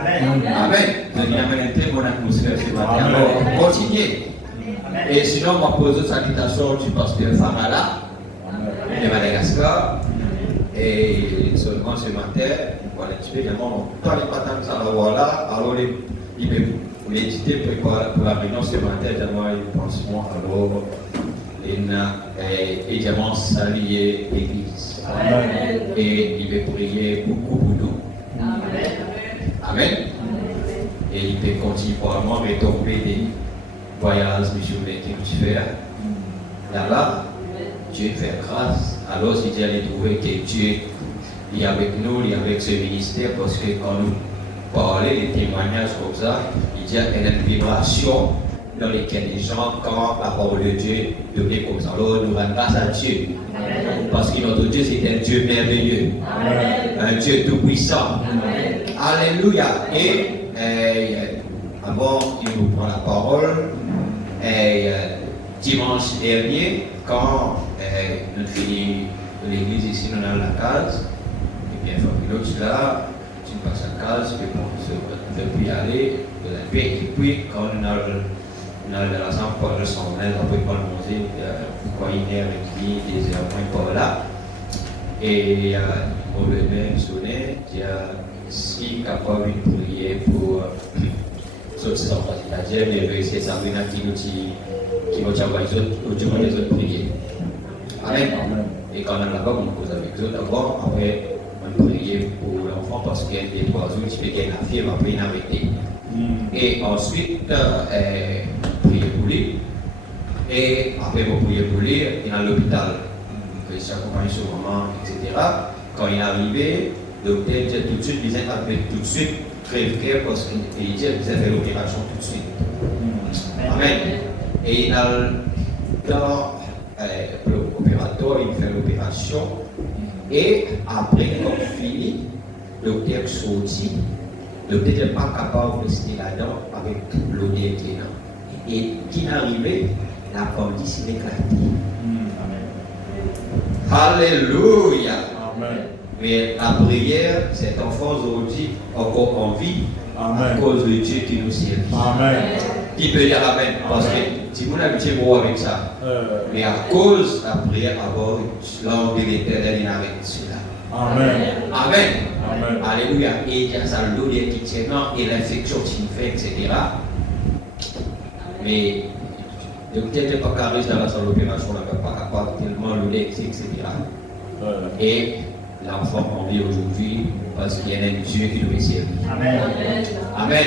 Amen. Amen. Je dis amen, très bonne atmosphère ce matin. Alors, continuez. Et sinon, on va poser salutations du pasteur Famala de Madagascar. Et seulement ce matin, voilà, tu peux également, quand les matins, ça va voir là, alors il peut méditer pour la réunion ce matin, également, il pense moi, alors, et également saluer l'église. Et il veut prier beaucoup pour nous. Amen. Amen. Et il peut continuer probablement à retomber des voyages missionnaires qu'il tu fais là-bas. Dieu fait grâce. Alors, si tu allais trouver que Dieu est avec nous, il est avec ce ministère, parce que quand nous parlons des témoignages comme ça, il y a une vibration dans lesquelles les gens, quand la parole de Dieu devient comme ça, alors nous rendons grâce à Dieu. Amen. Parce que notre Dieu, c'est un Dieu merveilleux. Amen. Un Dieu tout-puissant. Alléluia. Et avant qu'il nous prenne la parole, dimanche dernier, quand nous finissons l'église ici, nous avons la case, et bien, Fabuleux, là, tu passes la case, puis bon, on ne peut plus y aller, et puis quand nous avons la chambre pour le son, après pour le manger, pourquoi il est avec lui, des heures moins pas là, et on le même sonné, il y a si capable de prier pour sortir en face de la Dieu, mais c'est Sabrina qui nous envoie les autres prier. Amen. Et quand on est là-bas, on cause avec eux d'abord, après on prie pour l'enfant parce qu'il y a des 3 jours, tu peux gagner la fièvre, après il a arrêté. Et ensuite, prier pour lui. Et après, vous priez pour lui, il est à l'hôpital. Il s'accompagne sur le moment, etc. Quand il est arrivé, le docteur dit tout de suite, il disait tout de suite, crève-cœur parce qu'il dit qu'il fait l'opération tout de suite. Amen. Et il a dans l'opérateur, il fait l'opération. Et après, comme fini, le docteur sortit. Le docteur n'est pas capable de rester là-dedans avec l'odeur qui est là. Et qui est arrivé, l'appendice est éclaté. Alléluia. Amen. Mais la prière, cet enfant aujourd'hui encore en vie, à cause de Dieu qui nous sert. Amen. Qui peut dire Amen? Parce que si vous n'avez pas beau avec ça, mais à cause de la prière, avoir l'ange de l'éternel, il arrête cela. Amen. Amen. Amen. Alléluia. Et il y a ça l'odeur qui tient et l'infection qui fait, etc. Mais le docteur n'est pas carré dans la salle d'opération, on n'a pas capable tellement l'odeur, etc. Et l'enfant en vie aujourd'hui parce qu'il y a un Dieu qui nous servir. Amen. Amen.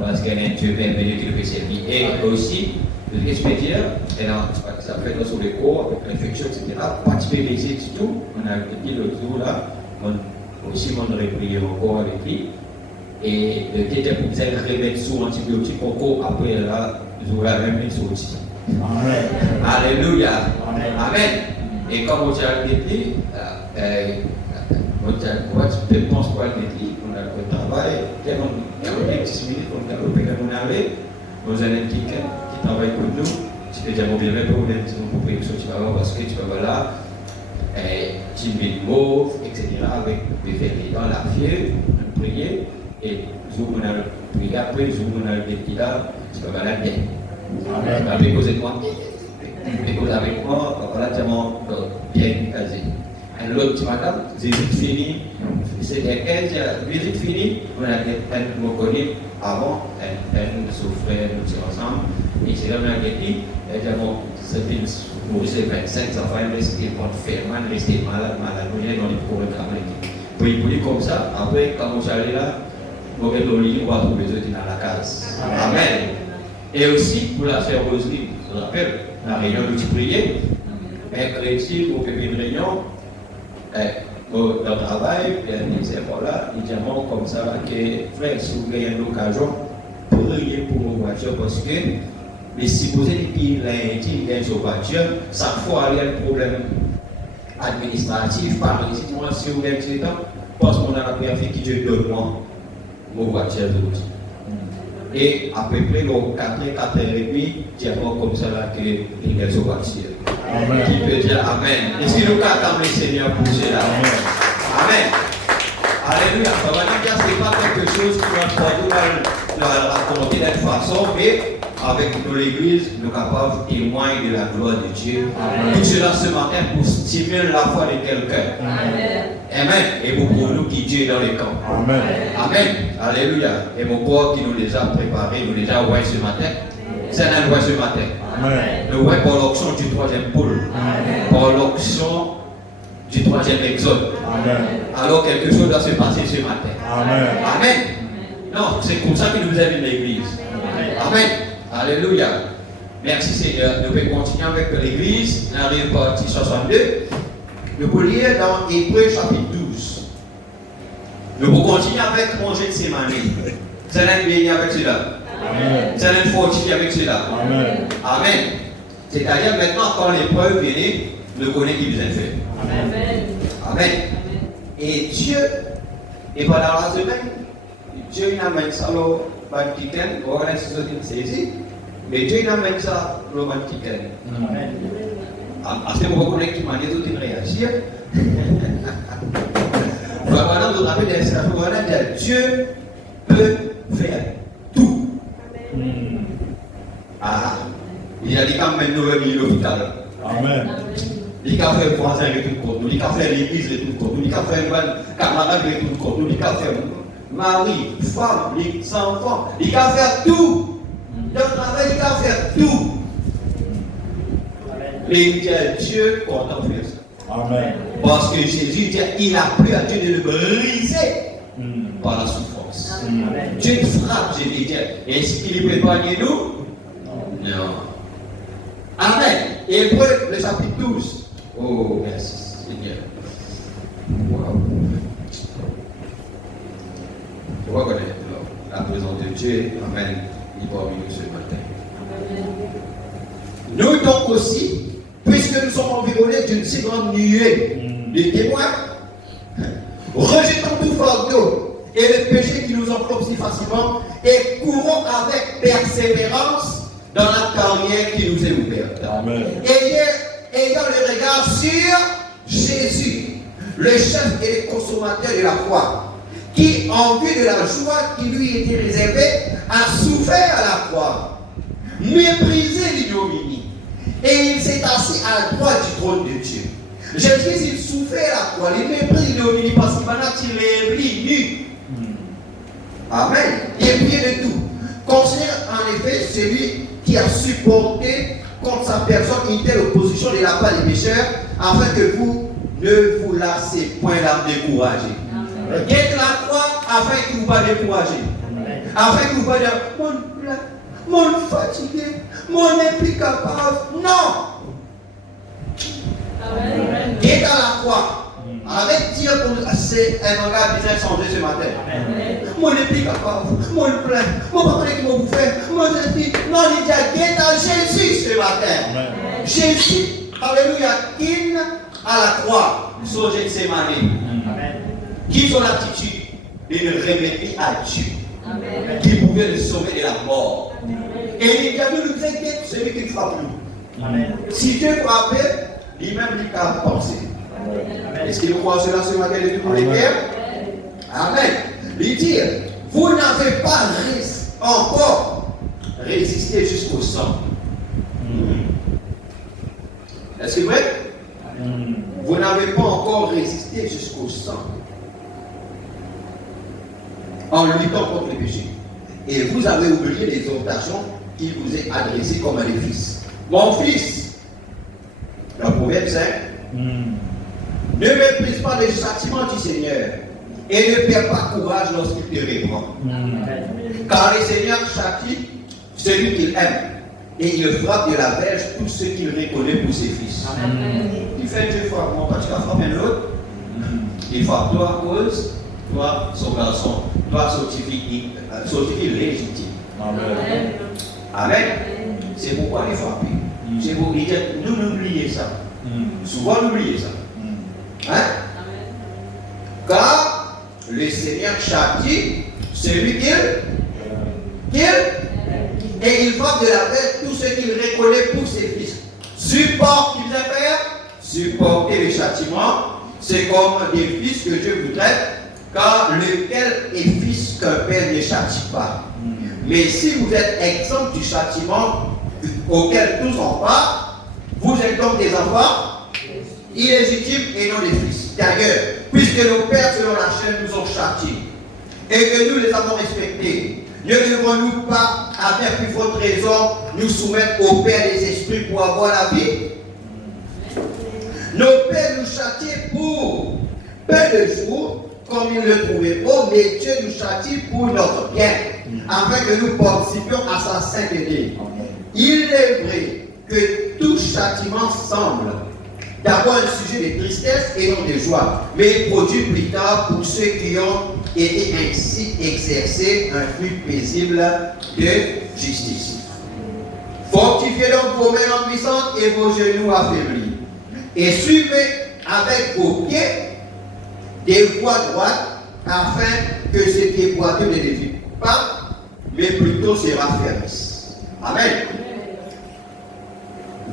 Parce qu'il y a un Dieu merveilleux qui nous servir. Et aussi, je peux dire, ça fait dans le corps, avec l'infection, etc. Participer les du tout. On a dit l'autre jour là, aussi on aurait prié encore avec lui. Et le tété pour ça, remettre sous antibiotique encore après là, ils auraient remis sur aussi. Amen. Alléluia. Amen. Amen. Et comme on a dit, je pense quoi dit, on a le travail, il y a des 10 minutes, on a l'opération, on avait, nous avons quelqu'un qui travaille pour nous, tu peux dire, bien, mais pour prier que tu vas voir, parce que tu vas voir là, tu mets le mot, etc., avec des fermiers dans la fièvre, on prier, et on a prié après, on a le petit là, tu vas voir la bien. Tu vas causer de moi, causer avec moi, voilà, tu vas bien casé. L'autre petit madame, visite finie, c'était elle, visite finie, on a me connu avant, elle souffrait, nous étions ensemble, et c'est là qu'on a dit, elle a dit, c'était pour ces 25 enfants, elle restait fermement, elle restait malade, on est dans les programmes. Puis il comme ça, après, quand on s'allait là, on va trouver les autres dans la case. Amen. Et aussi, pour la sœur Roselyne, je vous rappelle, la réunion où tu priais, mercredi, on fait une réunion, dans le travail, il disait voilà, il dit comme ça, que frère, si vous avez une occasion, priez pour vos voitures parce que les supposés qu'il a une voiture, chaque fois il y a un problème administratif, par exemple, si vous avez un temps, parce qu'on a la première fille qui Dieu donne moi, vos voitures d'autres. Et à peu près, 4h30, il y a comme ça là que il y a une voiture. Qui peut dire Amen. Est-ce que nous attendons le Seigneur pour cela? Amen. Alléluia. Ça va dire que ce n'est pas quelque chose qui va se raconter d'une façon, mais avec nous, l'Église, nous sommes capables de témoigner de la gloire de Dieu. Tout cela ce matin pour stimuler la foi de quelqu'un. Amen. Et pour nous qui Dieu est dans les camps. Amen. Amen. Alléluia. Et mon corps qui nous les a préparés, nous les a oués ce matin. C'est un oué ce matin. Amen. Le oué pour l'option du 3e pôle. Pour l'option du 3e exode. Amen. Alors quelque chose doit se passer ce matin. Amen. Amen. Non, c'est comme ça que nous aimons l'Église. Amen. Alléluia. Merci Seigneur. Nous pouvons continuer avec l'Église. On arrive à partie 62. Nous pouvons lire dans Hébreux chapitre 12. Nous pouvons continuer avec manger de Sémané. C'est un béni avec cela. Amen. C'est un fortifié avec cela. Amen. Amen. C'est-à-dire maintenant quand l'épreuve vient, nous connaissons qui vous a fait. Amen. Amen. Et Dieu, et pendant la semaine, Dieu n'amène ça au Vatican, on va c'est ici, mais Dieu n'amène ça au Vatican. Amen. À ce moment là qui m'a dit tout réagir. Voilà, vous avez des instructions, Dieu peut faire tout. Ah, il a dit quand même nous venir à l'hôpital. Amen. Il a fait voisin de tout côté, il a fait l'église de tout côté, il a fait camarade de tout côté, il a fait mari, femme, les enfants, il a fait tout. Dans le travail, il a fait tout. Mais Dieu content de faire ça. Amen. Parce que Jésus dit, il a plu à Dieu de le briser par la souffrance. Dieu frappe, je vais dire. Est-ce qu'il peut épargner nous? Non. Amen. Hébreux, le chapitre 12. Oh, merci Seigneur. Wow. Je vois qu'on est la présence de Dieu. Amen. Il va venir ce matin. Nous donc aussi, puisque nous sommes environnés d'une si grande nuée de témoins, rejetons tout fardeau et le péché qui nous enveloppe si facilement et courons avec persévérance dans la carrière qui nous est ouverte. Amen. Ayant le regard sur Jésus, le chef et le consommateur de la foi, qui, en vue de la joie qui lui était réservée, a souffert à la croix, méprisé l'ignominie, et il s'est assis à la droite du trône de Dieu. Jésus, il souffrait à la croix, il méprise l'ignominie parce qu'il maintenant il est nu. Amen. Il est prié de tout. Considère en effet celui qui a supporté contre sa personne une telle opposition de la part des pécheurs, afin que vous ne vous lassez point d'en décourager. Guette la croix afin que vous ne pas décourager. Afin que vous ne pas dire, mon fatigué, mon plus capable. Non! Guette à la croix. Avec dire c'est un langage bien changé ce matin. Mon plus capable, mon plein, mon papa qui m'a bouffé, mon esprit. Non, il dit à guette à Jésus ce matin. Jésus, alléluia, qui à la croix, sur Gethsémani. Qui son attitude de le remettre à Dieu, qui pouvait le sauver de la mort. Et il dit à nous, nous inquiète celui qui frappe nous. Si Dieu frappait, lui-même il a pensé. Est-ce qu'il croit cela ce matin de tous les pères? Amen. Il dit, vous n'avez pas encore résisté jusqu'au sang. Est-ce que c'est vrai? Vous n'avez pas encore résisté jusqu'au sang en luttant contre les péchés. Et vous avez oublié l'exhortation qu'il vous est adressée comme à des fils. Mon fils, le proverbe 5, ne méprise pas le châtiment du Seigneur et ne perds pas courage lorsqu'il te reprend. Car le Seigneur châtie celui qu'il aime et il frappe de la verge tous ceux qu'il reconnaît pour ses fils. Il fait Dieu frappe, mon père, tu vas frapper l'autre. Il frappe toi à cause, toi son garçon, toi sorti légitime. Amen. Amen. C'est pourquoi il frappe. C'est pour dire, nous n'oublions ça. Souvent nous oublions ça. Hein? Car le Seigneur châtie celui qu'il et il frappe de la verge tout ce qu'il reconnaît pour ses fils. Supporte qu'il faire, supporter le châtiment, c'est comme des fils que Dieu voudrait car lequel est fils qu'un père ne châtie pas. Mais si vous êtes exempt du châtiment auquel tous ont part, vous êtes donc des enfants illégitimes et non des fils. D'ailleurs, puisque nos pères selon la chair nous ont châtiés et que nous les avons respectés, ne devons-nous pas, avec plus forte raison, nous soumettre au Père des esprits pour avoir la vie? Nos pères nous châtiaient pour peu de jours, comme ils le trouvaient beau, mais Dieu nous châtie pour notre bien, afin que nous participions à sa sainteté. Il est vrai que tout châtiment semble d'abord un sujet de tristesse et non de joie, mais produit plus tard pour ceux qui ont été ainsi exercés un fruit paisible de justice. Fortifiez donc vos mains puissantes et vos genoux affaiblis, et suivez avec vos pieds des voies droites, afin que ce qui est boiteux ne dévie pas, mais plutôt se raffermisse. Amen.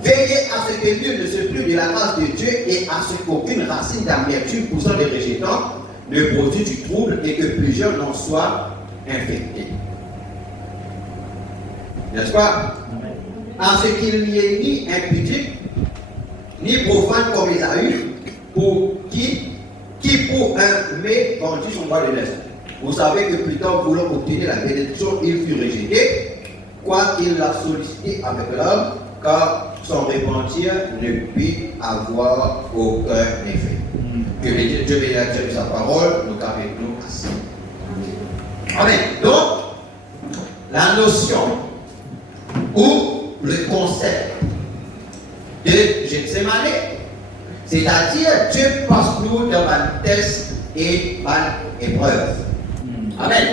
Veillez à ce que Dieu ne se prive de la grâce de Dieu et à ce qu'aucune racine d'amertume poussant des rejetants ne produise du trouble et que plusieurs n'en soient infectés. N'est-ce pas? À ce qu'il n'y ait ni impudique, ni profane comme Ésaü, pour qui pour un mais vendit son droit de naissance. Vous savez que plus tard, voulant obtenir la bénédiction, il fut rejeté, quoiqu'il l'a sollicité avec l'homme, car son repentir ne put avoir aucun effet. Que Dieu bénisse de sa parole, nous avec nous assis. Amen. Donc, la notion ou le concept de Gethsémane, c'est-à-dire Dieu passe nous dans ma test et ma épreuve. Amen.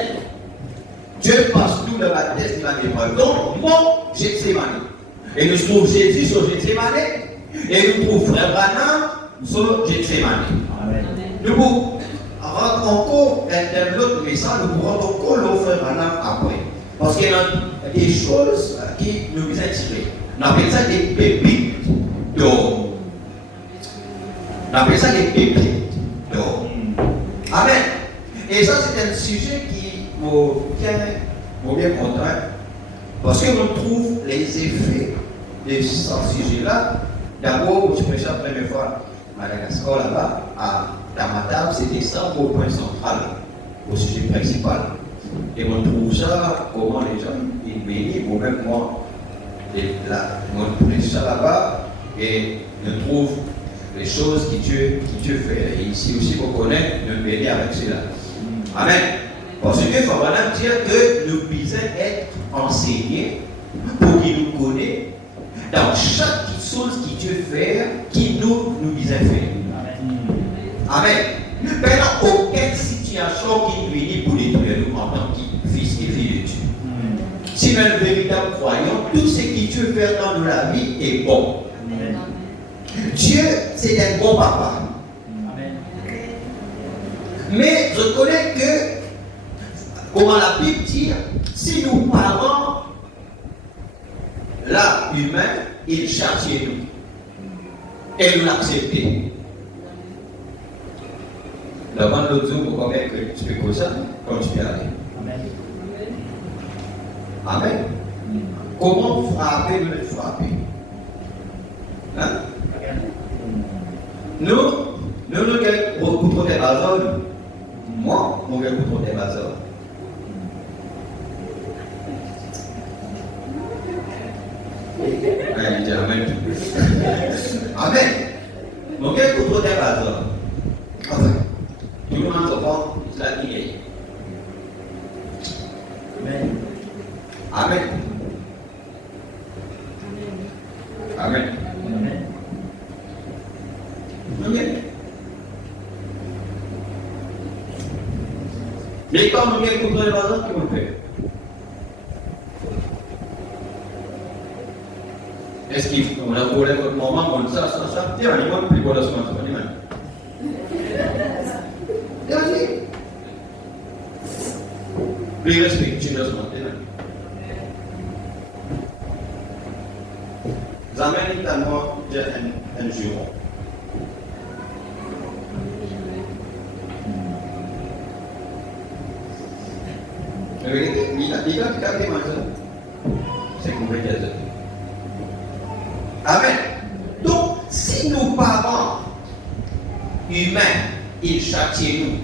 Dieu passe nous dans ma test et ma épreuve. Donc, mon Gethsémane. Et nous trouvons Jésus sur Gethsémane et nous trouvons Frère Branham sur Gethsémane. Nous pouvons rendre encore un autre message, nous pouvons rendre encore le Frère Branham après. Parce qu'il y a des choses qui nous attirent. On appelle ça des pépites d'or. On appelle ça des pépites d'or. Amen. Et ça, c'est un sujet qui me bien content. Parce qu'on trouve les effets de ce sujet-là. D'abord, je prêchais la première fois à Madagascar, là-bas, à Tamatave, c'était ça au point central, au sujet principal. Et on trouve ça, comment les gens, ils bénissent, ou même moi, on prêche ça là-bas, et on trouve les choses que Dieu fait. Et ici aussi, on connaît, nous bénissons avec cela. Amen. Parce que il faut vraiment dire que nous puissions être enseignés pour qu'il nous connaisse dans chaque chose que Dieu fait, qui nous disait faire. Amen. Maintenant, aucune situation qui nous vient pour détruire nous en tant que fils et filles de Dieu. Si nous sommes véritables croyants, tout ce que Dieu fait dans la vie est bon. Dieu, c'est un bon papa. Mais je connais que, comment la Bible dit, si nous parlons l'âme humaine, il châtie nous. Et nous l'acceptons. Devant l'autre jour, pour connaître que tu fais comme ça, quand tu viens aller. Amen. Comment frapper, nous les frapper? Hein? Nous avons beaucoup trop de bazar. Moi, mon gars, beaucoup trop de bazar. Il dit Amen. Amen. Mon gars, beaucoup trop de bazar. Enfin, tout le monde se prend la ligne. Amen. Amen. Amen. Mais quand on vient contre les bazar, qu'est-ce qu'on fait? Est-ce qu'on a volé votre maman comme ça? Tiens, on est plus bon à ce moment-là. Regardez. Plus respectueux à ce moment-là. Zamani tellement un juron. Il a c'est complètement. Amen. Donc, si nos parents humains, ils châtient nous,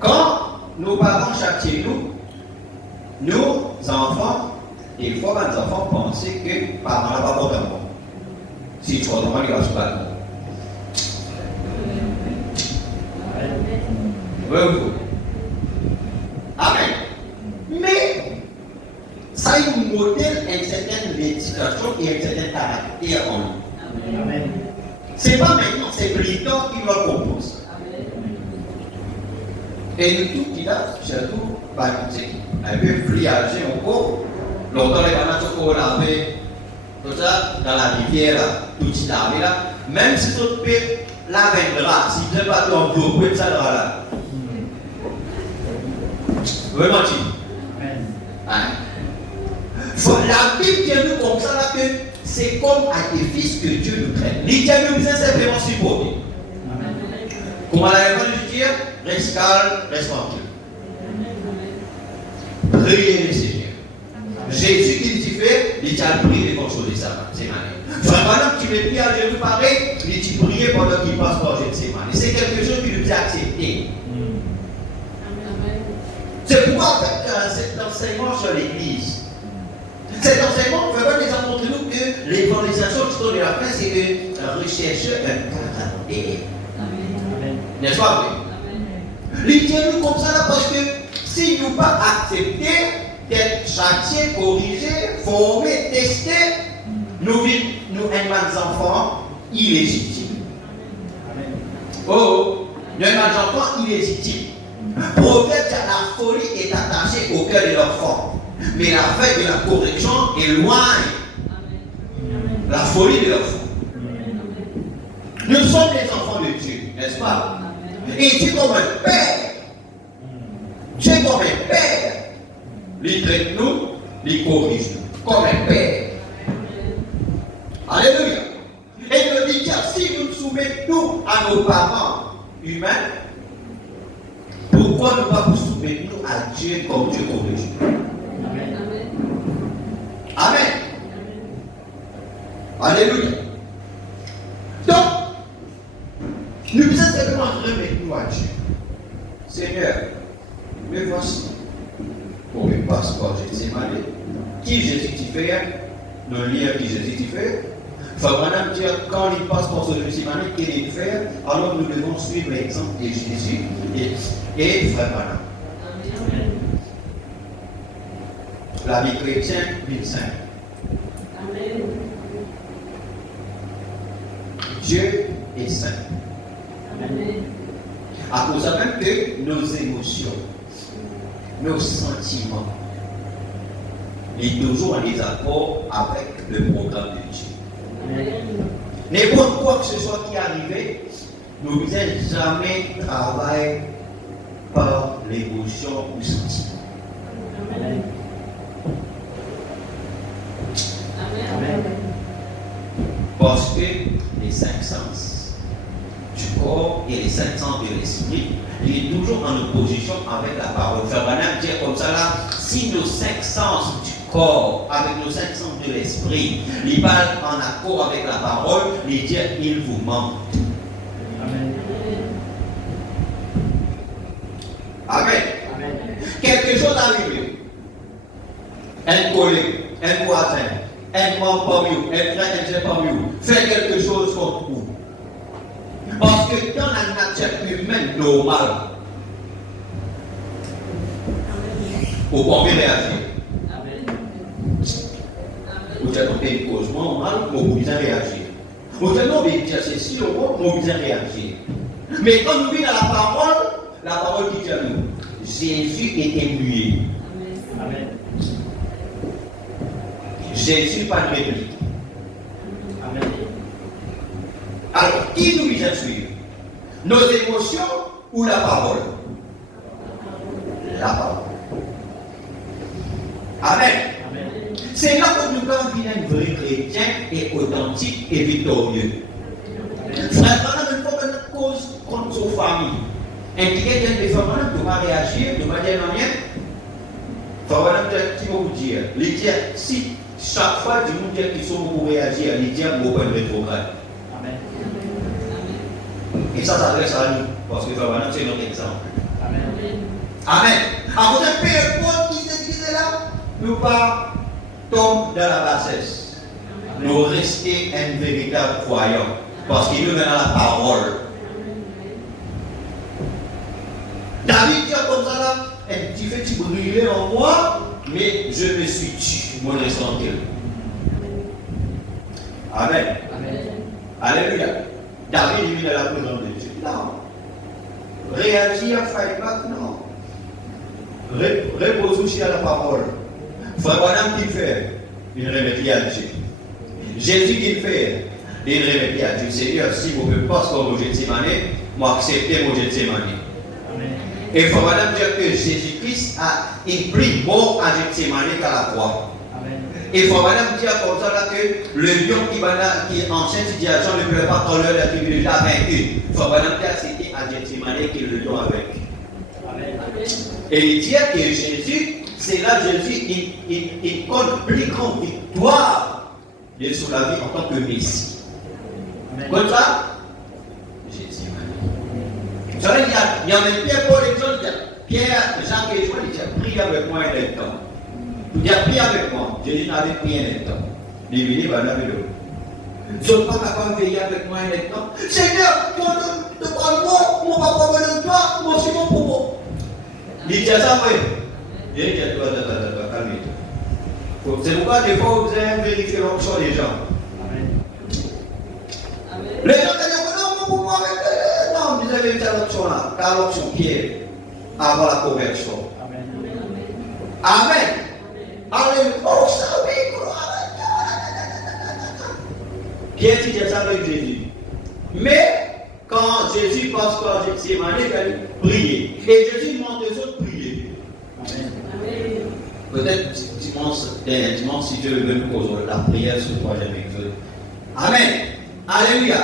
quand nos parents châtient nous, nos enfants, des fois, les enfants pensent que parents n'ont pas bon d'amour. Si tu vois, il va se battre. Amen. Mais, ça nous modèle une certaine éducation et un certain caractère en nous. Amen. C'est pas maintenant, c'est plus tard qu'il va comprendre ça. Et nous tous qui là, surtout, un peu plus âgés encore, longtemps les parents sont encore lavés, tout ça, dans la rivière, tout ça lavé là, même si tu peux laver un drap, si tu n'as pas ton dos, tu peux ça drap là. Vraiment, tu. Hein? La Bible dit nous comme ça là que c'est comme à des fils que Dieu nous traite. Les dieux nous besoin simplement supporter. Comment la Bible dit dire, reste calme, reste tranquille. Priez le Seigneur. Jésus qui dit fait, il dit à prier les consoler ça. C'est mal. Frère madame, tu me pries à Jésus pareil, il dit prier pendant qu'il passe par Gethsémani. C'est quelque chose qui nous est accepté. C'est pourquoi cet enseignement sur l'Église. Cet enseignement, vraiment, nous a montré nous que l'évangélisation qui sont de la fin, c'est de rechercher un caractère. N'est-ce pas vrai? Les dieux nous comme ça là parce que si nous pas accepter d'être châtiés, corrigés, formés, testés, nous des enfants illégitimes. Oh, nous des enfants illégitimes. Prophète, la folie est attachée au cœur de l'enfant. Mais la veille de la correction éloigne la folie de l'enfant. Nous sommes les enfants de Dieu, n'est-ce pas? Et Dieu comme un père. Dieu comme un père. Il traite nous, il corrige nous. Comme un père. Alléluia. Et il dit que si nous nous soumettons à nos parents humains, pourquoi ne pas nous soumettre à Dieu comme Dieu corrige? Amen. Alléluia. Donc, nous devons simplement remettre nous à Dieu. Seigneur, me voici. Pour le passeport, Gethsémani. Qui Jésus t'y fait? Nous lire qui Jésus t'y fait. Il faut vraiment dire, quand il passe par ce Gethsémani, qu'il est fait, alors nous devons suivre l'exemple de Jésus et frère Madame. La vie chrétienne, une sainte. Amen. Dieu est saint. Amen. À cause même que nos émotions, nos sentiments, sont toujours en désaccord avec le programme de Dieu. N'importe quoi que ce soit qui est arrivé, nous ne devons jamais travailler par l'émotion ou sentiment. Amen. Amen. Parce que les 5 sens du corps et les 5 sens de l'esprit, il est toujours en opposition avec la parole. Frère Branham dit comme ça là, si nos 5 sens du corps avec nos 5 sens de l'esprit, ils parlent en accord avec la parole, il dit il vous manque. Amen. Amen. Amen. Quelque chose arrive. Un collègue, un voisin, un membre parmi vous, un frère, un frère parmi vous, fait quelque chose contre vous. Parce que dans la nature humaine normale, vous pouvez réagir. Vous avez une cause normale, vous pouvez réagir. Vous avez dire ceci, vous pouvez réagir. Mais quand nous vivons dans la parole qui dit à nous, Jésus était muet. Amen. Jésus pas de réplique. Amen. Alors, qui nous vise à suivre? Nos émotions ou la parole? La parole. Amen. Amen. C'est là que nous devenons un vrai chrétien et authentique et victorieux. Frère, pendant une fois que notre cause contre sa famille, impliqué des femmes, ne doit pas réagir, ne doit pas dire non rien. Voilà qui va vous dire. Les dire, si chaque fois du monde qui sont pour réagir, les dire, vous pouvez rétrograde. Amen. Et ça s'adresse à nous, parce que voilà, c'est notre exemple. Amen. Amen. Alors, vous avez peu importe qui s'est là, nous pas tomber dans la bassesse. Nous rester un véritable croyant, parce qu'il nous met dans la parole. David dit comme ça là, tu fais tu brûler en moi, mais je me suis tué, mon instant. Amen. Amen. Alléluia. David il est dans la présence de Dieu. Non. Réagir, fight back, non. Repose sur la parole. Frère Bonhomme qui fait, il remet à Dieu. Jésus qui fait, il remet à Dieu. Seigneur, si vous ne pouvez pas se faire au Gethsémane, moi acceptez mon Gethsémane. Et il faut madame dire que Jésus-Christ a une plus mort à Gethsémane qu'à la croix. Et il faut madame dire comme ça là que le lion qui enchaîne situation ne peut pas tolérer la tribu de la vaincu. Il faut madame dire que c'était à Gethsémane que le lion a vaincu. Et il dit que Jésus, c'est là Jésus, il compte plus grande victoire sur la vie en tant que Messie. Comme ça, Jésus. Il y a même Pierre, Paul et John, Pierre, Jacques et Jean, ils disent, prie avec moi un instant. Ils disent, prie avec moi. Jésus n'avait prié un instant. Les bénis, ben là, ils ne sont pas capables de veiller avec moi un instant. Seigneur, tu ne parles pas, mon papa me donne toi, moi c'est mon propos. Il dit ça, oui. Il dit, calme-toi. C'est pourquoi des fois, vous avez vérifié l'onction des gens. Les gens disent, non, pourquoi non, vous avez fait l'option là, car l'option qui est avant la conversion. Amen. Alléluia. Oh, ça oui, qui est dit ça avec Jésus. Mais quand Jésus passe par Gethsémane, il va prier. Et Jésus demande aux autres de prier. Peut-être dimanche, si Dieu veut nous poser la prière sur le troisième exode. Amen. Alléluia.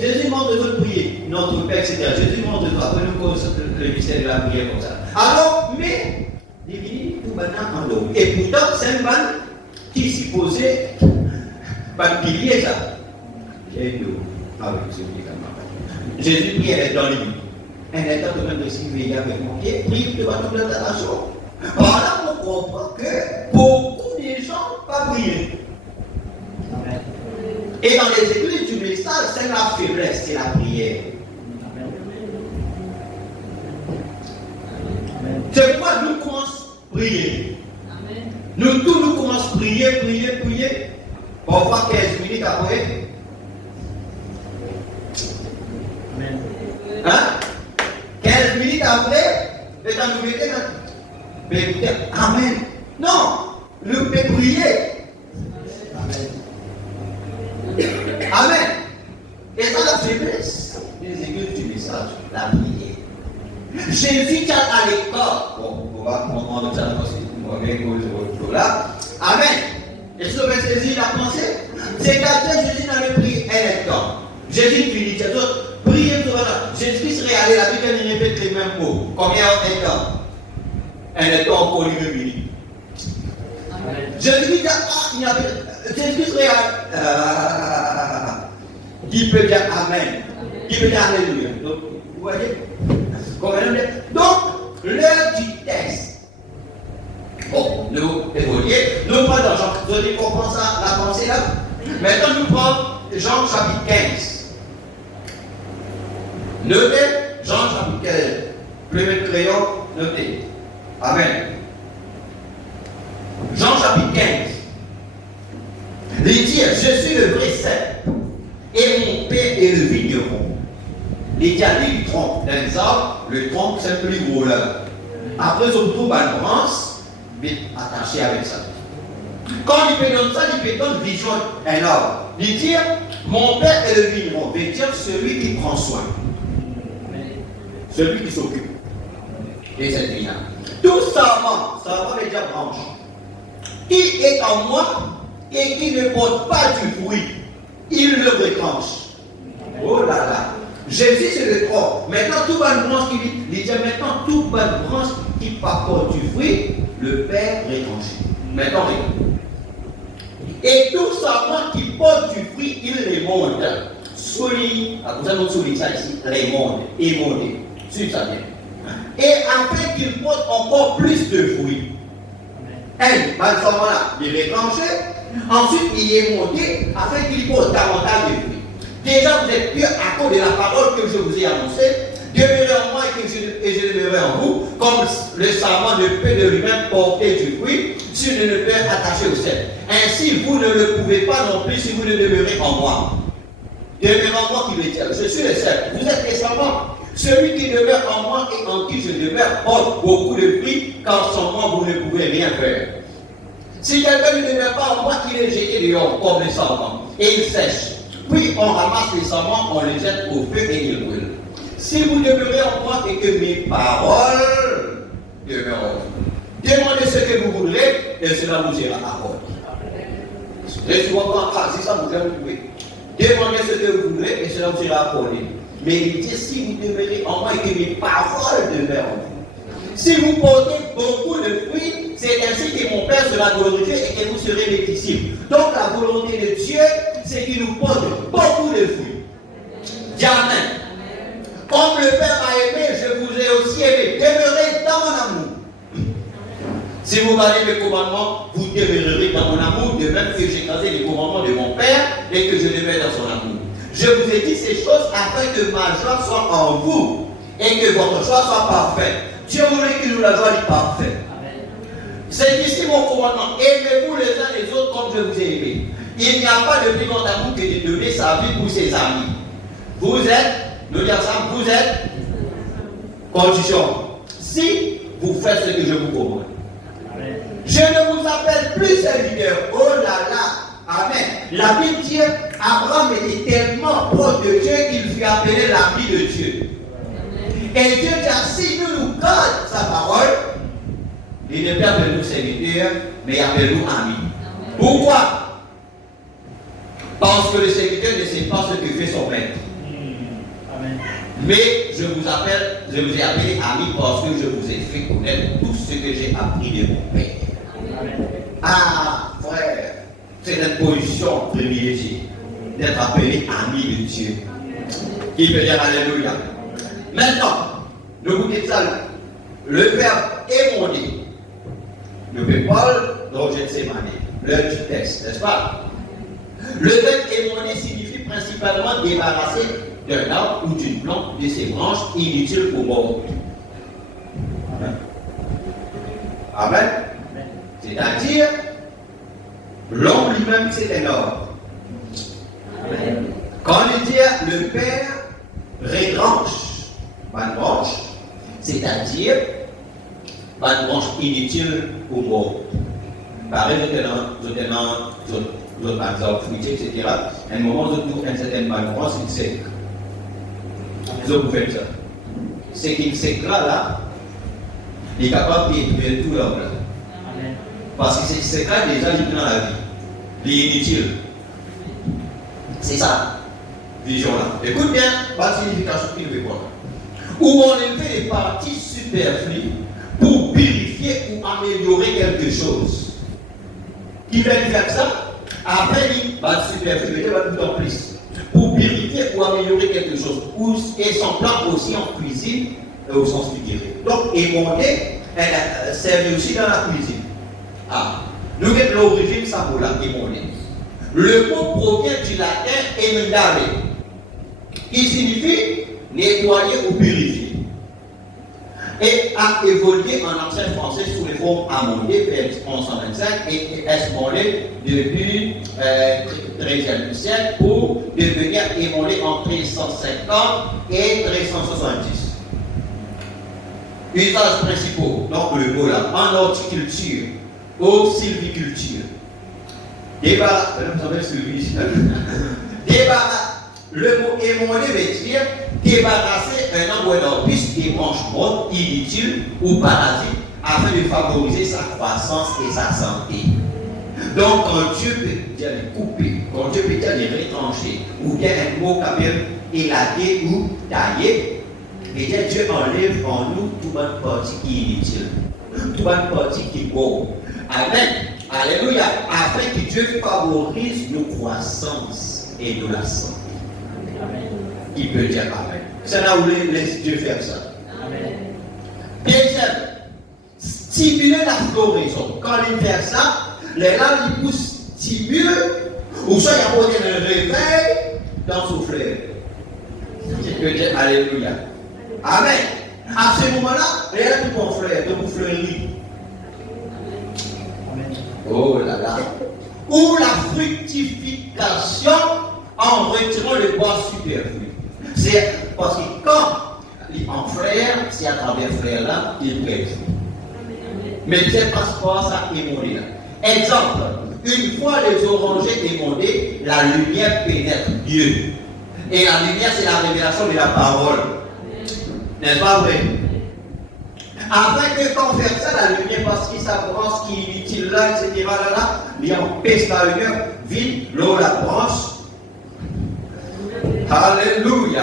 Jésus demande aux autres de prier. Notre Père, etc. Jésus demande aux autres. Après, nous connaissons le mystère de la prière comme ça. Alors, mais, il dit tout maintenant en l'eau. Et pourtant, c'est un ban qui s'y posait, pas de pilier ça. J'ai l'eau avec ce médicament. Jésus priait dans les nuits. Un état de même de s'y veiller avec mon pied, prie devant toute la nation. Par là, on comprend que beaucoup de gens pas prier. Et dans les églises du message, c'est la faiblesse, c'est la prière. C'est pourquoi nous commençons à prier. Nous tous nous commençons à prier. Parfois 15 minutes après. Hein? 15 minutes après, et quand nous mettez là, Amen. Non, nous pouvons prier. Amen. Et dans la faiblesse des églises du message, la prière. Jésus qui à l'école, bon, on va comprendre ça parce que moi, je là. Amen. Et ce que saisir la pensée, c'est qu'après Jésus n'avait prié un instant. Jésus finit, c'est autres, priez tout là. Jésus serait allé la Bible, il répète les mêmes mots. Combien de temps? Un instant pour lui. Jésus dit, il y avait. Jésus serait qui peut dire Amen, qui peut dire Alléluia. Donc, vous voyez? Donc, l'heure du test. Bon, nous évoluer, nous prenons Jean. Vous avez compris ça, la pensée là? Maintenant, nous prenons Jean chapitre 15. Notez Jean chapitre 15. Premier crayon, notez. Amen. Jean chapitre 15. Il dit, je suis le vrai cep, et mon père est le vigneron. Il dit, il trompe. Dans l'exemple, le trompe, c'est le plus gros là. Après, on trouve une branche, mais attaché avec ça. Quand il peut donner ça, il peut donner vision un arbre. Il dit, mon père est le vigneron. Il veut dire celui qui prend soin. Celui qui s'occupe de cette vie-là. Tout sarment veut dire branche. Qui est en moi et qui ne porte pas du fruit, il le retranche. Oh là là. Jésus c'est le corps. Maintenant, tout bonne branche qui dit, maintenant, tout bonne branche qui porte du fruit, le Père retranché. Maintenant, et tout sarment qui porte du fruit, il les monte. Souligne, à cause de notre souligne ça ici, les monte, émondé. Suivez ça bien. Et afin qu'il porte encore plus de fruits. Mal sarment là, il est retranché. Ensuite, il est monté afin qu'il porte davantage de fruits. Déjà, vous êtes purs à cause de la parole que je vous ai annoncée. Demeurez en moi et je demeurerai en vous, comme le sarment ne peut de lui-même porter du fruit s'il ne peut attacher au cep. Ainsi, vous ne le pouvez pas non plus si vous ne demeurez en moi. Demeurez en moi qui le tient. Je suis le cep. Vous êtes les sarments. Celui qui demeure en moi et en qui je demeure porte beaucoup de fruits, car sans moi, vous ne pouvez rien faire. Si quelqu'un ne demeure pas en moi, il est jeté dehors comme les sarments, et il sèche. Puis on ramasse les sarments, on les jette au feu et ils brûlent. Si vous demeurez en moi et que mes paroles demeurent en vous, demandez ce que vous voudrez et cela vous ira accordé. C'est ça vous allez trouver. Demandez ce que vous voudrez et cela vous ira accordé. Mais il dit si vous demeurez en moi et que mes paroles demeurent en vous. Si vous portez beaucoup de fruits, c'est ainsi que mon Père sera glorifié et que vous serez mes disciples. Donc la volonté de Dieu, c'est qu'il nous porte beaucoup de fruits. Dis Amen. Comme le Père m'a aimé, je vous ai aussi aimé. Demeurez dans mon amour. Si vous gardez mes commandements, vous demeurerez dans mon amour, de même que j'ai gardé les commandements de mon Père et que je demeure dans son amour. Je vous ai dit ces choses afin que ma joie soit en vous et que votre joie soit parfaite. Dieu voulait qu'il nous la joie parfaite. C'est ici mon commandement. Aimez-vous les uns les autres comme je vous ai aimé. Il n'y a pas de plus grand amour que de donner sa vie pour ses amis. Vous êtes, nous disons ça, vous êtes condition. Si vous faites ce que je vous commande. Je ne vous appelle plus serviteur. Oh là là. Amen. La Bible dit Abraham était tellement proche de Dieu qu'il fut appelé l'ami de Dieu. Et Dieu dit si nous gardons sa parole, il ne peut appeler nous serviteurs, mais appelle-nous amis. Pourquoi? Parce que le serviteur ne sait pas ce que fait son maître. Amen. Mais je vous ai appelé ami parce que je vous ai fait connaître tout ce que j'ai appris de mon Père. Amen. Ah, frère, c'est une position privilégiée d'être appelé ami de Dieu. Qui peut dire Alléluia? Maintenant, ne vous dites ça, le verbe émondé. Le verbe Paul, dont je ne sais pas, l'heure du texte, n'est-ce pas? Le verbe émondé signifie principalement débarrasser d'un arbre ou d'une plante de ses branches inutiles pour mort. Amen. Amen. C'est-à-dire, l'homme lui-même, c'est un ordre. Amen. Quand il dit le Père retranche une branche, c'est-à-dire une branche inutile pour mort. Par exemple, par exemple, fruitier, etc. À un moment, vous trouvez une certaine branche, c'est sec. Vous faites ça. C'est qu'il sec là, il est capable de détruire tout l'homme là. Amen. Parce que c'est ça déjà il est dans la vie. Il est inutile. C'est ça. Vision là. Écoute bien, pas de signification qu'il veut voir. Où on élevait les parties superflues pour purifier ou améliorer quelque chose. Qui va faire ça? Après, il va superflu, il va tout en plus. Pour purifier ou améliorer quelque chose. Et son plan aussi en cuisine, au sens figuré. Donc, émondé, elle servi aussi dans la cuisine. Ah, nous avons l'origine, ça vaut là, émondé. Le mot provient du latin emendare, qui signifie nettoyer ou purifier. Et a évolué en ancien français sous les formes amendées, vers 1125, et esmondé depuis le XIIIe siècle pour devenir émondé en 1350 et 1370. Usages principaux, donc le mot là, en horticulture, ou sylviculture. Débarras, le mot émondé veut dire débarrasser un arbre d'un piste des branches mortes, inutiles ou parasites afin de favoriser sa croissance et sa santé. Donc, quand Dieu peut dire les couper, quand Dieu peut dire les retrancher, ou bien un mot qui s'appelle élaguer ou tailler, Et Dieu enlève en nous toute bonne partie qui est inutile, toute bonne partie qui est bonne. Amen. Alléluia. Afin que Dieu favorise nos croissances et nous la santé. Il peut dire Amen. C'est là où laisse Dieu faire ça. Amen. Deuxième, stimuler la floraison. Quand il fait ça, les larmes ils poussent stimulent, ou soit il y a un réveil dans son fleur. Il peut dire Alléluia. Amen. À ce moment-là, il y a tout mon frère, tout mon fleurit. Oh là là. Ou la fructification en retirant le bois superflu. C'est parce que quand en frère, c'est à travers frère là, il prête. Mais c'est parce que ça émondé là. Exemple, une fois les orangers émondés, la lumière pénètre mieux. Et la lumière, c'est la révélation de la parole. N'est-ce pas vrai? Afin que quand on fait ça, la lumière, parce qu'il s'approche, qui est inutile là, etc., là, il empêche la lumière, vide, l'eau la branche. Alléluia.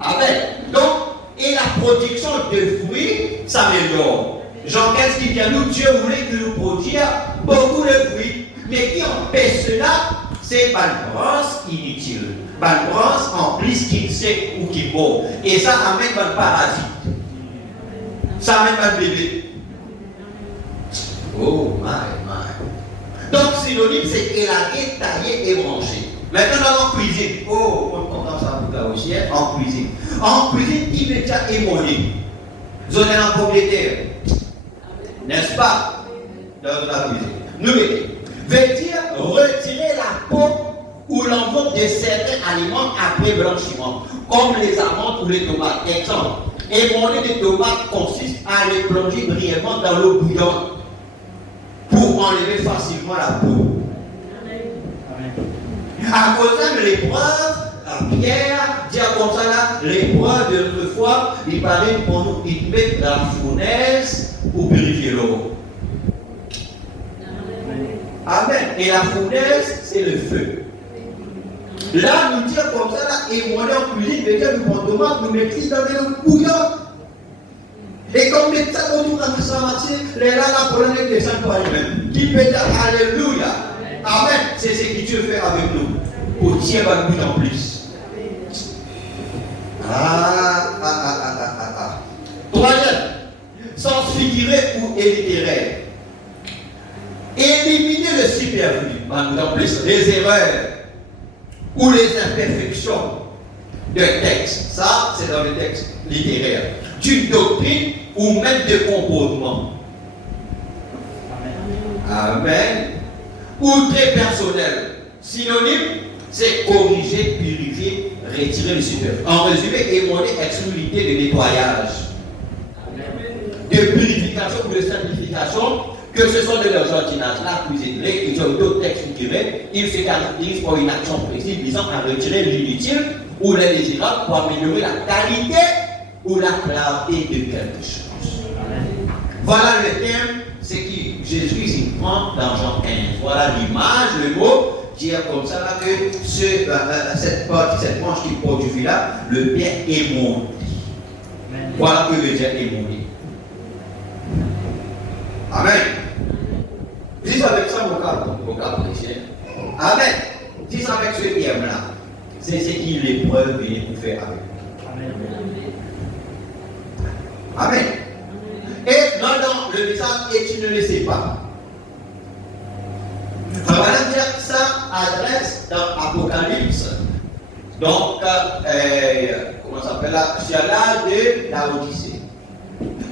Amen. Donc, et la production de fruits s'améliore. Jean 15 qui dit à nous, Dieu voulait que nous produisions beaucoup de fruits. Mais qui empêche cela, c'est une branche inutile. Une branche en plus qui sait ou qui beau. Et ça amène un paradis. Ça amène un bébé. Oh my. Donc synonyme c'est élaguer, tailler et brancher. Maintenant en cuisine. Oh, on comprend ça pour la aussi, en cuisine. En cuisine, immédiat émolé. Zone en pomme de terre. N'est-ce pas? Dans la cuisine. Nous veut dire retirer la peau ou l'enveloppe de certains aliments après blanchiment, comme les amandes ou les tomates. Exemple, émonder des tomates consiste à les plonger brièvement dans l'eau bouillante pour enlever facilement la peau. À cause de l'épreuve, Pierre dit comme ça là, l'épreuve de notre foi, il paraît pour nous, il met la fournaise pour purifier l'eau. Amen. Et la fournaise, c'est le feu. Là, nous dire comme ça, là, et on est en cuisine, veut dire nous prenons tomate, nous mettons dans l'eau bouillante. Et comme nous mettons ça dans tout ça marché, les là, la problème est que ça ne peut lui-même. Qui peut dire Alléluia. Amen. C'est ce que Dieu fait avec nous. Pour tirer un but en plus. Troisième, sans figurer ou illittéraire. Éliminer le superflu, en plus les erreurs ou les imperfections de texte. Ça, c'est dans le texte littéraire. D'une doctrine ou même de comportement. Amen. Ou très personnel. Synonyme, c'est corriger, purifier, retirer le superflu. En résumé, émonder exclusivité de nettoyage, de purification ou de simplification. Que ce soit de leur jardinage, la cuisine, l'écriture, d'autres textes culturels, ils se caractérisent par une action précise visant à retirer l'inutile ou l'indésirable pour améliorer la qualité ou la clarté de quelque chose. Voilà le thème, c'est que Jésus s'y prend dans Jean 15. Voilà l'image, le mot, dire comme ça là, que cette branche qui produit là, le bien émonde. Voilà que le bien émonde. Amen. Dis avec ça mon cas chrétien. Amen. Dis avec ce qui aime là. C'est ce qui l'épreuve vient pour faire avec. Amen. Amen. Et dans le message, et tu ne le sais pas. Ça va dire que ça adresse dans Apocalypse. Donc, comment ça s'appelle là? C'est l'âge de la Odyssée.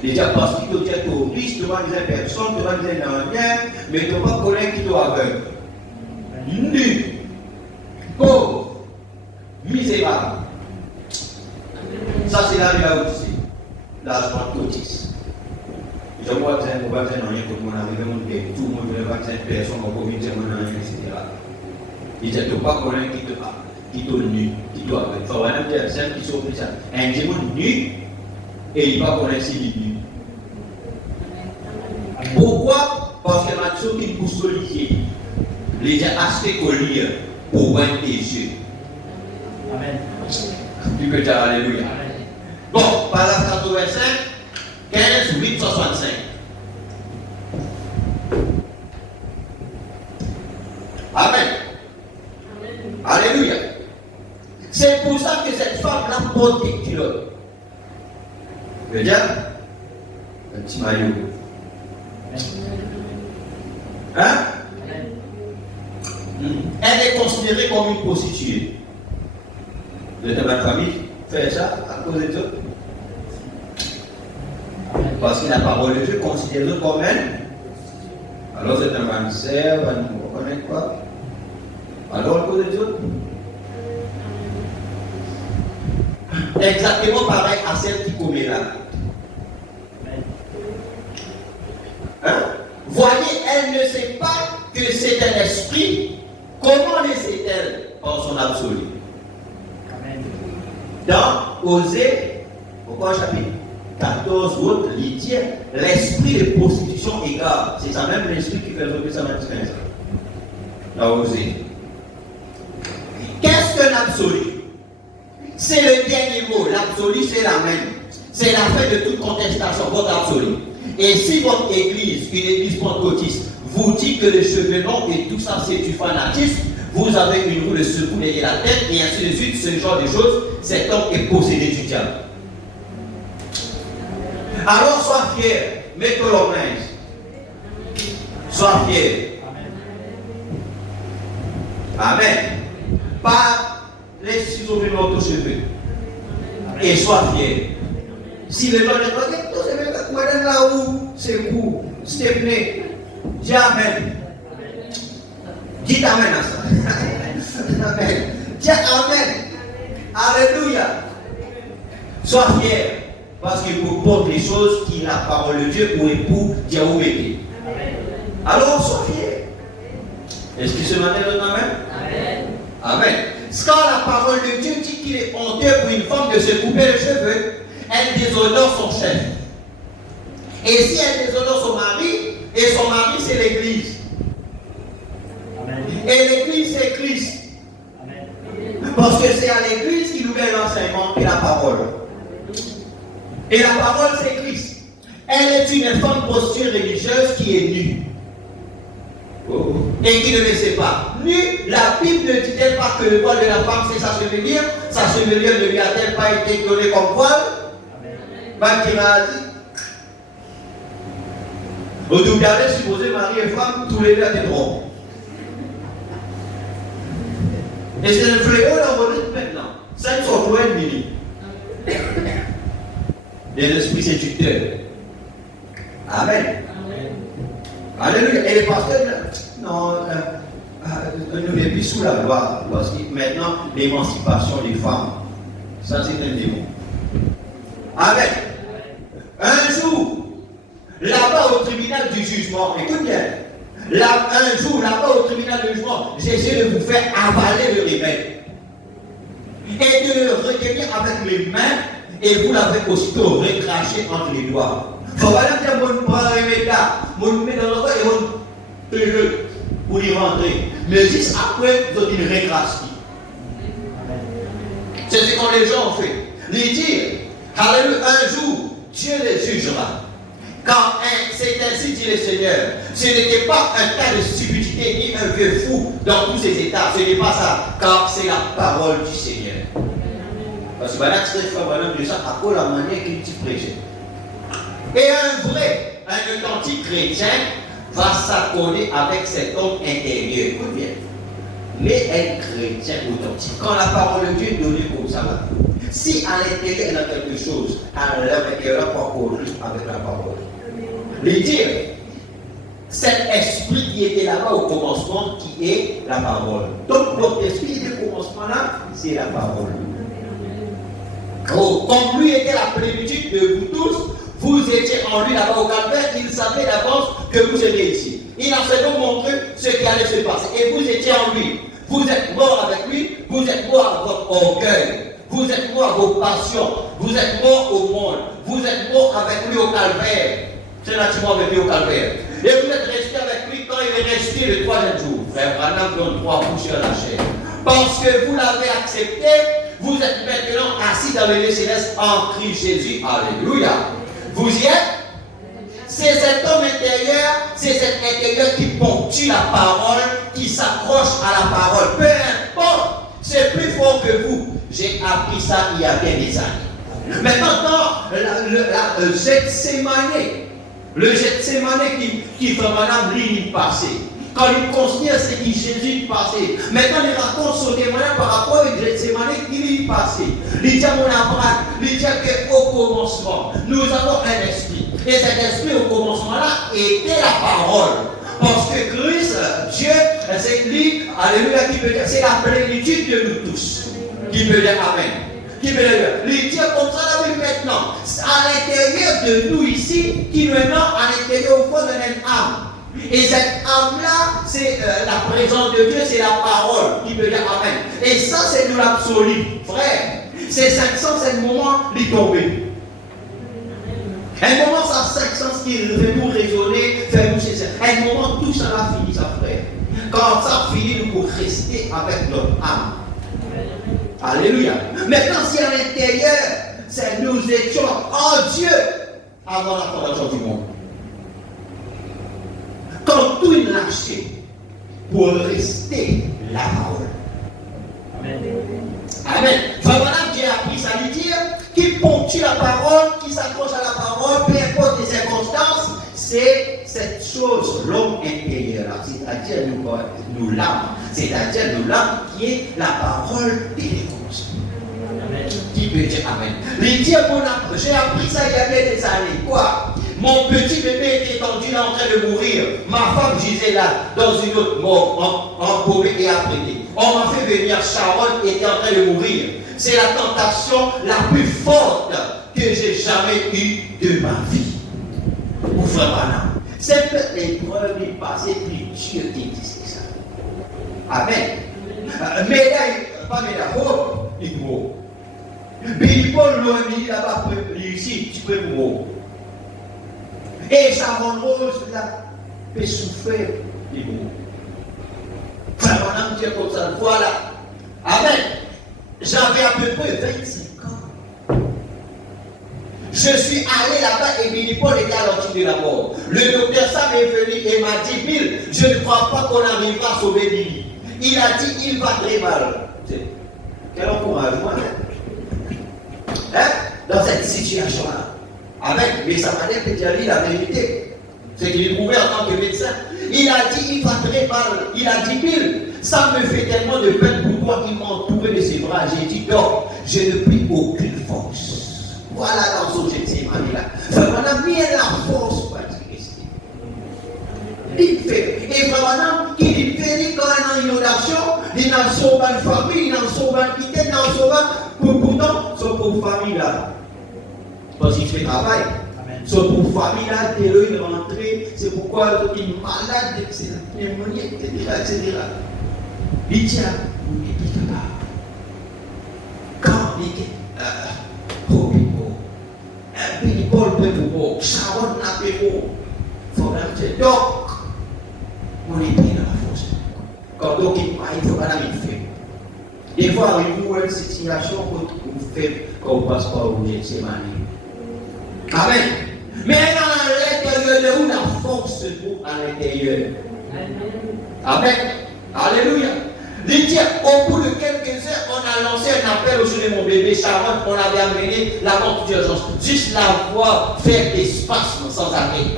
Déjà parce qu'il te dit au riche, tu vas dire personne, tu vas dire rien, mais tu ne vas pas connaître qui doit aveugle. Nu, pauvre, misérable. Ça, c'est là de la Odyssée. Là, je prends tout ici. Je vois que on va dire rien, tout le monde arrive, tout le monde va dire personne, on va dire rien, etc. Il dit, tu ne vas pas connaître qui te nu, qui doit aveugle. Il faut vraiment dire celle qui sont ça. Un démon nu, et il ne va pas connaître si il nu. Pourquoi? Parce que la chose qui pousse au lit, les gens achetent collier pour voir tes yeux. Amen. Tu peux dire Alléluia. Bon, paragraphe 85, 15, 8, 65. Amen. Alléluia. C'est pour ça que cette femme-là porte des culottes. Je veux dire, un petit maillot. Hein? Elle est considérée comme une prostituée. Vous êtes dans ma famille, faites ça à cause de Dieu. Parce que la parole de Dieu considère comme elle. Alors c'est un manceur, vous reconnaissez quoi? Alors à cause de Dieu. Exactement pareil à celle qui commet là. Hein? Voyez, elle ne sait pas que c'est un esprit. Comment le sait-elle? En son absolu. Dans Osée, pourquoi chapitre 14 autres, il dit l'esprit de prostitution égare. C'est ça même l'esprit qui fait le ça même 15 ans. Dans Osée. Qu'est-ce qu'un absolu? C'est le dernier mot. L'absolu, c'est la même. C'est la fin de toute contestation, votre absolu. Et si votre église, une église pentecôtiste, vous dit que le cheveu long et tout ça, c'est du fanatisme, vous avez une roue de secours derrière la tête, et ainsi de suite, ce genre de choses, cet homme est possédé du diable. Alors, sois fier, mets ton linge. Sois fier. Amen. Pas les ciseaux venant aux cheveux. Et sois fier. Si les gens ne pas dit, là où c'est court, Stepney, dis Amen. Dites Amen à ça. Amen. Dis Amen. Alléluia. Sois fier. Parce qu'il vous porte les choses qui la parole de Dieu pour époux Diaoubété. Alors sois fier. Est-ce que ce matin donne Amen? Amen. Amen. Quand la parole de Dieu dit qu'il est honteux pour une femme de se couper les cheveux, elle déshonore son chef. Et si elle déshonore son mari, et son mari c'est l'église. Amen. Et l'église c'est Christ. Amen. Parce que c'est à l'église qu'il nous met l'enseignement et la parole. Et la parole c'est Christ. Elle est une femme posture religieuse qui est nue. Et qui ne le sait pas. Nue, la Bible ne dit-elle pas que le voile de la femme c'est sa chevelure? Sa chevelure ne lui a-t-elle pas été donnée comme voile? Vous nous regardez supposer mari et femme, tous les deux étaient droits. Et c'est le fléau dans votre vie maintenant. 5 sur 3 et demi. Les esprits séducteurs. Amen. Alléluia. Et les pasteurs, non, nous sommes sous la loi. Parce que maintenant, l'émancipation des femmes, ça c'est un démon. Amen. Un jour, là-bas au tribunal du jugement, écoute bien, un jour, là-bas au tribunal du jugement, j'essaie de vous faire avaler le remède. Et de le retenir avec les mains, et vous l'avez aussitôt recraché entre les doigts. Il faut pas dire mon prend un remède là, mon met dans le doigt et mon pour y rentrer. Mais juste après, vous avez une recrache. C'est ce que les gens ont fait. Les dire, alléluia, un jour, Dieu les jugera. Quand c'est ainsi dit le Seigneur, ce n'était pas un cas de stupidité ni un vieux fou dans tous ses états. Ce n'est pas ça, car c'est la parole du Seigneur. Parce que voilà, tu sais, ça à cause de la manière qu'il t'y prêchait. Et un vrai, un authentique chrétien va s'accorder avec cet homme intérieur. Écoute bien. Mais un chrétien authentique, quand la parole de Dieu est donnée comme ça, là, si à l'intérieur il y a quelque chose, à l'intérieur, pas encore juste avec la parole. Les dire, cet esprit qui était là-bas au commencement, qui est la parole. Donc, votre esprit du commencement là, c'est la parole. Oh, comme lui était la plénitude de vous tous, vous étiez en lui là-bas au calvaire, il savait d'avance que vous seriez ici. Il a seulement montré ce qui allait se passer. Et vous étiez en lui. Vous êtes mort avec lui, vous êtes mort à votre orgueil, vous êtes mort à vos passions, vous êtes mort au monde, vous êtes mort avec lui au calvaire. C'est naturellement avec lui au calvaire. Et vous êtes resté avec lui quand il est resté le 3e jour. Frère Branham donne 3 coups sur la chair. Parce que vous l'avez accepté, Vous êtes maintenant assis dans le lieu céleste en Christ Jésus. Alléluia. Vous y êtes? C'est cet homme intérieur, c'est cet intérieur qui ponctue la parole, qui s'accroche à la parole. Peu importe, c'est plus fort que vous. J'ai appris ça il y a bien des années. Maintenant, dans le Gethsémane qui fait madame l'île passée. Quand il considère ce qui Jésus passé. Maintenant, il raconte son témoignage par rapport à Gethsémane qui est passé. Il dit à mon Abraham, il dit qu'au commencement, nous avons un esprit. Et cet esprit au commencement-là était la parole. Parce que Christ, Dieu, c'est lui, alléluia, qui peut dire, c'est la plénitude de nous tous. Qui peut dire Amen. Qui peut dire, il dit comme ça, là, maintenant, à l'intérieur de nous ici, qui maintenant, à l'intérieur au fond de notre âme. Et cette âme-là, c'est la présence de Dieu, c'est la parole qui peut dire Amen. Et ça, c'est de l'absolu. Frère, c'est 500, c'est le moment d'y tomber. Un moment, ça 500 qui veut nous raisonner, faire nous cesser. Un moment, tout ça va finir, ça, frère. Quand ça finit, nous pouvons rester avec notre âme. Alléluia. Maintenant, si à l'intérieur, c'est nous étions en Dieu avant la fondation du monde. Quand tout est lâché pour rester la parole. Amen. Amen. Voilà, Dieu a appris ça lui dire qui ponctue la parole, qui s'accroche à la parole, peu importe les circonstances, c'est cette chose, l'homme intérieur, c'est-à-dire nous l'âme, c'est-à-dire nous l'âme qui est la parole des réponses. Qui peut dire Amen. Il dit, j'ai appris ça il y a bien des années. Quoi? Mon petit bébé était étendu là en train de mourir. Ma femme gisait là, dans une autre mort, empaumée et apprêtée. On m'a fait venir, Sharon était en train de mourir. C'est la tentation la plus forte que j'ai jamais eue de ma vie. Ou vraiment. Cette épreuve est passée, puis Dieu existe ça. Amen. Mais là, pas mais là, oh, il est mort. Billy Paul l'a mis là-bas, ici, tu peux mourir. Et Sharon Rose, là, peut souffrir, il est mort. Frère, madame, Dieu comme ça, voilà. Amen. J'avais à peu près 25 ans. Je suis allé là-bas et Billy Paul était à l'antique de la mort. Le docteur Sam est venu et m'a dit, Bill, je ne crois pas qu'on arrivera à sauver Billy. Il a dit, il va très mal. Quel encouragement, hein? Dans cette situation-là. Amen. Mais ça m'a dit la vérité. C'est qu'il est trouvé en tant que médecin. Il a dit, il va très mal. Il a dit, Bill, ça me fait tellement de peine pour toi qu'il m'a entouré de ses bras. J'ai dit, non, je ne prie aucune force. Voilà dans son Gethsémane là. Vraiment, mis la force pour être resté. Il fait. Et vraiment, il fait quand il y a une inondation, il n'en sauve pas une famille, il n'en sauve pas une quitté, il n'en sauve pas pourtant son pauvre famille là. Parce qu'il fait travail. Son pauvre famille là, il est rentré, c'est pourquoi il est malade, c'est la pneumonie, etc. Il dit à quand il dit, Billy Paul peut vous Sharon n'a pas vous faut même dire, donc, on est pris dans la force. Quand donc il faut pas la faire. Des fois, il y a une situation que vous faites quand vous passez par au Gethsémane. Amen. Mais à l'intérieur de vous, la force se trouve à l'intérieur. Amen. Alléluia. Il dit, au bout de quelques heures, on a lancé un appel au sujet de mon bébé Sharon. On avait amené la montre d'urgence. Juste la voir faire des spasmes sans arrêt.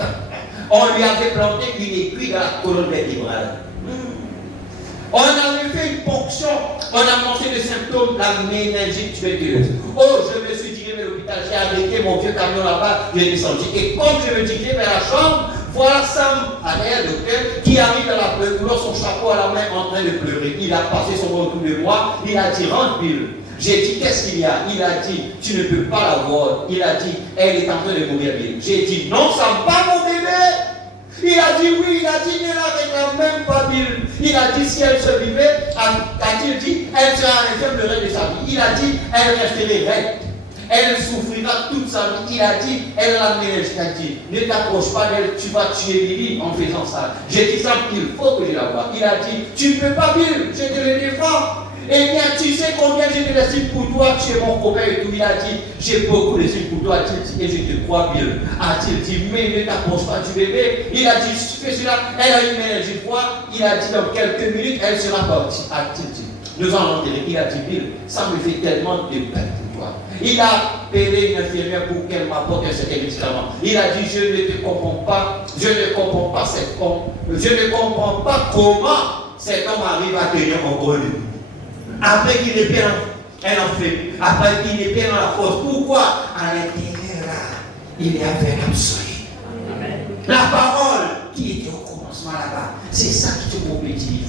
On lui avait planté une aiguille dans la colonne vertébrale. On avait fait une ponction. On a montré des symptômes de la méningite tuberculeuse. Oh, je me suis dirigé vers l'hôpital. J'ai arrêté mon vieux camion là-bas. J'ai descendu. Et comme je me dirigeais vers la chambre, voilà Sam, derrière le docteur, qui arrive dans la couloir, son chapeau à la main en train de pleurer. Il a passé son bras autour de moi. Il a dit, rentre, Bill. J'ai dit, qu'est-ce qu'il y a? Il a dit, tu ne peux pas la voir. Il a dit, elle est en train de mourir, Bill. J'ai dit, non, Sam, pas mon bébé. Il a dit oui, il a dit, ne la réclame même pas, Bill. Il a dit, si elle se vivait, a-t-il dit, elle sera infirme le reste de sa vie. Il a dit, elle resterait raide. Elle souffrira toute sa vie. Il a dit, elle a ménage. Il a dit, ne t'approche pas d'elle, tu vas tuer Billy en faisant ça. J'ai dit ça, il faut que je la voie. Il a dit, tu ne peux pas, Bill, je te le défends. Eh bien, tu sais combien j'ai de l'estime pour toi, tu es mon copain et tout. Il a dit, j'ai beaucoup d'estime pour toi, a-t-il dit, et je te crois bien. A-t-il dit, mais ne t'approche pas du bébé. Il a dit, fais cela. Elle a eu une énergie de foi. Il a dit, dans quelques minutes, elle sera partie. A-t-il dit, nous allons l'enterrer. Il a dit, Bill, ça me fait tellement de peine pour toi. Il a appelé une infirmière pour qu'elle m'apporte un certain médicament. Il a dit, je ne te comprends pas, je ne comprends pas cet homme, je ne comprends pas comment cet homme arrive à tenir encore lui. Après qu'il est bien, elle en fait. Après qu'il est bien dans la force. Pourquoi? À l'intérieur là, il y avait l'absolu. La parole qui était au commencement là-bas, c'est ça qui te compétit.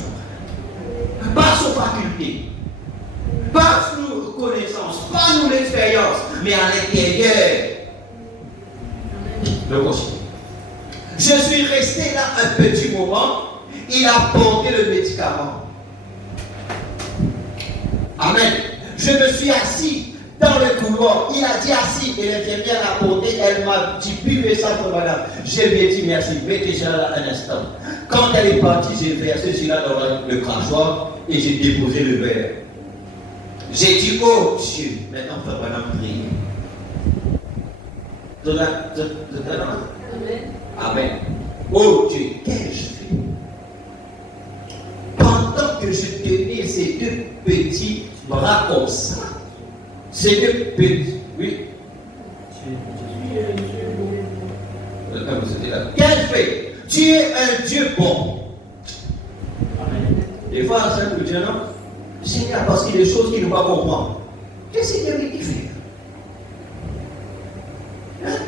Pas sous faculté, pas sous connaissance, pas sous l'expérience, mais à l'intérieur. Le costume. Je suis resté là un petit moment. Il a porté le médicament. Amen. Je me suis assis dans le couloir. Il a dit assis et l'infirmière a porté. Elle m'a dit buvez ça pour madame. Je lui ai dit merci. Mettez ça là un instant. Quand elle est partie, j'ai versé cela dans le crachoir et j'ai déposé le verre. J'ai dit oh Dieu, maintenant faut madame prier. Amen. Oh Dieu, qu'ai-je fait? Pendant que je tenais ces deux petits bras comme ça, ces deux petits, oui. Qu'ai-je fait? Tu es un Dieu bon. Des fois, ça nous dit non, Seigneur, parce qu'il y a des choses qu'il ne va pas comprendre. Qu'est-ce qu'il y a qui fait? Hein?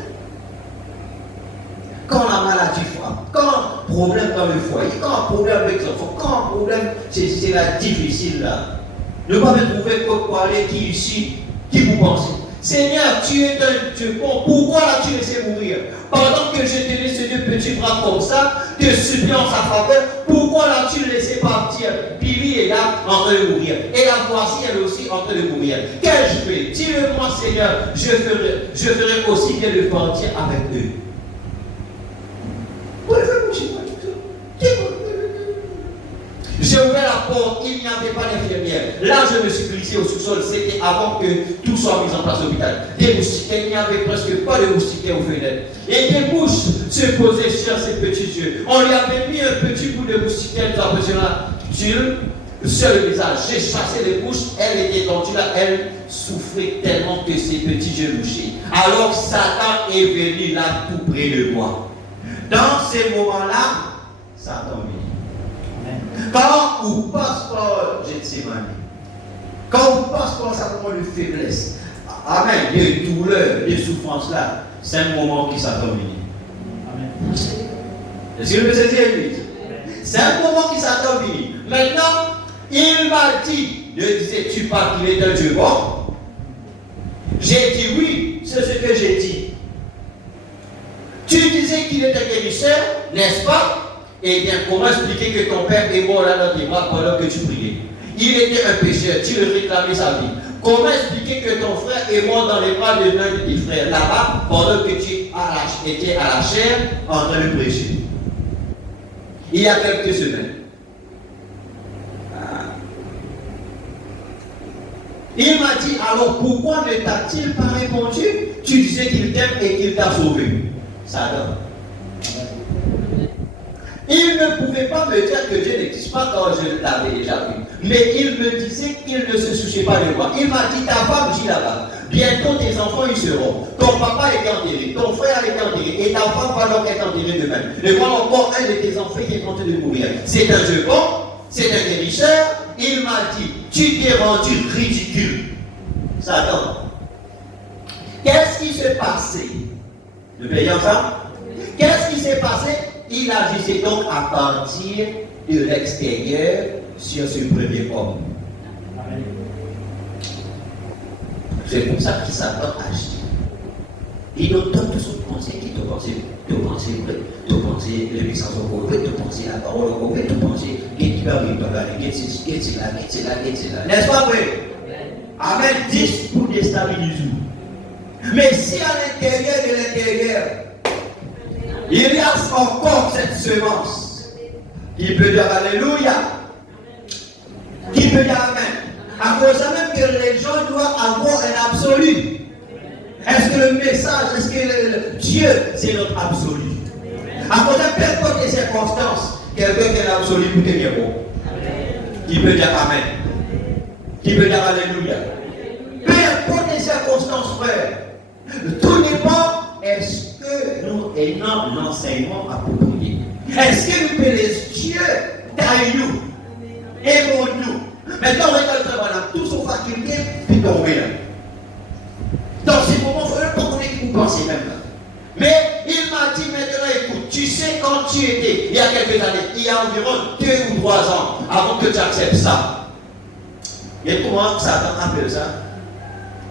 Quand la maladie frappe, quand problème dans le foyer, quand problème avec les enfants, quand problème, c'est la difficile là. Ne pas me trouver pour aller qui ici, qui vous pensez. Seigneur, tu es un Dieu bon, pourquoi l'as-tu laissé mourir? Pendant que je te laisse ces deux petits bras comme ça, te suppliant sa faveur, pourquoi l'as-tu laissé partir? Billy est là en train de mourir. Et la voici elle aussi en train de mourir. Qu'ai-je fait? Dis-le-moi Seigneur, je ferai aussi bien de partir avec eux. J'ai ouvert la porte, il n'y avait pas d'infirmière. Là, je me suis glissé au sous-sol. C'était avant que tout soit mis en place à l'hôpital. Des moustiquaires, il n'y avait presque pas de moustiquaires aux fenêtres. Et des mouches se posaient sur ses petits yeux. On lui avait mis un petit bout de moustiquaire sur le visage. J'ai chassé les mouches, elle était tendue là, elle souffrait tellement que ses petits yeux louchaient. Alors Satan est venu là tout près de moi. Dans ces moments-là, Satan vient. Quand on passe par Gethsemane, quand on passe par un moment de faiblesse, amen, de douleur, de souffrance là, c'est un moment qui s'attend venir. Est-ce que vous me saisissez, Église? C'est un moment qui s'attend venir. Maintenant, il m'a dit, ne disais-tu pas qu'il est un Dieu bon? J'ai dit oui, c'est ce que j'ai dit. Tu disais qu'il est un guérisseur, n'est-ce pas? Eh bien, comment expliquer que ton père est mort là dans tes bras pendant que tu priais? Il était un pécheur, tu le réclamais sa vie. Comment expliquer que ton frère est mort dans les bras de l'un de tes frères là-bas pendant que tu étais à la chair en train de prêcher? Il y a quelques semaines. Il m'a dit, alors pourquoi ne t'a-t-il pas répondu? Tu disais qu'il t'aime et qu'il t'a sauvé. Ça donne. Il ne pouvait pas me dire que Dieu n'existe pas quand je l'avais déjà vu. Mais il me disait qu'il ne se souciait pas de moi. Il m'a dit, ta femme dit là-bas, bientôt tes enfants y seront. Ton papa est enterré, ton frère est enterré, et ta femme va donc être enterrée de même. Et voilà encore un de tes enfants qui est en train de mourir. C'est un Dieu bon, c'est un guérisseur. Il m'a dit, tu t'es rendu ridicule. Satan. Qu'est-ce qui s'est passé? Le payant ça? Qu'est-ce qui s'est passé? Il agissait donc à partir de l'extérieur sur ce premier homme. Amen. C'est comme ça qu'il Satan agit. Il donne tout son conseil qui te pense vrai, te pense les messages encore vrai, te pense la parole encore vrai, te pense qui va arriver dans la n'est-ce pas vrai? Amen. 10 pour déstabiliser. Mais si à l'intérieur de l'intérieur, il y a encore cette semence, qui peut dire Alléluia, qui peut dire Amen. À cause de ça même que les gens doivent avoir un absolu. Est-ce que le message, est-ce que Dieu, c'est notre absolu? À cause de peu importe les circonstances, quelqu'un qui est l'absolu pour tenir bon. Qui peut dire Amen? Qui peut dire Alléluia? Peu importe les circonstances, frère. Tout dépend, est-ce que nous ayons l'enseignement approprié? Est-ce que nous connaissons Dieu dans nous? Aimons-nous. Maintenant, regarde le frère, tout son faculté, puis tomber là. Dans ces moments, il ne faut pas qu'on ait que vous pensez même là. Mais il m'a dit maintenant, écoute, tu sais quand tu étais, il y a quelques années, il y a environ 2 ou 3 ans, avant que tu acceptes ça. Et comment Satan appelle ça?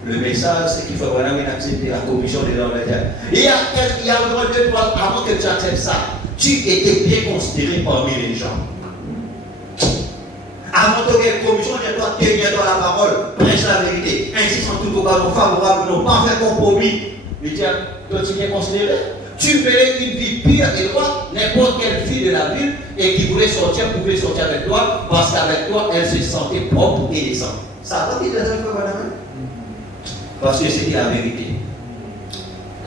Le message, c'est qu'il faut vraiment accepter la commission des hommes de terre. Il y a environ 2 ou 3 ans, avant que tu acceptes ça, tu étais bien considéré parmi les gens. Avant de faire commission, je dois tenir dans la parole, prêche la vérité, insiste en tout cas, favorable, non, pas faire compromis. Il dit, toi tu viens considérer? Tu menais une vie pure et droite, n'importe quelle fille de la ville, et qui voulait sortir, pouvait sortir avec toi, parce qu'avec toi, elle se sentait propre et décente. Ça a pas dit de ça, madame? Parce que c'était la vérité.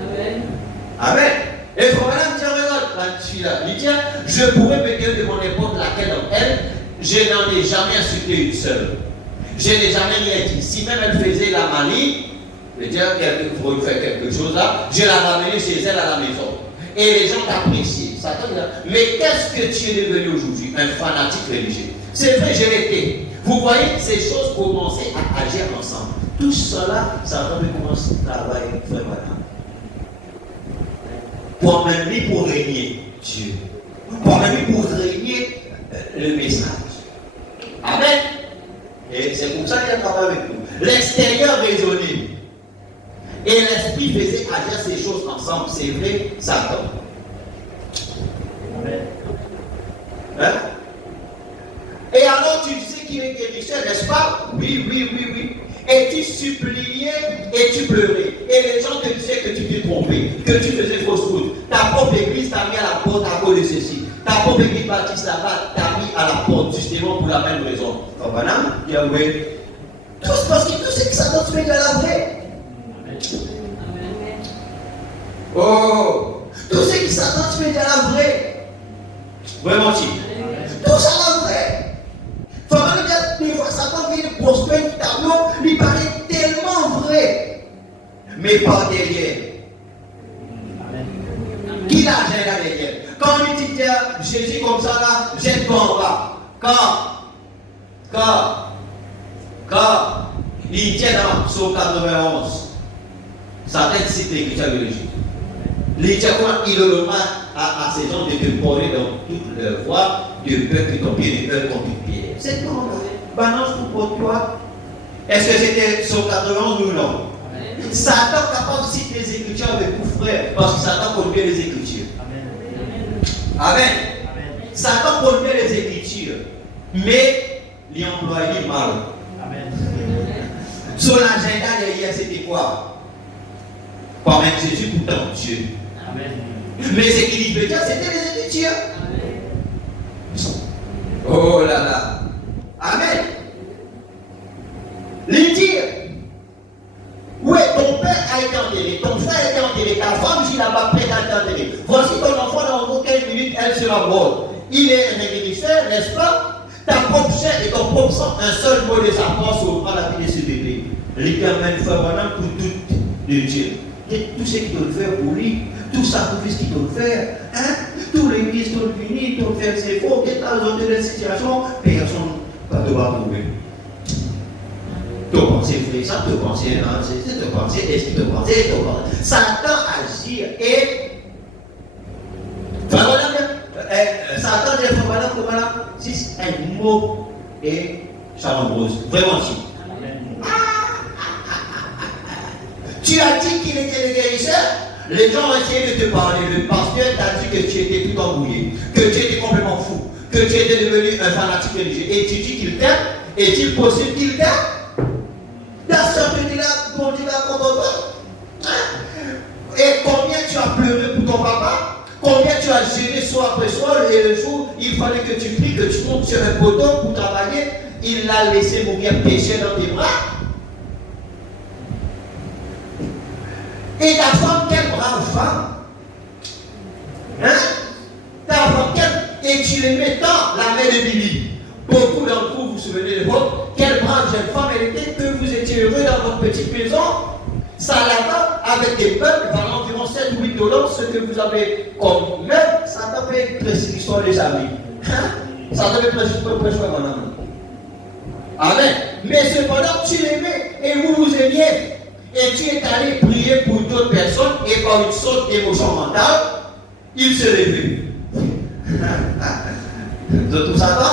Amen. Amen. Et pour madame, tiens, regarde, là-dessus, là, il dit, je pourrais me dire de mon époque laquelle d'entre elles, je n'en ai jamais insulté une seule. Je n'ai jamais rien dit. Si même elle faisait la manie, je veux dire, il faut faire quelque chose là, je la ramenais chez elle à la maison. Et les gens t'appréciaient. Mais qu'est-ce que tu es devenu aujourd'hui? Un fanatique religieux. C'est vrai, je l'étais. Vous voyez, ces choses commençaient à agir ensemble. Tout cela, ça va commencer à travailler, frère madame. Pour même pour régner Dieu. Pour même pour régner le message. Amen. Et c'est comme ça qu'il a travaillé avec nous. L'extérieur raisonnait. Et l'esprit faisait agir ces choses ensemble. C'est vrai, Satan. Amen. Hein? Et alors tu disais qu'il est guérisseur, n'est-ce pas? Oui. Et tu suppliais et tu pleurais. Et les gens te disaient que tu t'es trompé, que tu faisais fausse route. Ta propre église t'a mis à la porte à cause de ceci. Ta propre église baptiste là-bas t'a mis à la porte justement pour la même raison. Comme madame, il y a oui. Tous parce que tout ce que ça doit se mettre à la vraie. Oh, tout ce qui s'attend se mettre à la vraie. Vraiment, tout ça à la vraie. Faut même dire, des fois, Satan vient de construire un tableau, il paraît tellement vrai. Mais pas derrière. Qui l'a gêné là derrière? Quand on dit Jésus comme ça là, jette toi en bas. Quand il tient dans Psaume 91, Satan cite l'écriture biologique. Les diacres, il le demande à ces gens de te parler dans toute leur voix, de peur que ton pied ne meure contre une pierre. C'est tout. Balance pour toi. Est-ce que c'était Psaume 91 ou non? Satan est capable de citer les Écritures avec vous, frère, parce que Satan connaît bien les Écritures. Amen. Satan connaît bien les Écritures, mais il emploie mal. Amen. Son agenda derrière, c'était quoi? Par même Jésus pour ton Dieu. Amen. Mais ce qu'il veut dire, c'était les Écritures. Oh là là. Amen. Lui dire, oui, ton père a été enterré, ton frère a été enterré, ta femme, si là-bas, prête à être enterrée. Voici ton enfant, dans quelques minutes, elle sera morte. Il est un guérisseur, n'est-ce pas? Ta propre chair et ton propre sang, un seul mot de sa part sauvera la vie de ce bébé. L'éternel fait maintenant pour tout de Dieu. Tout ce qu'il doit faire pour lui, tout sacrifice qu'il doit faire, hein? Tous les églises sont unis, tout faire ses faux, et dans une situation, personne ne doit trouver. Tu penses frère, ça, tu penses, tu penses, est-ce que tu penses, Satan agit et. Satan dit, voilà, si un mot et Sharon Rose. Vraiment, si. Tu as dit qu'il était le guérisseur, les gens ont essayé de te parler. Le pasteur t'a dit que tu étais tout embrouillé, que tu étais complètement fou, que tu étais devenu un fanatique religieux. Et tu dis qu'il t'aime, est-il possible qu'il t'aime? La soeur te dit là, ton Dieu va contre toi. Et combien tu as pleuré pour ton papa? Combien tu as gêné soir après soir, et le jour, il fallait que tu pries, que tu montes sur un poteau pour travailler. il l'a laissé mourir péché dans tes bras. Et ta femme, quelle brave femme. Hein? Ta femme, et tu l'aimais tant, la mère de Billy. Beaucoup d'entre vous vous souvenez de votre, quelle brave jeune femme elle était, que vous étiez heureux dans votre petite maison. Ça là-bas, avec des meubles, par environ 7 ou 8 $, ce que vous avez comme meuble, ça t'avait presque l'histoire des amis. Hein? Ça t'avait presque mon ami. Amen. Mais cependant, tu l'aimais et vous vous aimiez. Et tu es allé prier pour d'autres personnes et par une sorte d'émotion mentale, il se levait. De tout ça va?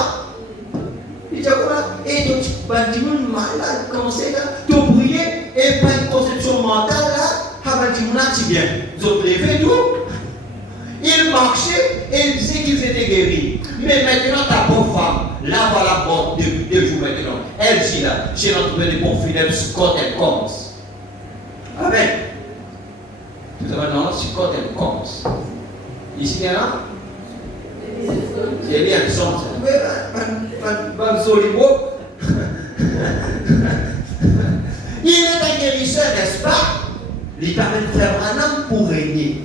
Il dit voilà. Et donc, tu vas dire malade, comme c'est là, tu prier et pas une conception mentale là, tu vas dire bien. Vous avez levé tout. Il marchait et il disait qu'ils étaient guéris. Mais maintenant, ta pauvre femme, là, voilà, morte depuis 2 jours maintenant. Elle dit là, j'ai retrouvé des bons fidèles quand elle commence. Amen. Tout à l'heure, c'est quand elle commence. Ici, il y a là. Il y a un son. Il est un guérisseur, n'est-ce pas? Il t'amène faire un homme pour régner.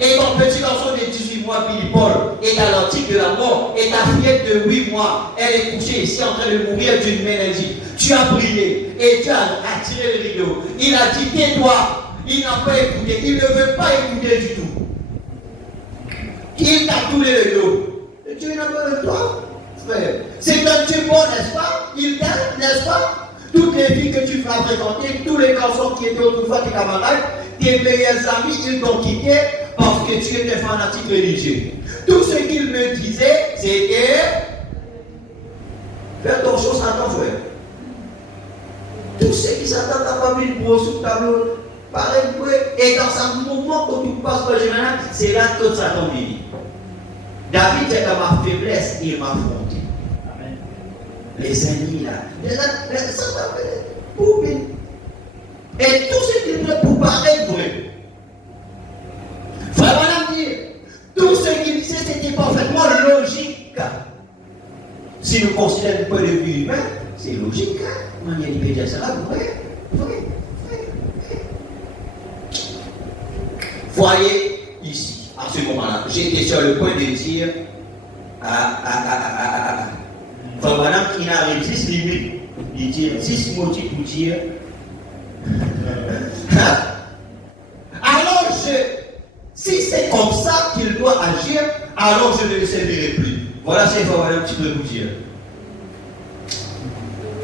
Et ton petit garçon de 18 mois, Billy Paul, est à l'antique de la mort. Et ta fillette de 8 mois, elle est couchée ici en train de mourir d'une maladie. Tu as prié et tu as attiré le rideau. Il a dit tais-toi. Il n'a pas écouté. Il ne veut pas écouter du tout. Il t'a tourné le dos. Et Dieu n'a pas de toi, frère. C'est un Dieu bon, n'est-ce pas? Il t'aime, n'est-ce pas? Toutes les filles que tu feras fréquenter, tous les garçons qui étaient autrefois tes camarades, tes meilleurs amis, ils t'ont quitté parce que tu étais fanatique religieux. Tout ce qu'ils me disaient, c'était fais ton chose à ton frère. Tous ceux qui s'attendent à pas venir pour sous tableau, pareil, et dans ce mouvement que tu passes par général, c'est là que ça tombe. David est dans ma faiblesse, il m'a affronté. Les ennemis là, ça va pour et tout ce qu'il veut pour paraître vrai. Vraiment dire, tout ce qu'il disait c'était parfaitement logique. Si nous considérons du point de vue humain, c'est logique. On y a dit que ça va, vrai. Voyez ici, à ce moment-là, j'étais sur le point de dire madame qui n'a 10 limites, il dit 10 motifs pour dire. Alors, si c'est comme ça qu'il doit agir, alors je ne le servirai plus. Voilà ce qu'il faut un petit peu vous dire.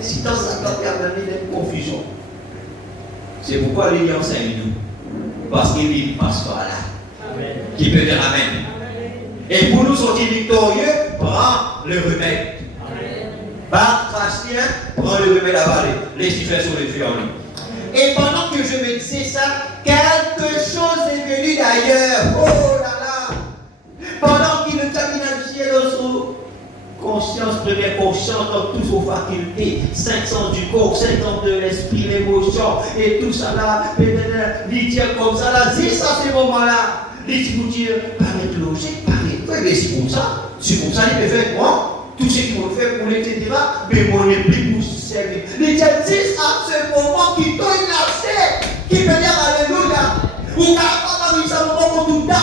Si dans ça, il y a une confusion. C'est pourquoi il enseigne nous. Parce qu'il passe par là. Amen. Qui peut dire Amen. Et pour nous sortir victorieux, prends le remède. Par Bastien, prends le remède à valer. Les chiffres sur les feux en lui. Et pendant que je me disais ça, quelque chose est venu d'ailleurs. Oh là là! Pendant qu'il examinait dans son conscience, première conscience, dans toutes vos facultés, 5 sens du corps, 5 sens de l'esprit, l'émotion, et tout ça là, il tient comme ça là, c'est ça ces moments-là. Il vous dire, paraît logique, paraît, mais c'est comme ça, il peut faire quoi? Tout ce qu'ils vont faire pour etc. Mais mon esprit pour servir. Les gens disent à ce moment qui donne l'accès, qui peut dire Alléluia. Ou quand on a ça, on tout down.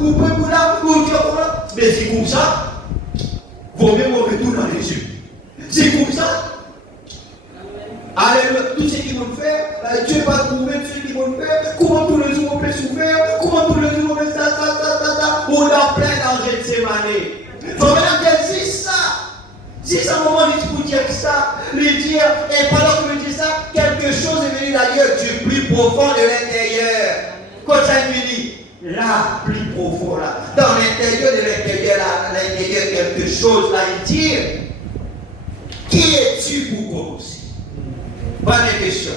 Ou peut vous là, ou Dieu comme là. Mais c'est comme ça. Vaut mieux qu'on retourne dans les yeux. C'est comme ça. Alléluia. Tout ce qu'ils vont faire, Dieu va trouver tout ce qu'ils vont faire. Comment tous les jours on peut souffrir. Comment tous les jours on peut ça. On a plein d'enjeux de ces années. Faut maintenant qu'elle dise ça. Si c'est un moment de vous dire ça, lui dire, et pendant que je dis ça, quelque chose est venu d'ailleurs du plus profond de l'intérieur. Quand ça me dit, là, plus profond là, dans l'intérieur de l'intérieur, là, l'intérieur, quelque chose là, il dit, qui es-tu pour commencer? Pas de question.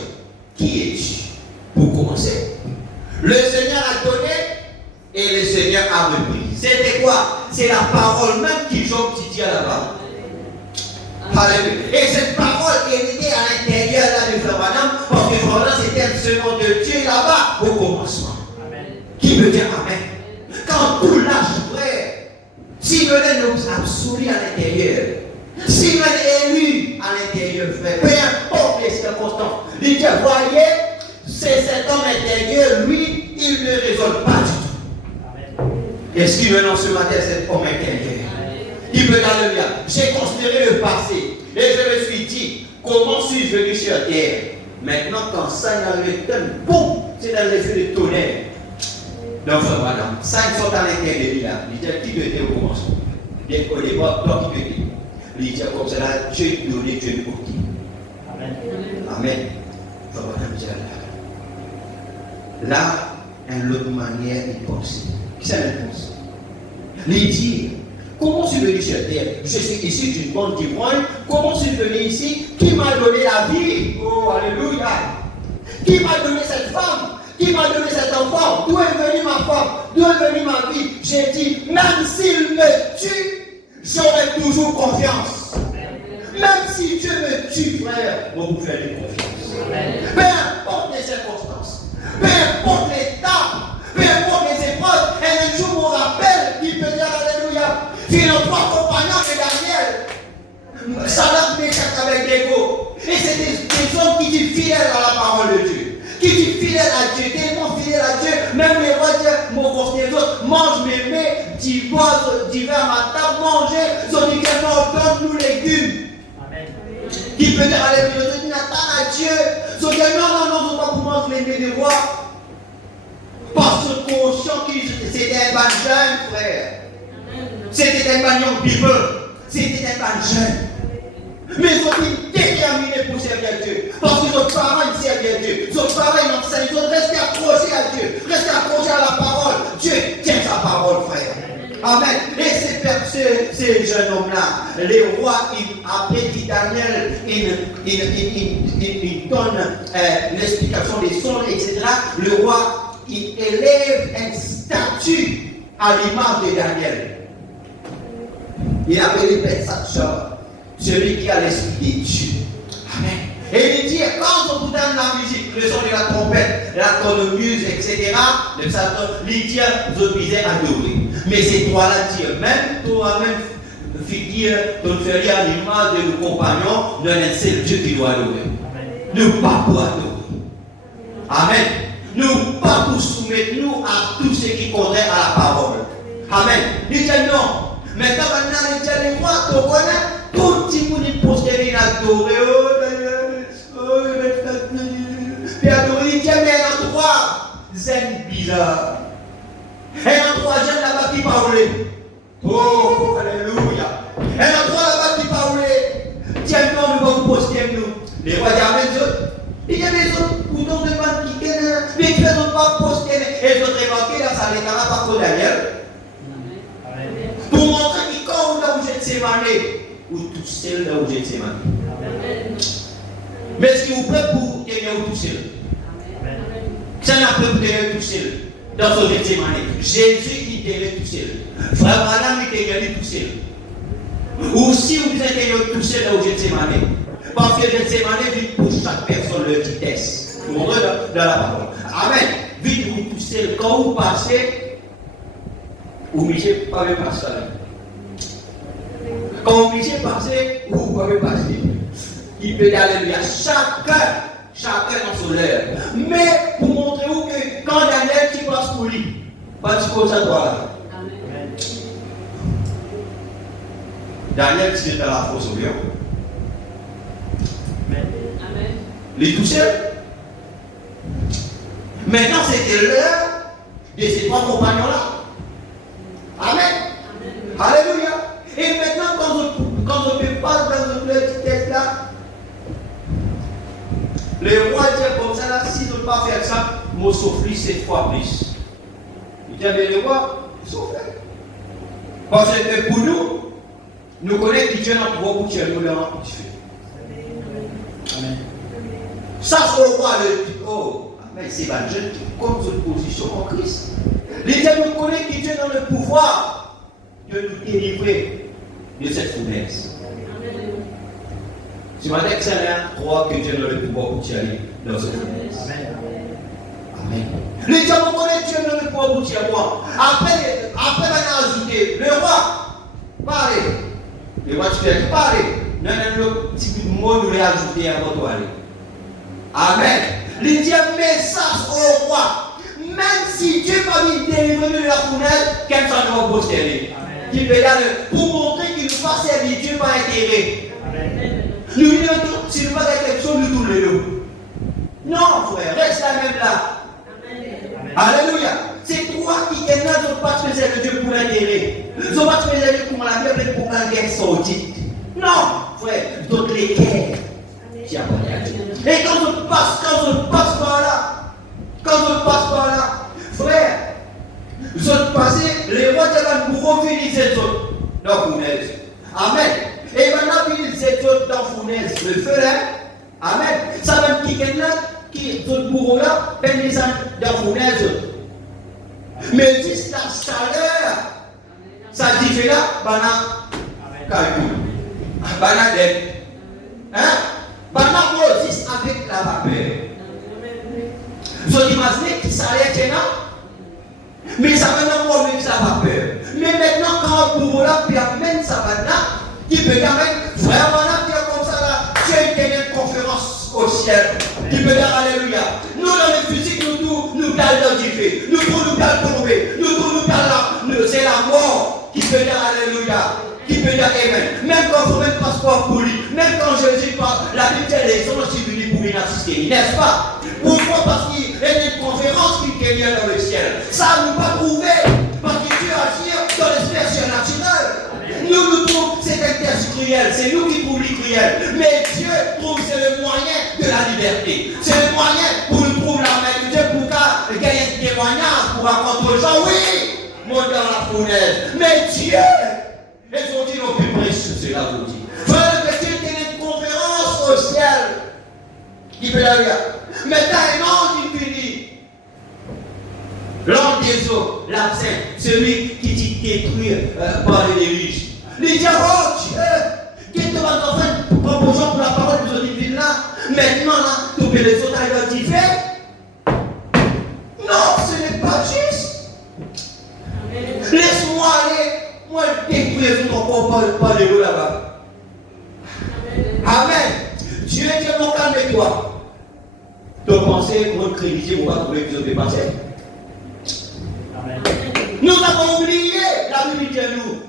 Qui es-tu pour commencer? Le Seigneur a donné et le Seigneur a repris. C'était quoi? C'est la parole même qui Job dit là-bas. Alléluia. Et cette parole qui était à l'intérieur là de Frère Madame, parce que Frère Madame c'était un second de Dieu là-bas au commencement. Amen. Qui veut dire Amen? Quand tout lâche, frère, si le lait nous absolue à l'intérieur, Si on est élu à l'intérieur, frère, peu importe les circonstances, il dit, voyez, c'est cet homme intérieur, lui, il ne raisonne pas du tout. Est-ce qu'il veut dans ce matin cet homme intérieur? Il peut alléluia. J'ai considéré le passé et je me suis dit, comment suis-je venu sur terre? Maintenant, quand ça y arrive, boum, c'est dans les yeux de tonnerre. Donc, madame, ça ils sont à l'intérieur là. Il dit, qui te dit au commencement? Il dit, au départ, toi qui te dis. Il dit, comme ça, Dieu te donne, Dieu te dit. Amen. Amen. Là, une autre manière de penser. Qui ça le pense? Il dit, comment suis-je venu sur terre? Je suis ici d'une bande d'ivrogne. Comment suis-je venu ici? Qui m'a donné la vie? Oh, alléluia! Qui m'a donné cette femme? Qui m'a donné cet enfant? D'où est venue ma femme? D'où est venue ma vie? J'ai dit, même s'il me tue, j'aurai toujours confiance. Même si Dieu me tue, frère, moi vous faites confiance. Peu importe les circonstances, peu importe les temps, peu importe les épreuves, et un jour on rappelle, il peut dire alléluia. Il y a trois compagnons de Daniel. Salam Meshach avec Nego. Et c'est des hommes qui étaient fidèles à la parole de Dieu. Qui étaient fidèles à Dieu, tellement fidèles à Dieu. Même les rois disent, mon conseiller, les autres, mange mes mets, divers à ma table, mangez. Ils ont dit, donne-nous légumes. Qui peut dire, alléluia, je dis, attends à Dieu. Ils ont dit, non, on ne va pas pour manger les mets des rois. Parce que conscient que c'était un ban jeune, frère. C'était un ban young people. C'était un ban jeune. Mais ils ont été déterminés pour servir Dieu. Parce que nos parents ils servent Dieu. Nos parents ils enseignent. Ils ont resté accrochés à Dieu. Resté accrochés à la parole. Dieu tient sa parole, frère. Amen. Et ces jeunes hommes-là, les rois, après qui Daniel, il donne l'explication des songes, etc. Le roi, il élève un statut à l'image de Daniel. Il appelle Belshazzar, celui qui a l'esprit de Dieu. Amen. Et il dit, quand on vous donne la musique, le son de la trompette, la cornemuse, etc., le Satan, il dit, vous obligez à adorer. Mais c'est toi-là dire, même toi-même, figure, ton frère à l'image de nos compagnons, non, c'est le Dieu qui doit adorer. Nous pas pour adorer. Amen. Nous pas pour soumettre nous à tout ce qui contraire à la parole. Amen. Il dit non. Maintenant, il dit les rois, tu connais, tout le monde est posté, il a adoré. Puis adorer, il dit, mais un endroit, zen bizarre. Un endroit, j'aime là-bas qui parlait. Oh, alléluia. Un endroit là-bas qui parlait. Tiens, non, nous allons poster, nous. Les rois disent, il y a des autres boutons de banque qui viennent, mais ils ne sont pas postés. Et ils ont remarqué dans sa lettre, par contre, Daniel. Pour montrer que quand on a bougé de ses manées, ou tout seul là où j'ai de ses manées. Mais est-ce que vous pouvez pour tenir tout seul? Ça n'a pas pour tenir tout seul. Dans son Gethsémane. Jésus il tenait tout seul. Frère Madame il tenait tout seul. Ou si vous êtes tenir tout seul là où Gethsémane. Parce que Gethsémane vit pour chaque personne leur vitesse. Vous montrez dans la parole. Amen. Vite vous tout seul. Quand vous passez, vous ne pouvez pas passer. Quand vous pouvez passer, vous ne pouvez passer. Il peut y aller à chacun dans son heure. Mais pour montrer vous que quand Daniel qui passe pour lui, pas du coup ça doit là. Daniel qui est dans la fosse au lion. Les tout seul. Maintenant c'était l'heure de ces trois compagnons-là. Amen. Alléluia. Et maintenant quand on peut passer dans notre petit texte là, les rois disent comme ça, là, s'ils ne peuvent pas faire ça, moi souffrir 7 fois plus. Il dit, mais les rois, ils souffrent. Parce que pour nous connaissons que Dieu n'a pas pouvoir pour tuer nous là. Amen. Ça, c'est le roi le dit, oh, mais c'est pas jeune qui comme une position en Christ. Les dieux nous connaissent que Dieu a le pouvoir de nous délivrer de cette fournaise. Tu m'as dit que c'est un droit que Dieu a le pouvoir pour tirer dans cette fournaise. Amen. Les dieux nous connaissent Dieu a le pouvoir pour tirer moi. Après on a ajouté le roi. Parlez. Le Et moi, tu fais parler. Non, l'autre petit mot nous l'a ajouté avant de aller. Amen. Il dit un message au roi. Même si Dieu va lui délivrer de la fournaise, qu'elle s'en va poster. Qui peut pour montrer qu'il ne va servir Dieu par intérêt. Nous, si nous ne faisons pas quelque chose, nous tournons le dos. Non, frère, reste là même là. Alléluia. C'est toi qui es là, tu ne pas te faire Dieu pour l'intérêt. Tu ne pas te faire Dieu pour la Bible pour la guerre saoudite. Non, frère, d'autres les guerres. Et quand on passe par là, frère, vous êtes passés, les rois de la bourreau finissent dans la fournaise. Amen. Et maintenant, finissent dans la fournaise. Le feu là, amen. Ça va être qui est bourreau là, finissent dans la fournaise. Mais juste la chaleur, ça dit là, banane, hein? Banane existe avec la vapeur. Vous imaginez qui s'arrête là? Mais ça va pas avec sa vapeur. Mais maintenant, quand on là, puis amène sa banane, qui peut quand même, frère, banane, comme ça là, tu as une conférence au ciel. Qui peut dire Alléluia. Nous, dans les physiques, nous allons identifier. Nous allons tomber. Nous allons c'est la mort qui peut dire Alléluia. Qui peut dire Amen. Même quand vous mettez passeport pour lui, même quand Jésus parle, la Bible dit les gens sont venus pour y assister, n'est-ce pas? Pourquoi? Parce qu'il y a une conférence qui est dans le ciel. Ça, nous pas trouvé. Parce que Dieu agit dans l'esprit surnaturel. Nous trouvons c'est un test cruel, c'est nous qui trouvons les cruels. Mais Dieu trouve c'est le moyen de la liberté. C'est le moyen pour nous trouver la main de Dieu pour gagner des témoignages, pour rencontrer les gens. Oui, mon dans la fournaise. Mais Dieu, ils ont dit nos plus précieux, c'est là vous dit. Frère, Dieu qui a une conférence au ciel. Qui peut la regarder. Maintenant, un ange qui finit. L'ange des eaux, l'absent, celui qui dit détruire par les riches. Il dit, oh Dieu, qu'est-ce que tu vas faire pour proposer pour la parole de ce divine là? Maintenant, là, tu peux les autres identifier? Non, ce n'est pas juste. Laisse-moi aller, moi détruire ton corps par les eaux là-bas. Amen. Dieu dit, non, calme-toi. Ton pensée pour une crédibilité, on va trouver que vous passé. Nous avons oublié la Bible dit à nous.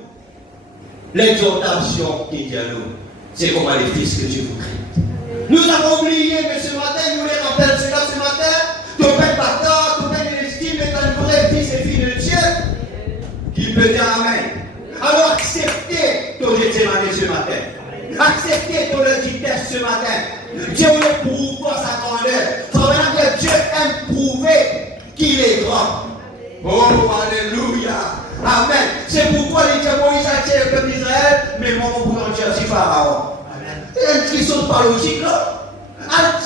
L'exhortation qui dit à nous, c'est comment les fils que Dieu vous crée. Nous avons oublié, mais ce matin, nous les rappelons cela ce matin. Ton père bâtard, ton père l'estime est un vrai fils et fille de Dieu qui peut dire Amen. Alors acceptez ton témoignage ce matin. Acceptez ton test ce matin. Dieu vous prouve pas sa grandeur. Frère, que Dieu aime prouver qu'il est grand. Oh, alléluia. Amen. C'est pourquoi les dieux Moïse a tiré le peuple d'Israël, mais mon pour en dire si Pharaon. Ils ne sont pas logiques là.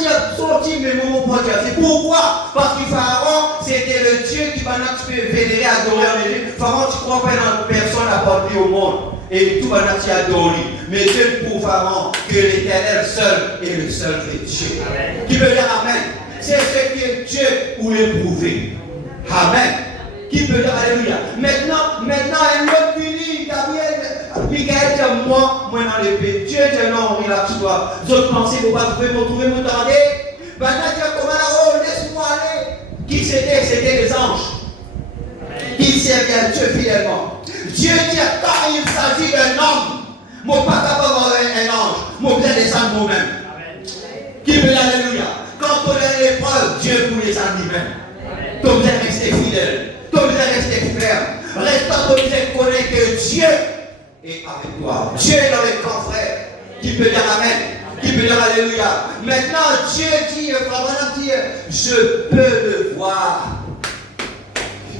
Il a sorti, mais mon pour en dire si. Pourquoi? Parce que Pharaon, c'était le Dieu qui va nous vénérer, adorer en Égypte. Pharaon, tu crois pas dans personne à part lui au monde. Et tout va nous adorer. Mais Dieu pour Pharaon que l'Éternel seul est le seul vrai Dieu. Amen. Qui veut dire Amen. C'est ce que Dieu voulait prouver. Amen. Qui peut dire Alléluia. Maintenant, un autre fini, Gabriel, Michael dit moi dans l'épée. Dieu dit non, relaxe-toi. D'autres pensées, vous ne pouvez pas me trouver, me tarder. Maintenant, Dieu comment oh, laisse-moi aller. Qui c'était? C'était les anges. Qui servaient à Dieu fidèlement. Dieu dit quand il s'agit d'un homme, moi pas capable d'avoir un ange, moi bien descendre moi-même. Qui veut dire Alléluia. Quand on a l'épreuve, Dieu vous les a lui-même. Donc vous êtes resté fidèle. Donc vous êtes resté ferme. Restant comme vous êtes connaît que Dieu est avec toi. Dieu est dans les camps, frère. Qui peut dire Amen. Qui peut dire Alléluia. Maintenant, Dieu dit, je peux le voir.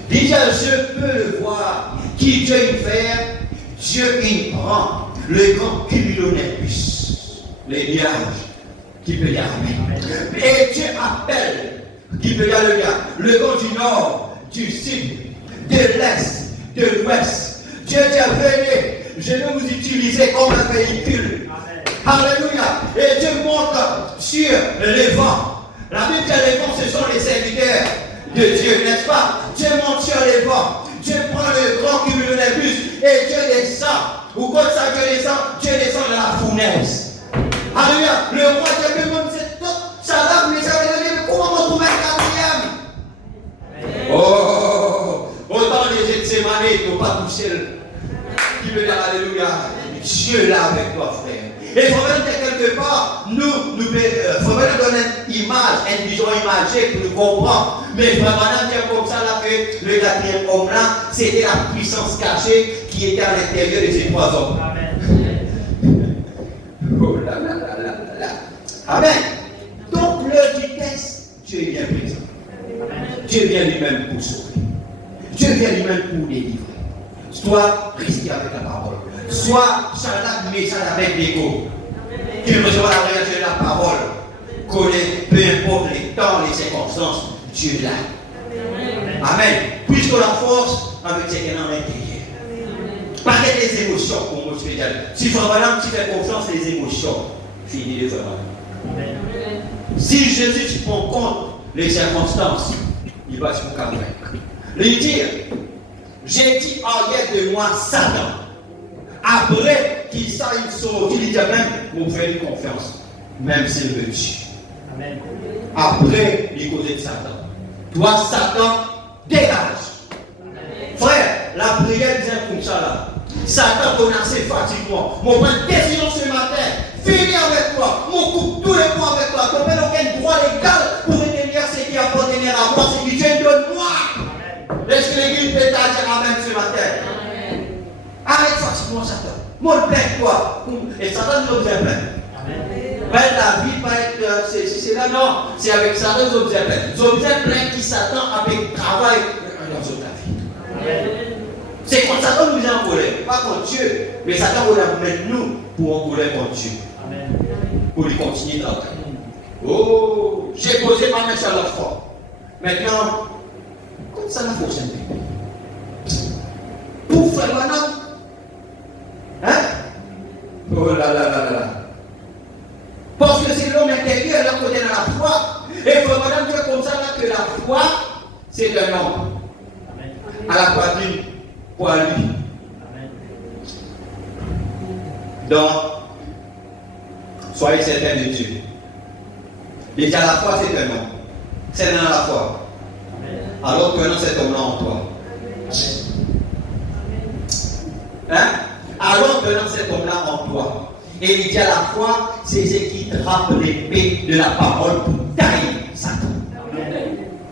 Déjà, je peux le voir. Qui Dieu il fait? Dieu il prend le grand cumulonimbus, les nuages. Qui peut dire Amen. Et Dieu appelle. Qui peut dire le vent du nord, du sud, de l'est, de l'ouest. Dieu dit venez, je vais vous utiliser comme un véhicule. Amen. Alléluia. Et Dieu monte sur les vents. La Bible dit les vents, ce sont les serviteurs de Dieu, n'est-ce pas? Dieu monte sur les vents. Dieu prend le grand cumulonimbus et Dieu descend. Ou comme ça, Dieu descend dans la fournaise. Alléluia. Le roi Dieu me dit, ça va, mais ça veut dire, comment on trouve un quatrième? Oh, autant les Gethsémane, il ne faut pas toucher le. Qui veut dire Alléluia. Dieu là avec toi, frère. Et il faut même dire quelque part, il faut même donner une image, une vision imagée pour nous comprendre. Mais vraiment, dire comme ça, là, que le quatrième homme là, c'était la puissance cachée qui était à l'intérieur de ces trois hommes. Amen. Oh là là là là là. Amen. Donc, l'heure du test, Dieu est bien présent. Dieu vient lui-même pour sauver. Dieu vient lui-même pour délivrer. Soit rester avec la parole. Soit charlatan, mais ça avec l'ego. Qui ne reçoit la réalité de la parole. Connaît, peu importe les temps, les circonstances, Dieu est là. Amen. Puisque la force avec ce qu'il y a dans l'intérieur. Pas des émotions pour moi spécial. Si vraiment tu fais confiance les émotions, fini le vraiment. Si Jésus tu prends compte les circonstances, il va se convaincre. Lui dire, j'ai dit en hier de moi Satan. Après qu'il s'aille sauver, il dit même, vous faites confiance, même s'il veut tuer. Amen. Après, il cause de Satan. Toi, Satan, dégage. Frère, la prière disait comme ça là. Satan, ton assez fatiguement. Mon point de décision ce matin, fini avec toi. Mon coupe tous les points avec toi. Tu n'as aucun droit légal pour retenir ce qui appartient à moi, ce qui Dieu donne-moi. Est-ce que l'église peut dire Amen ce matin? Arrête facilement Satan. Mon plains-toi. Et Satan nous observe. La vie va être. C'est là, non. C'est avec Satan nous observe. Nous observe plein qui Satan avec travail dans ta vie. C'est quand Satan nous est en colère. Pas contre Dieu. Mais Satan va mettre nous pour en colère contre Dieu. Pour lui continuer dans la vie. Oh, j'ai posé ma main sur l'autre fois. Maintenant, comme ça, la force pour faire maintenant. Hein? Oh là là là là. Parce que c'est l'homme intérieur, là, côté de la foi. Et il faut maintenant dire comme ça, là, que la foi, c'est un homme. À la poitrine, pour lui. Donc, soyez certains de Dieu. Déjà, la foi, c'est un homme. C'est dans la foi. Alors que non, cet homme-là en toi. Hein? Alors que non, cet homme-là en toi. Et il dit à la fois, c'est ce qui trappe l'épée de la parole pour tailler Satan.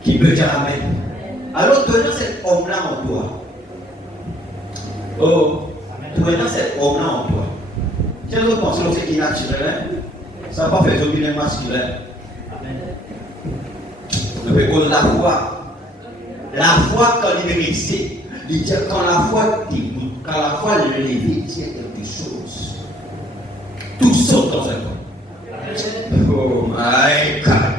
Qui peut dire Amen. Alors que non, cet homme-là en toi. Oh, que non, cet homme-là en toi. Tiens, nous pensons que c'est qui est naturel. Ça ne va pas faire dominer masculin. On peut cause la foi. La foi, quand il est resté, il dit quand la foi t'écoute, quand la foi le lève, il dit quelque chose. Tout saute dans un corps. Oh my God.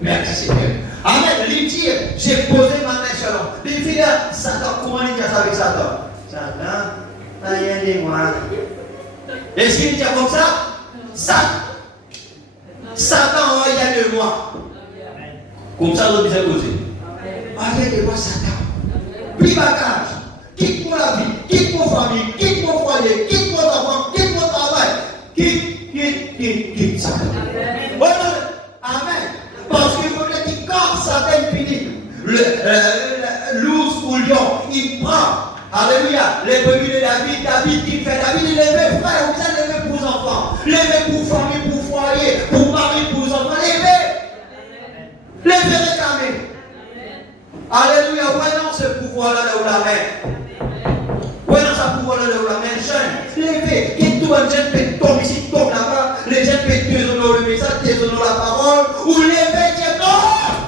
Merci Seigneur. Amen. Il dit, j'ai posé ma main sur l'homme. Il dit, Satan, comment il dit ça avec Satan? Satan, rien de moi. Est-ce qu'il dit comme ça? Satan, rien de moi. Comme ça, l'autre disait poser. Rien de moi, Satan. Pris bagage. Quitte mon la vie, quitte mon famille, quitte mon foyer, quitte mon enfant, quitte mon travail. Quitte Satan. Amen. Parce qu'il faut que quand Satan finit, l'ours ou le lion, il prend. Alléluia. Les brebis de David qui fait David, il lève frère, vous allez lever pour vos enfants, lever pour famille, pour foyer, pour mari, pour enfants, lever réclamer. Alléluia. Ouais, non, ce pouvoir-là, là où la main. Ouais, non, ce pouvoir-là, là où la main. Jeune, levez. Qui tout un jeune peut tomber ici, tombe là-bas. Les jeunes peuvent déshonorer le message, déshonorer la parole. Ou lever, dire non,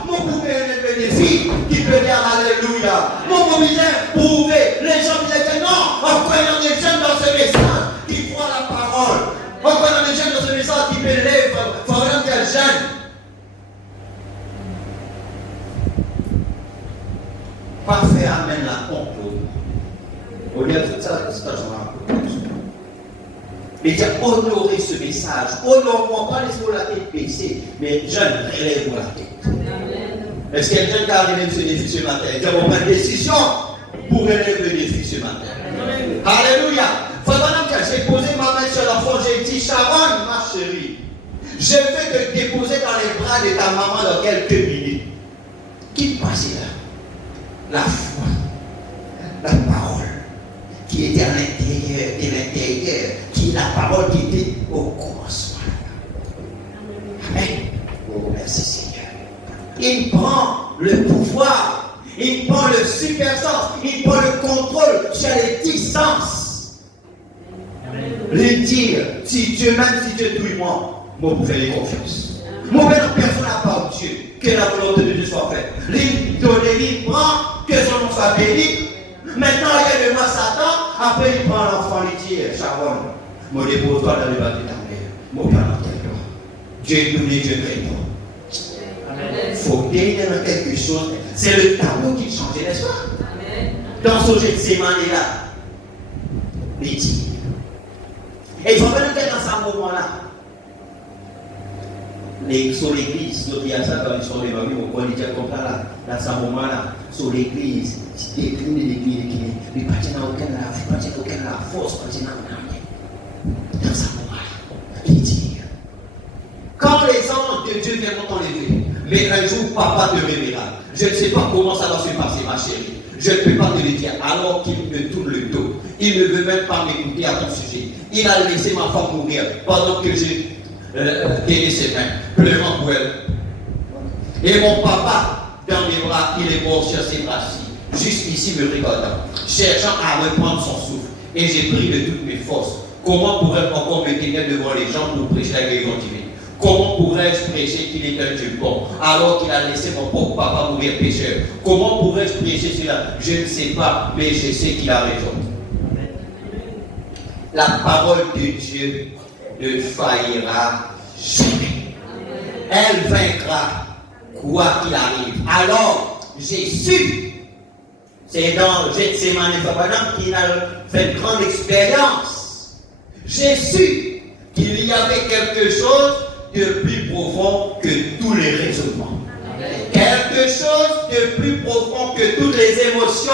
mon pouvoir est des filles qui peut dire Alléluia. Mon pouvoir prouver. Les gens disent non, encore il y a des jeunes dans ce message qui croient la parole. Encore il y a des jeunes dans ce message qui peut lever. Il faut vraiment dire jeune. Pas faire amène la honte. Au lieu de ça, c'est pas genre. Et dire honorer ce message. Honore-moi, pas laisser la tête baissée, mais jeune, relève-moi la tête. Est-ce qu'il y a quelqu'un qui a relevé ce défi ce matin? Il dit on prend une décision pour relever le défi ce matin. Alléluia. J'ai posé ma main sur l'enfant, j'ai dit, Sharon, ma chérie, je vais te déposer dans les bras de ta maman dans quelques minutes. Qui passait là? La foi, la parole, qui était à l'intérieur de l'intérieur, qui est la parole qui était au commencement. Amen. Oh, merci Seigneur. Il prend le pouvoir, il prend le super sens, il prend le contrôle sur les 10 sens. Les dire, si Dieu, même si Dieu tout moi, moi vous faites confiance. Moi, personne n'a pas Dieu, que la volonté de Dieu soit faite. Il donne, il prend, que son nom soit béni. Maintenant, il y a de moi Satan, après il prend l'enfant, il dit, Sharon, moi dépose-toi dans le bas de ta mère. Mon Père dans tes bras. Dieu est donné, Dieu répond. Il faut gagner dans quelque chose. C'est le tableau qui change, n'est-ce pas? Dans ce jeu de sémane là, il dit. Et il faut pas nous faire dans ce moment-là. Sur l'église, il y a ça dans l'histoire de ma vie, on dit comme ça là, dans ce moment-là, sur l'église, l'église, mais pas dans aucune force, pas dans ce moment-là. Il dit, quand les anges de Dieu viendront t'enlever, mais un jour papa te révélera. Je ne sais pas comment ça va se passer, ma chérie. Je ne peux pas te le dire, alors qu'il me tourne le dos. Il ne veut même pas m'écouter à ton sujet. Il a laissé ma femme mourir pendant que j'ai tenu ses mains, pleurant pour elle. Et mon papa, dans mes bras, il est mort sur ses bras-ci, juste ici me regardant, cherchant à reprendre son souffle. Et j'ai pris de toutes mes forces. Comment pourrais-je encore me tenir devant les gens pour prêcher la guérison divine? Comment pourrais-je prêcher qu'il est un Dieu bon, alors qu'il a laissé mon pauvre papa mourir pécheur? Comment pourrais-je prêcher cela? Je ne sais pas, mais je sais qu'il a raison. La parole de Dieu ne faillira jamais. Elle vaincra, quoi qu'il arrive. Alors, Jésus, c'est dans Gethsémane qui a fait une grande expérience. Jésus, qu'il y avait quelque chose de plus profond que tous les raisonnements. Quelque chose de plus profond que toutes les émotions,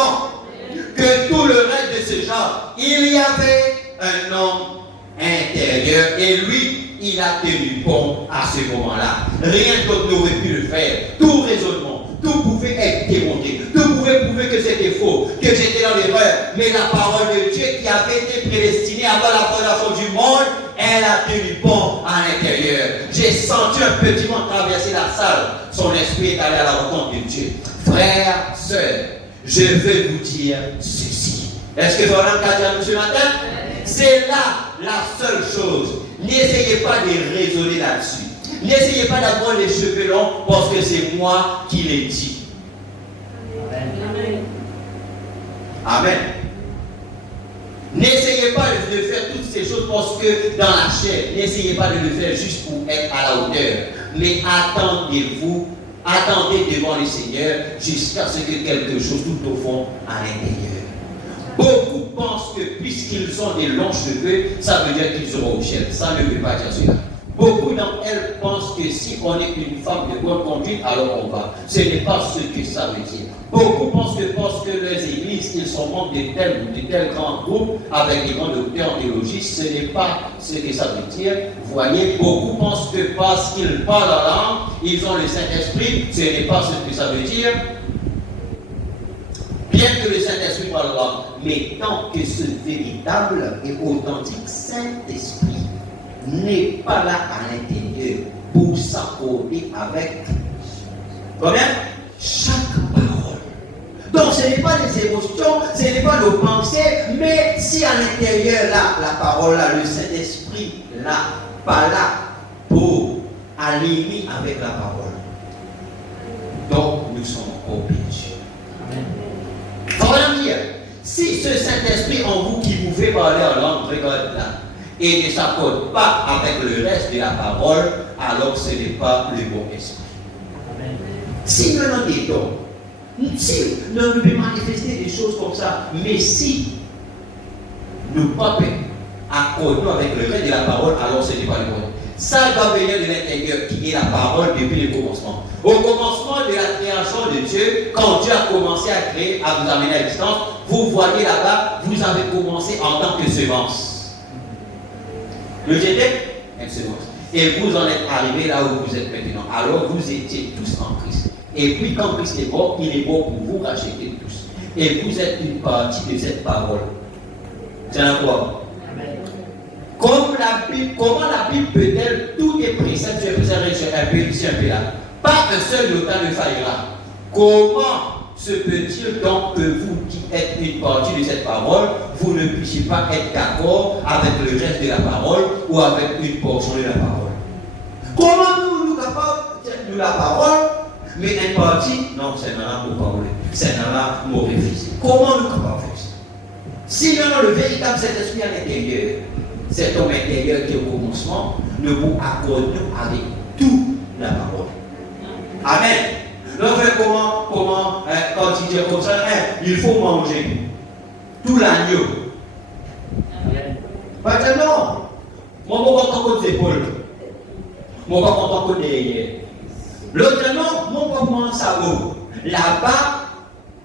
que tout le reste de ce genre. Il y avait un homme intérieur et lui, il a tenu bon à ce moment-là. Rien d'autre n'aurait pu le faire. Tout raisonnement, tout pouvait être démonté, tout pouvait prouver que c'était faux, que j'étais dans l'erreur. Mais la parole de Dieu qui avait été prédestinée avant la fondation du monde, elle a tenu bon à l'intérieur. J'ai senti un petit vent traverser la salle. Son esprit est allé à la rencontre de Dieu. Frères, sœurs, je veux vous dire ceci. Est-ce que vous avez un ce matin? C'est là la seule chose. N'essayez pas de raisonner là-dessus. N'essayez pas d'avoir les cheveux longs parce que c'est moi qui l'ai dit. Amen. Amen. N'essayez pas de faire toutes ces choses parce que dans la chair, n'essayez pas de le faire juste pour être à la hauteur. Mais attendez devant le Seigneur jusqu'à ce que quelque chose tout au fond à l'intérieur. Beaucoup pensent que puisqu'ils ont des longs cheveux, ça veut dire qu'ils seront au ciel. Ça ne veut pas dire cela. Beaucoup d'entre elles pensent que si on est une femme de bonne conduite, alors on va. Ce n'est pas ce que ça veut dire. Beaucoup pensent que parce que les églises, ils sont membres de tels grands groupes avec des grands docteurs en théologie, ce n'est pas ce que ça veut dire. Vous voyez, beaucoup pensent que parce qu'ils parlent la langue, ils ont le Saint-Esprit, ce n'est pas ce que ça veut dire. Bien que le Saint-Esprit parle la langue, mais tant que ce véritable et authentique Saint-Esprit n'est pas là à l'intérieur pour s'accorder avec combien? Chaque parole. Donc ce n'est pas des émotions, ce n'est pas nos pensées, mais si à l'intérieur là, la parole là, le Saint-Esprit là, pas là pour aligner avec la parole. Donc nous sommes encore pécheurs. Ça veut dire, si ce Saint-Esprit en vous qui vous fait parler en langue, regarde là, et ne s'accorde pas avec le reste de la parole, alors ce n'est pas le bon esprit. Si nous en aidons, si nous pouvons manifester des choses comme ça, mais si nous ne pas accordons avec le reste de la parole, alors ce n'est pas le bon. Ça doit venir de l'intérieur qui est la parole depuis le commencement. Au commencement de la création de Dieu, quand Dieu a commencé à créer, à vous amener à l'existence, vous voyez là-bas, vous avez commencé en tant que semence. Le j'étais une semence. Et vous en êtes arrivé là où vous êtes maintenant. Alors vous étiez tous en Christ. Et puis quand Christ est mort, il est mort pour vous racheter tous. Et vous êtes une partie de cette parole. C'est un quoi? Comment la Bible peut-elle, tous les préceptes, je vais vous arrêter sur un peu là. Pas un seul local ne faillira. Comment se peut-il donc que vous qui êtes une partie de cette parole, vous ne puissiez pas être d'accord avec le reste de la parole ou avec une portion de la parole? Comment nous capables de la parole, mais une partie, non, c'est là pour parler, c'est là pour réfléchir. Comment nous capables de faire ça? Si non, le véritable Saint-Esprit à l'intérieur, cet homme intérieur qui est au commencement, ne vous accorde avec toute la parole. Amen. Donc, comment quand il dit comme ça, il faut manger tout l'agneau. Maintenant, moi, je suis content que épaules. Moi, je suis content que derrière. L'autre, non, moi, je prends ça. Là-bas,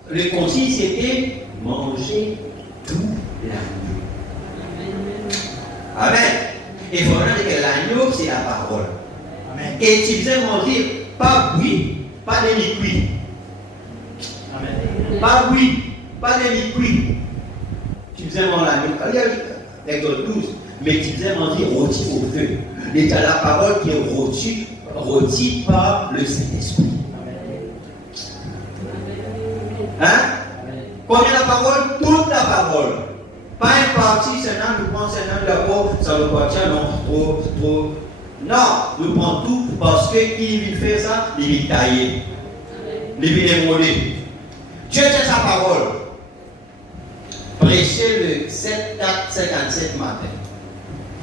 le conseil, c'était manger tout l'agneau. Amen. Et vraiment, l'agneau, c'est la parole. Amen. Et tu faisais manger pas oui, pas de liquide. Amen. Pas oui, pas de liquide. Tu faisais manger l'agneau. Exode 12. Mais tu faisais manger rôti au feu. Et tu as la parole qui est rôti par le Saint-Esprit. Hein? Combien la parole? Toute la parole. Pas une partie, c'est un, nous prenons un d'abord, ça nous appartient, non, trop. Non, nous prenons tout parce qu'il veut faire ça, il veut tailler. Il veut démolir. Dieu tient sa parole. Prêchez le 7-4-57 matin.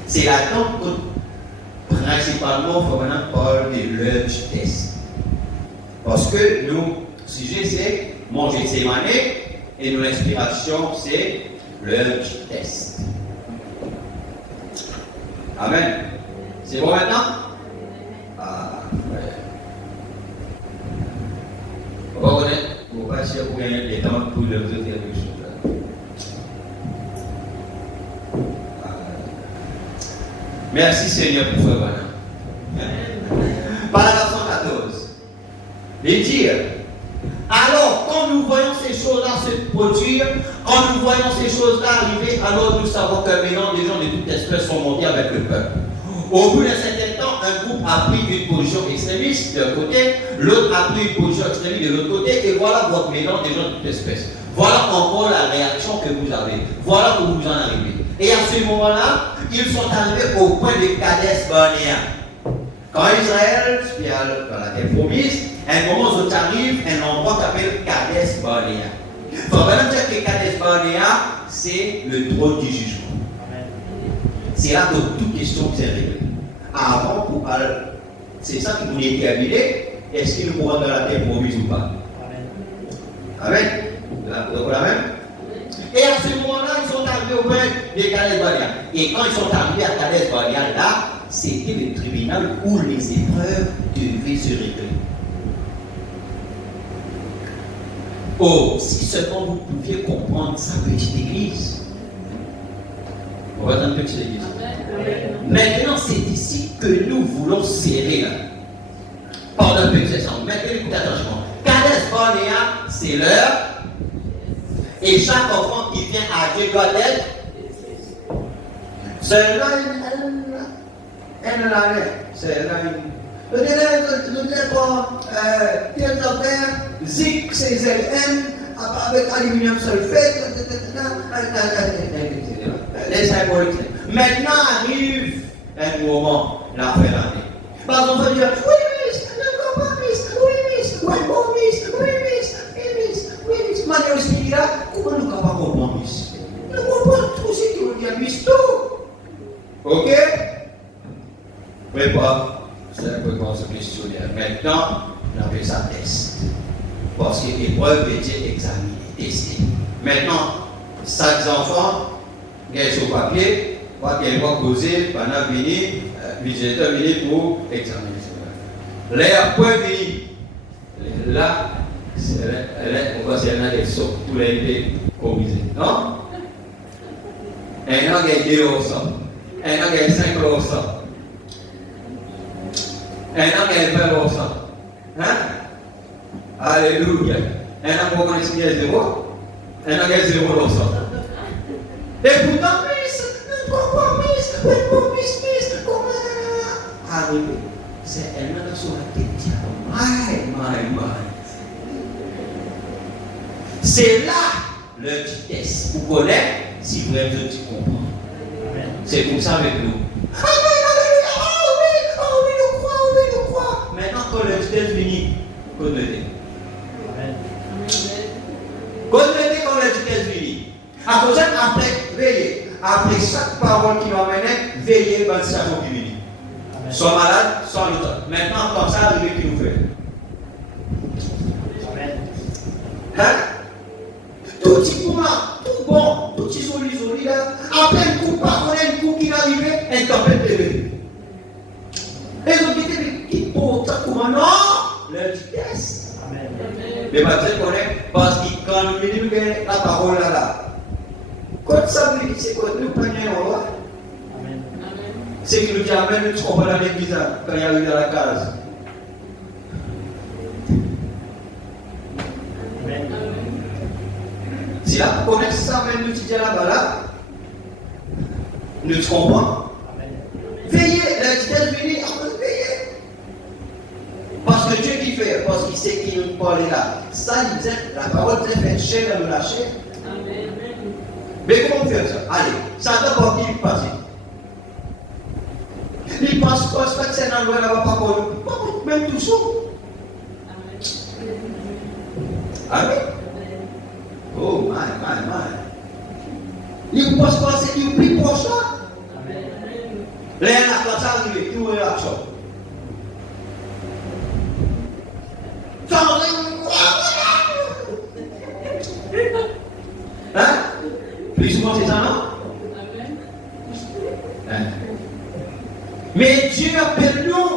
C'est la temps que principalement, il faut maintenant parler de lunch test. Parce que nous, sujet c'est manger ses manées et nos inspirations c'est lunch test. Amen. C'est bon maintenant? Ah, ouais. On va connaître, on va passer pour gagner des temps pour le dire quelque chose. Merci Seigneur pour faire voilà. Paragraphe 114. Les dire. Alors, quand nous voyons ces choses-là se produire, quand nous voyons ces choses-là arriver, alors nous savons que maintenant des gens de toute espèce sont montés avec le peuple. Au bout d'un certain temps, un groupe a pris une position extrémiste d'un côté, l'autre a pris une position extrémiste de l'autre côté, et voilà votre mélange des gens de toute espèce. Voilà encore la réaction que vous avez. Voilà où vous en arrivez. Et à ce moment-là, ils sont arrivés au point de Kadesh Barnea. Quand Israël, dans la terre promise, un moment où arrive un endroit qui s'appelle Kadesh Barnea. Il faut vraiment dire que Kadesh Barnea, c'est le trône du jugement. C'est là que toute question s'est réglée. Avant, pour parler, c'est ça qui vous déterminer, est-ce qu'ils pourront dans la terre promise ou pas? Amen. Vous la même? Et à ce moment-là, ils sont arrivés au point de Kadesh Barnea. Et quand ils sont arrivés à Kadesh Barnea, là, c'était le tribunal où les épreuves devaient se régler. Oh, si seulement vous pouviez comprendre sa petite église. On va dans une petite église. Maintenant, c'est ici que nous voulons serrer là. Pendant un peu de session. Maintenant, écoutez attention. Kadesh Barnea, c'est l'heure. Et chaque enfant qui vient à Dieu doit être. C'est là c'est là une. Quelles affaires, zinc, CZN, avec aluminium sulfate, les symboliques. Maintenant arrive un moment, la fin d'année. Parce qu'on va dire, oui, miss, ne comprends pas, miss, oui, miss, oui, bon, miss, oui, miss, oui, miss, oui, miss. Maintenant, ce qu'il a, comment nous ne comprends pas comprendre, miss? Nous comprenons tout ce qui veut dire, miss, tout. Ok? Prépare. C'est un peu comme ce questionnaire. Maintenant, on appelle ça test. Parce que l'épreuve veut dire examiner, tester. Maintenant, 5 enfants, ils sont sur papier, ils vont causer, pendant venir, visiteur venir pour examiner. Les après venir. Là, on va se faire des sauts. Tous les corriger. Non? Un an gagne 2%. Un an gagne 5%. Un an gagne 20%. Hein? Alléluia. Un an pour qu'on signe 0. Un an gagne 0%. Et pourtant, comment arrivé? C'est elle-même sur la tête. My. C'est là le test. Vous connaissez si vous êtes tu comprends. C'est comme ça avec nous. Oui, je crois. Maintenant, quand le test finit, connaissez. Connaissez quand le test finit. Après, veillez. Après chaque parole qui m'amène, veillez dans le cerveau qui finit. Soit malade, soit l'autre. Maintenant, comme ça, arrivez qui nous fait. Hein? Tout petit point, tout bon, tout petit soli là. Après un coup, pas on a un coup qui est arrivé, un tempête de vie. Et vous dites, qui pour ça comment non? La vitesse. Mais pas très connaît, parce que quand nous disons que la parole là. Quand ça veut dire, c'est quoi nous prenons en roi? C'est qu'il nous dit amen, nous ne sommes pas dans l'église quand il arrive dans la case. Si là, vous connaissez ça, même nous disons là-bas, là, nous ne comprenons. Veillez, la vitesse venue, veillez. Parce que Dieu qui fait, parce qu'il sait qu'il nous parle là. Ça, il dit, la parole est faite chair dans la chair. Mais comment faire ça? Allez, ça d'abord qui passe. Il pense pas que c'est dans le là pas pour même tout ça. Amen. Oh my. Il pense pas c'est qu'il prie pour ça. Là, il a ça arrivé, tout est action. Hein? Plus souvent c'est ça, non? Hein? Mais Dieu appelle nous,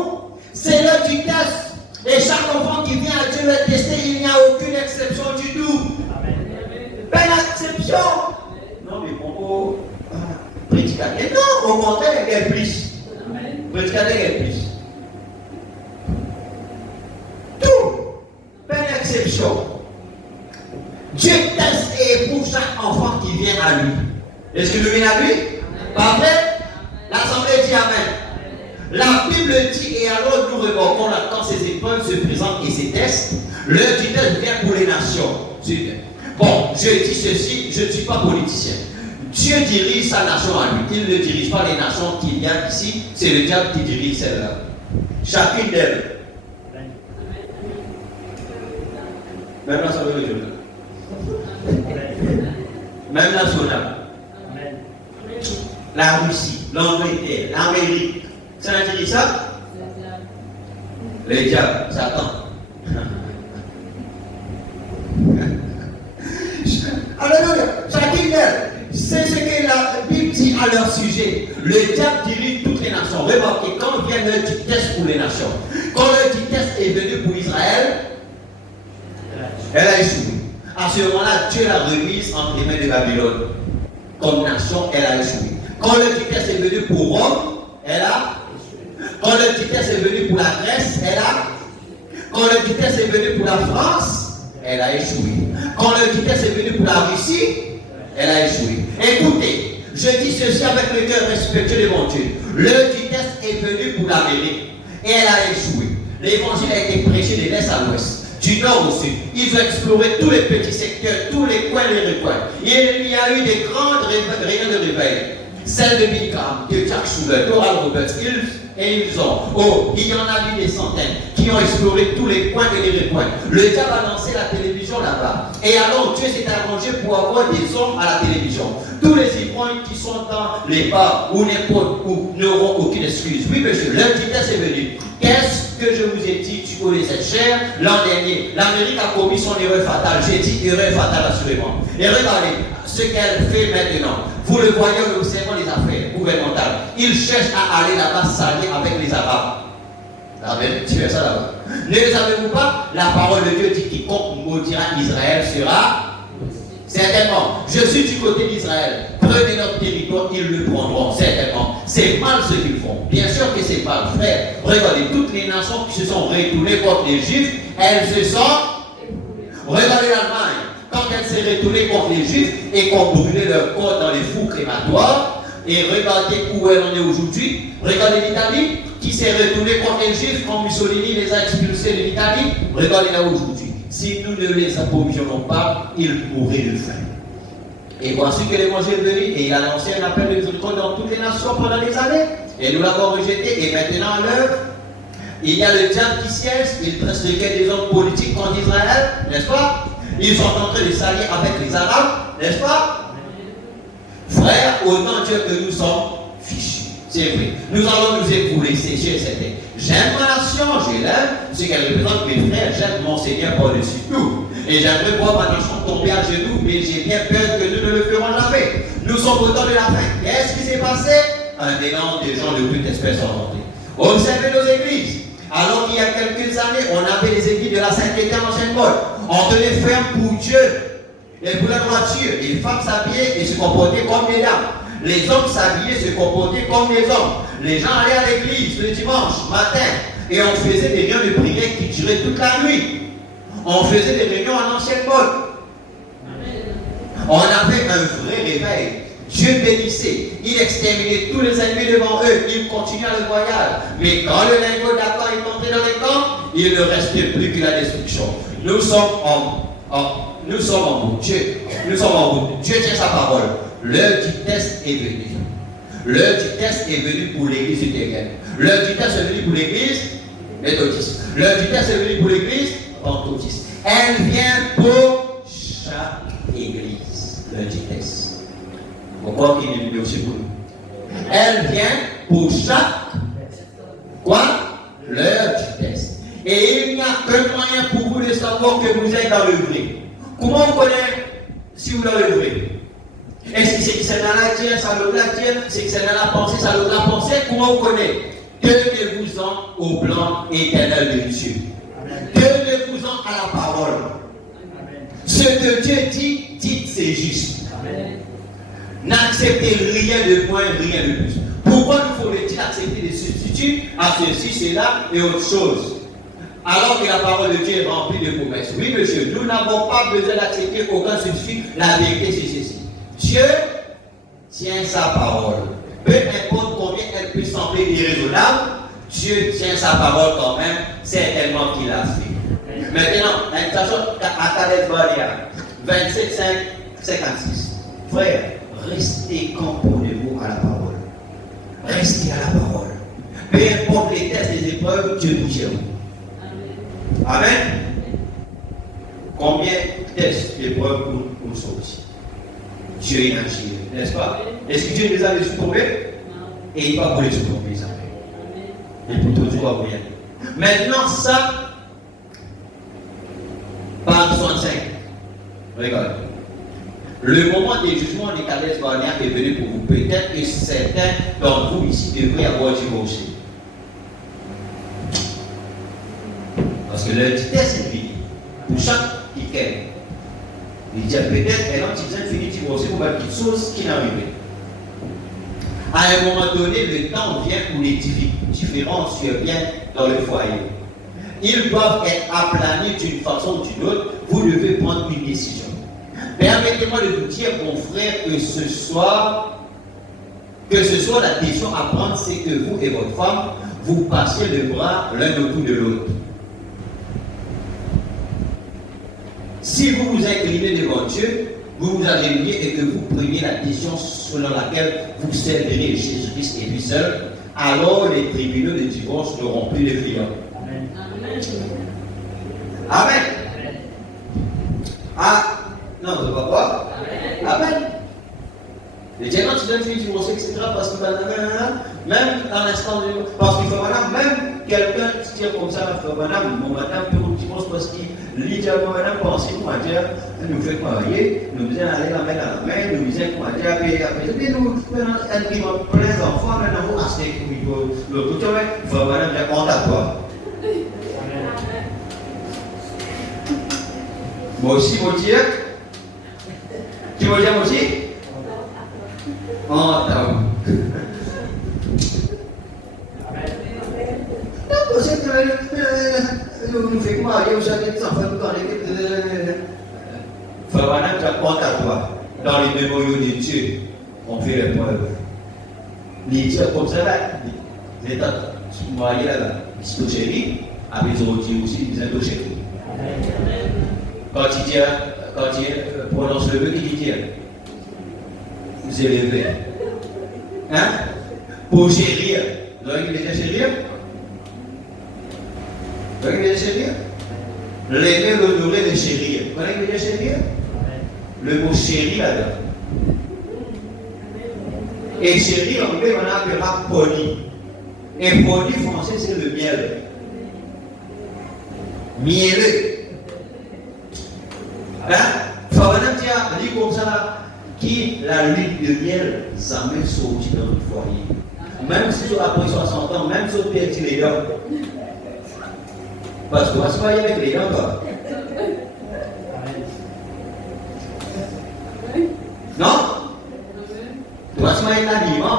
c'est l'heure du test. Et chaque enfant qui vient à Dieu le tester, il n'y a aucune exception du tout. Pas d'exception. Non, mais bon, prédicateur. Non, au contraire, il y a plus. Prédicateur, il y a plus. Tout. Pas d'exception. Dieu teste et éprouve chaque enfant qui vient à lui. Est-ce que nous venons à lui? Parfait. L'Assemblée dit Amen. La Bible dit, et alors nous remarquons là, quand ces épreuves se présentent et ces tests, l'heure du test vient pour les nations. Super. Bon, je dis ceci, je ne suis pas politicien. Dieu dirige sa nation à lui. Il ne dirige pas les nations qu'il y a ici, c'est le diable qui dirige celle-là. Chacune d'elles. Même l'Assemblée régionale. Même nationale. La Russie, l'Angleterre, l'Amérique. Ça n'a dit ça? Les diables, Satan. Alléluia. Chacune d'elles, c'est ce que la Bible dit à leur sujet. Le diable dirige toutes les nations. Remarquez, quand vient l'heure du test pour les nations, quand l'heure du test est venue pour Israël, elle a échoué. À ce moment-là, Dieu l'a remise entre les mains de Babylone. Comme nation, elle a échoué. Quand l'heure du test est venue pour Rome, elle a. Quand le vitesse est venu pour la Grèce, elle a. Quand le vitesse est venu pour la France, elle a échoué. Quand le vitesse est venu pour la Russie, elle a échoué. Écoutez, je dis ceci avec le cœur respectueux de mon Dieu. Le vitesse est venu pour l'Amérique et elle a échoué. L'évangile a été prêché de l'est à l'ouest, du nord au sud. Ils ont exploré tous les petits secteurs, tous les coins, les recoins. Il y a eu des grandes réunions de réveil. Celle de Billy Graham, de Jack Schuller, d'Oral Roberts, il y en a eu des centaines qui ont exploré tous les coins et les recoins. Le diable a lancé la télévision là-bas. Et alors Dieu s'est arrangé pour avoir des hommes à la télévision. Tous les ivrognes qui sont dans les bars ou n'importe où n'auront aucune excuse. Oui, monsieur, l'heure du test est venue. Qu'est-ce que je vous ai dit? Tu connais cette chair. L'an dernier, l'Amérique a commis son erreur fatale. J'ai dit erreur fatale assurément. Et regardez ce qu'elle fait maintenant. Vous le voyez en observant les affaires gouvernementales. Ils cherchent à aller là-bas s'allier avec les Arabes. Amen. Tu fais ça là-bas. Ne les avez-vous pas? La parole de Dieu dit quiconque maudira Israël sera. Certainement. Je suis du côté d'Israël. Prenez notre territoire, ils le prendront. Certainement. C'est mal ce qu'ils font. Bien sûr que c'est mal, frère. Regardez, toutes les nations qui se sont retournées contre les Juifs, elles se sont... Regardez l'Allemagne. Quand elle s'est retournée contre les Juifs et qu'on brûlait leur corps dans les fours crématoires, et regardez où elle en est aujourd'hui. Regardez l'Italie, qui s'est retournée contre les Juifs quand Mussolini les a expulsés de l'Italie. Regardez là aujourd'hui. Si nous ne les approvisionnons pas, ils mourraient de faim. Et voici que l'évangile est venu et il a lancé un appel de Christ dans toutes les nations pendant des années. Et nous l'avons rejeté. Et maintenant à l'heure, il y a le diable qui siège, il presse le quai des hommes politiques contre Israël, n'est-ce pas? Ils sont en train de s'allier avec les Arabes, n'est-ce pas? Frères, autant Dieu que nous sommes fichus. C'est vrai. Nous allons nous éprouver, c'est sûr, c'était. J'aime ma nation, je l'aime, ce qu'elle représente mes frères, j'aime mon Seigneur par-dessus tout. Et j'aimerais voir ma nation tomber à genoux, mais j'ai bien peur que nous ne le ferons jamais. Nous sommes au temps de la fin. Qu'est-ce qui s'est passé? Un élan de gens de toute espèce sont rentrés. Observez nos églises. Alors qu'il y a quelques années, on avait les églises de la Sainteté en ancienne mode. On tenait ferme pour Dieu et pour la droiture. Les femmes s'habillaient et se comportaient comme les dames. Les hommes s'habillaient et se comportaient comme les hommes. Les gens allaient à l'église le dimanche matin et on faisait des réunions de prière qui duraient toute la nuit. On faisait des réunions en ancienne mode. On avait un vrai réveil. Dieu bénissait. Il exterminait tous les ennemis devant eux. Il continuait le voyage. Mais quand le lingot d'accord est entré dans les camps, il ne restait plus que la destruction. Nous sommes en bout. Dieu tient sa parole. L'heure du test est venue. L'heure du test est venue pour l'église éternelle. L'heure du test est venue pour l'église méthodiste. L'heure du test est venue pour l'église pentecôtiste. Elle vient pour chaque église. L'heure du test. Pourquoi qu'il est venu aussi pour nous? Elle vient pour chaque quoi? L'heure du test. Et il n'y a qu'un moyen pour vous de savoir que vous êtes dans le vrai. Comment on connaît si vous êtes dans le vrai? Est-ce que c'est que c'est dans la tienne, ça l'autre la tienne? C'est que c'est dans la pensée, ça l'autre la pensée? Comment on connaît? Tenez-vous-en au plan éternel de Dieu. Tenez-vous-en à la parole. Amen. Ce que Dieu dit, dites c'est juste. Amen. N'acceptez rien de moins, rien de plus. Pourquoi nous faut-il accepter des substituts à ceci, cela et autre chose? Alors que la parole de Dieu est remplie de promesses. Oui, monsieur, nous n'avons pas besoin d'accepter aucun substitut. La vérité, c'est ceci. Dieu tient sa parole. Peu importe combien elle peut sembler irraisonnable, Dieu tient sa parole quand même, certainement qu'il l'a fait. Maintenant, l'invitation à Kadesh Barnea, 27:56. Frère, restez camponnez-vous à la parole. Restez à la parole. Peu importe les tests, les épreuves, Dieu vous tient. Amen. Combien de tests, d'épreuves pour sortir? Dieu est agir, n'est-ce pas? Est-ce que Dieu les a laissés tomber? Et il va vous laisser tomber, ça. Et pour toujours rien. Maintenant, ça, page 65. Regarde. Le moment des jugements des Kadesh Barnea est venu pour vous. Peut-être que certains d'entre vous ici devraient avoir divorcé. Parce que le test est fini. Pour chaque week-end. Il dit peut-être un homme qui vient de finir de divorcer pour une petite chose qui n'est arrivée. À un moment donné, le temps vient où les différences surviennent dans le foyer. Ils doivent être aplanis d'une façon ou d'une autre. Vous devez prendre une décision. Permettez-moi de vous dire, mon frère, que ce soit la décision à prendre, c'est que vous et votre femme, vous passiez le bras l'un autour de l'autre. Si vous vous inclinez devant Dieu, vous vous agenouillez et que vous preniez la décision selon laquelle vous servirez Jésus-Christ et lui seul, alors les tribunaux de divorce n'auront plus de clients. Amen. Amen. Ah, non, on ne va pas voir. Amen. Les diamants, tu donnes une divorce, etc. Parce que même dans l'instant de. Parce qu'il faut madame, même quelqu'un qui tient comme ça, madame, mon madame peut un divorce parce qu'il lit diamant, madame, pensez comment dire, nous fait marier, nous disons aller la main dans la main, nous disons comment dire, après, nous, elle qui va plein d'enfants, nous avons assez le tout il faut madame, on d'accord. Moi aussi, mon Dieu. Qui me dit aussi? En temps. Donc, c'est que nous faisons quoi? Il y a aussi des enfants qui connaissent. Frère, tu as compte à toi. Dans les mémoriaux de Dieu, on fait l'épreuve. Les dieux comme ça, là, les états, tu me voyais là, ils chéri, avec les autres aussi, ils sont chéri. Quand il prononce le vœu, il dit vous élevez. Hein? Pour chérir. Vous voyez qu'il est chérir? Vous voyez qu'il est chérir? L'aimer, l'honorer, le chérir. Vous voyez qu'il est chérir? Le mot chéri là-dedans. Et chéri, en anglais, on appellera poli. Et poli, français, c'est le miel. Mielleux. Hein? Faut vraiment dire comme ça, qui la lune de miel, ça met sorti dans notre foyer. Même si on a pris 60 ans, même si on perd les dents. Parce qu'on va se marier avec les dents, quoi. Non? Tu vas se marier l'habillement.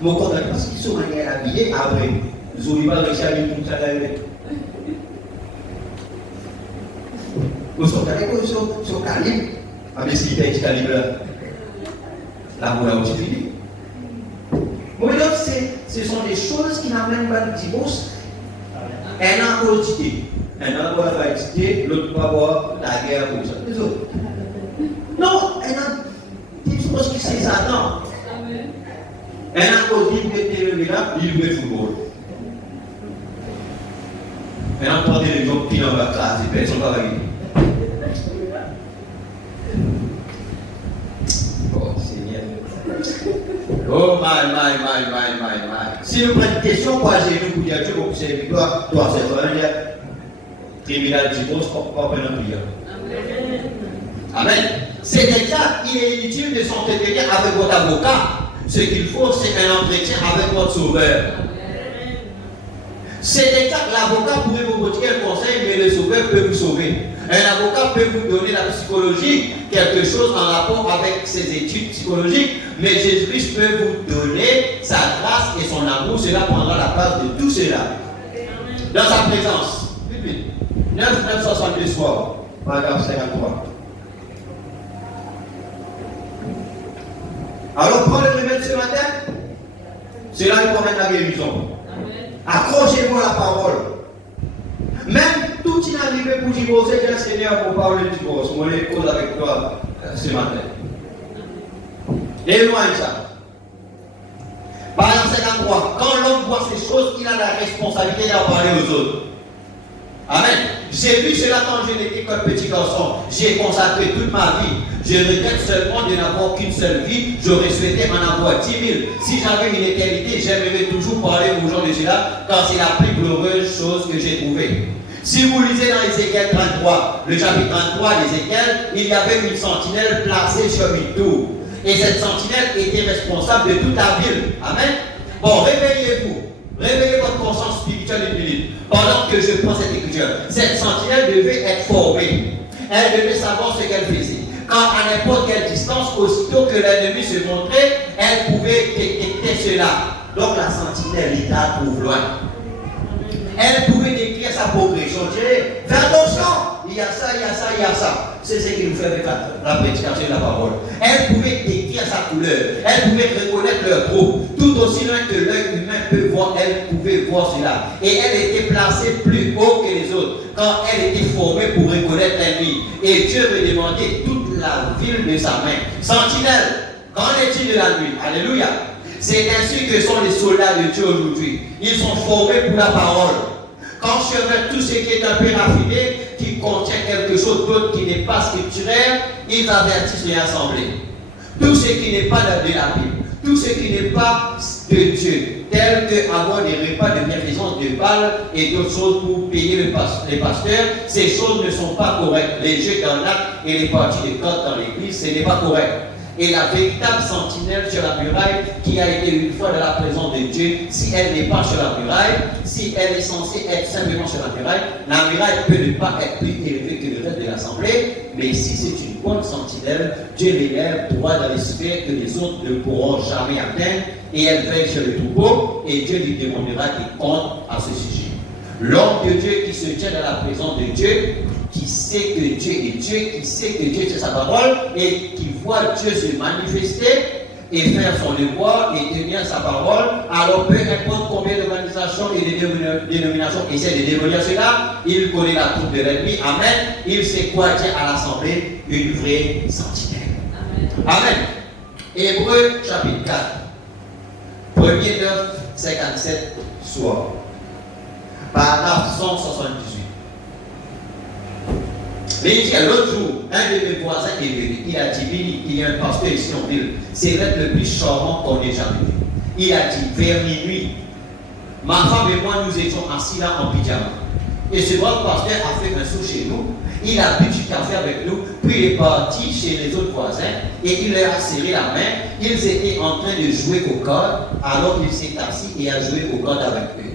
Mon compte, parce qu'ils sont mariés habillés après. Ils ont pas réussi à aller tout ça derrière. Nous sommes allés sur calibre. Ah, mais si il y a un calibre là, l'amour a aussi fini. Bon, donc, ce sont des choses qui n'amènent pas le divorce. Un an pour étudier. Un an pour étudier, l'autre va voir la guerre comme ça. Les autres. Non, un an, tu penses que c'est Satan. Un an pour dire que tu es levé là, il joue au football. Un an pour dire les gens qui n'ont pas classe, ils sont pas arrivés. Oh, Seigneur. Oh, my. Si nous prenons une question, quoi, j'ai vu pour dire Dieu, c'est victoire, toi, c'est toi, tribunal du divorce, pas prendre un prière. Amen. C'est exact, il est inutile de s'entretenir avec votre avocat. Ce qu'il faut, c'est un entretien avec votre sauveur. C'est exact, l'avocat pourrait vous montrer un conseil, mais le sauveur peut vous sauver. Un avocat peut vous donner la psychologie, quelque chose en rapport avec ses études psychologiques, mais Jésus-Christ peut vous donner sa grâce et son amour. Cela prendra la place de tout cela. Dans sa présence. 962 soir, paragraphe 53. Alors, prenez le remède ce matin. Cela vous promène la guérison. Accrochez-vous à la parole. Même tout inarrivé pour divorcer, j'ai un Seigneur pour parler du divorce. Moi, je cause avec toi ce matin. Éloigne ça. Paragraphe 53. Quand l'homme voit ces choses, il a la responsabilité d'en parler aux autres. Amen. J'ai vu cela quand je n'étais qu'un petit garçon. J'ai consacré toute ma vie. Je regrette seulement de n'avoir qu'une seule vie. J'aurais souhaité en avoir 10 000. Si j'avais une éternité, j'aimerais toujours parler aux gens de cela, car c'est la plus glorieuse chose que j'ai trouvée. Si vous lisez dans Ézéchiel 33, le chapitre 33 d'Ézéchiel, il y avait une sentinelle placée sur une tour. Et cette sentinelle était responsable de toute la ville. Amen. Bon, réveillez-vous. Réveillez votre conscience spirituelle une minute. Pendant que je prends cette écriture, cette sentinelle devait être formée. Elle devait savoir ce qu'elle faisait. Quand à n'importe quelle distance, aussitôt que l'ennemi se montrait, elle pouvait détecter cela. Donc la sentinelle était à pour loin. Elle pouvait décrire sa progression. Fais attention, il y a ça, il y a ça, il y a ça. C'est ce qui nous fait avec la prédication de la parole. Elle pouvait décrire sa couleur. Elle pouvait reconnaître leur groupe. Tout aussi loin que l'œil humain peut voir, elle pouvait voir cela. Et elle était placée plus haut que les autres quand elle était formée pour reconnaître l'ennemi. Et Dieu veut demander toute la ville de sa main. Sentinelle, qu'en est-il de la nuit? Alléluia. C'est ainsi que sont les soldats de Dieu aujourd'hui. Ils sont formés pour la parole. Quand survient tout ce qui est un peu raffiné, qui contient quelque chose d'autre qui n'est pas scripturaire, ils avertissent les assemblées. Tout ce qui n'est pas de la Bible, tout ce qui n'est pas de Dieu, tel que avoir des repas de bienfaisance de Bâle et d'autres choses pour payer les pasteurs, ces choses ne sont pas correctes. Les jeux dans l'acte et les parties de cartes dans l'église, ce n'est pas correct. Et la véritable sentinelle sur la muraille, qui a été une fois dans la présence de Dieu, si elle n'est pas sur la muraille, si elle est censée être simplement sur la muraille peut ne pas être plus élevée que le reste de l'assemblée. mais si c'est une bonne sentinelle, Dieu l'élève droit dans les sphères que les autres ne pourront jamais atteindre, et elle veille sur le troupeau, et Dieu lui demandera des comptes à ce sujet. L'homme de Dieu qui se tient dans la présence de Dieu, qui sait que Dieu est Dieu, qui sait que Dieu c'est sa parole, et qui voit Dieu se manifester, et faire son devoir et tenir sa parole, alors peu importe combien d'organisations et de dénominations essaient de démolir cela, il connaît la troupe de l'ennemi, amen, il sait quoi dire à l'assemblée, une vraie sentinelle. Amen. Hébreux chapitre 4, 1er 9, 57, soir. Paragraphe 178. Mais il dit à l'autre jour, un de mes voisins est venu. Il a dit, Billy, il y a un pasteur ici en ville. C'est l'être le plus charmant qu'on ait jamais vu. Il a dit, vers minuit, ma femme et moi, nous étions assis là en pyjama. Et ce brave pasteur a fait un saut chez nous. Il a bu du café avec nous, puis il est parti chez les autres voisins et il leur a serré la main. Ils étaient en train de jouer au code, alors il s'est assis et a joué au code avec eux.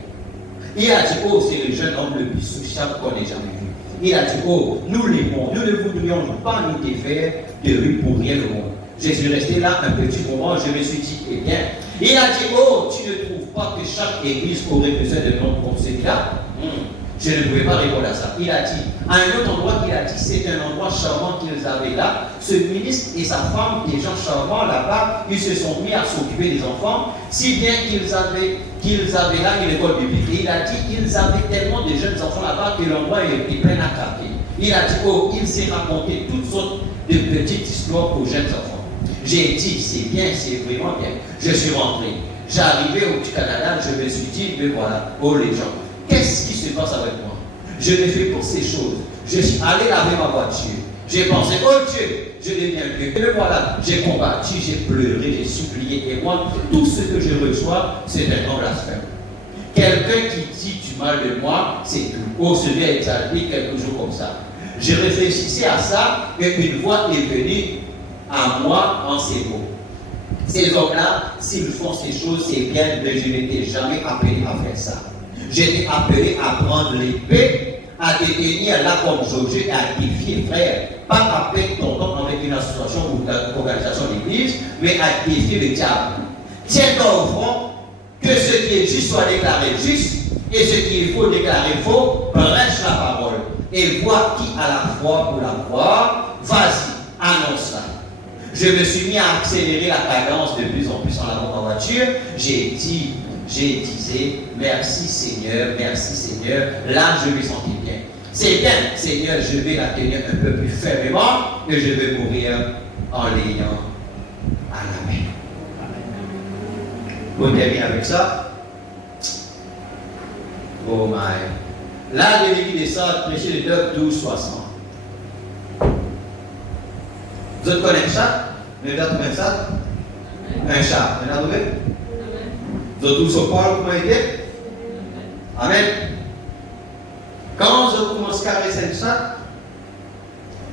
Il a dit, oh, c'est le jeune homme le plus sociable qu'on ait jamais vu. Il a dit, oh, nous l'aimons, nous ne voudrions pas nous défaire de lui pour rien au monde. Je suis resté là un petit moment, je me suis dit, eh bien, il a dit, oh, tu ne trouves pas que chaque église aurait besoin de nom comme celui-là? Je ne pouvais pas répondre à ça. Il a dit, à un autre endroit, il a dit, c'est un endroit charmant qu'ils avaient là. Ce ministre et sa femme, des gens charmants là-bas, ils se sont mis à s'occuper des enfants, si bien qu'ils avaient là une école biblique. Et il a dit, ils avaient tellement de jeunes enfants là-bas que l'endroit était plein à craquer. Il a dit, oh, il s'est raconté toutes sortes de petites histoires aux jeunes enfants. J'ai dit, c'est bien, c'est vraiment bien. Je suis rentré. J'arrivais au Canada, je me suis dit, mais voilà, oh les gens. Qu'est-ce qui se passe avec moi? Je ne fais pour ces choses. Je suis allé laver ma voiture. J'ai pensé, oh Dieu, je deviens vieux. Et me voilà, j'ai combattu, j'ai pleuré, j'ai supplié. Et moi, tout ce que je reçois, c'est un grand blasphème. Quelqu'un qui dit du mal de moi, c'est tout. Oh, celui a exalté quelques jours comme ça. Je réfléchissais à ça et une voix est venue à moi en ces mots. Ces hommes-là, s'ils font ces choses, c'est bien, mais je n'étais jamais appelé à faire ça. J'étais appelé à prendre l'épée, à te tenir là comme Josué, à défier, frère. Pas à peine ton nom avec une association ou une organisation d'église, mais à défier le diable. Tiens-toi au front, que ce qui est juste soit déclaré juste, et ce qu'il faut déclarer faux, prêche la parole. Et vois qui a la foi pour la croire, vas-y, annonce-la. Je me suis mis à accélérer la cadence de plus en plus en avant de ma voiture. J'ai disais, merci Seigneur, là je me sentais bien. C'est bien, Seigneur, je vais la tenir un peu plus fermement et je vais mourir en l'ayant à la main. On termine avec ça. Oh my. Là, de l'église des Sœurs, prêcher le 9, 12, 60. Vous autres connaissez ça? Vous avez trouvé ça? Un chat. Vous avez trouvé? Vous avez tous au parle comment il était? Amen. Quand je commence à caresser le chat,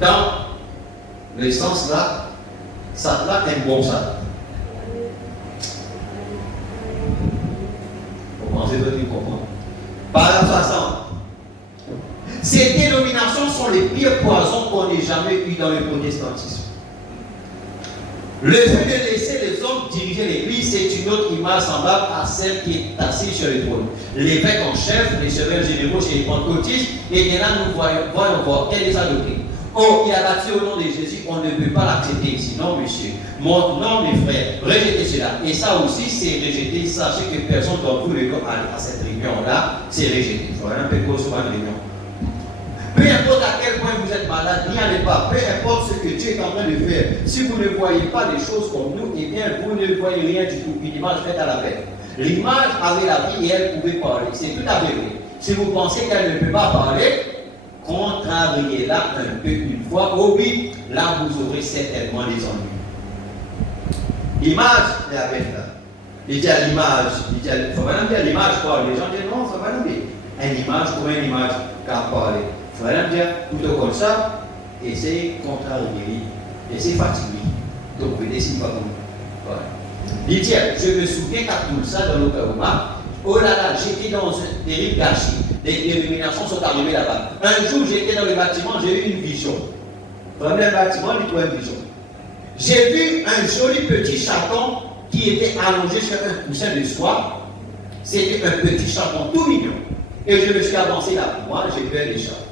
dans le sens là, ça là est un bon chat. Vous pensez que vous comprenez? Paragraphe 60. Ces dénominations sont les pires poisons qu'on ait jamais eu dans le protestantisme. Le fait de laisser les hommes diriger l'église, c'est une autre image semblable à celle qui est assise sur le trône. L'évêque en chef, les chevaliers généraux chez les pentecôtistes, et bien là nous voyons voir quelle est sa doctrine. Oh, il a bâti au nom de Jésus, on ne peut pas l'accepter ici. Non, monsieur. Non, mes frères, rejetez cela. Et ça aussi, c'est rejeté. Sachez que personne dans tout le monde à cette réunion-là, c'est rejeté. Il faut un peu cause sur une réunion. Peu importe à quel point vous êtes malade, n'y allez pas. Peu importe ce que Dieu est en train de faire. Si vous ne voyez pas des choses comme nous, eh bien, vous ne voyez rien du tout. Une image faite à la veille. L'image avait la vie et elle pouvait parler. C'est tout à fait vrai. Si vous pensez qu'elle ne peut pas parler, contrariez-la un peu une fois. Oh oui, là, vous aurez certainement des ennuis. L'image est avec là. Il dit à l'image, il faut pas dire l'image parle. Les gens disent non, ça va pas dire. Une image pour une image qu'à parler. Il faut rien dire plutôt comme ça, et c'est contrarié, et c'est fatigué. Donc, vous décidez pas comme voilà. Il dit, je me souviens qu'à tout ça dans l'Oklahoma, oh là là, j'étais dans des rives gâchées, des dénominations sont arrivées là-bas. Un jour, j'étais dans le bâtiment, j'ai eu une vision. Premier bâtiment, il trouve une vision. J'ai vu un joli petit chaton qui était allongé sur un coussin de soie. C'était un petit chaton tout mignon. Et je me suis avancé là. Moi, j'ai peur des chats.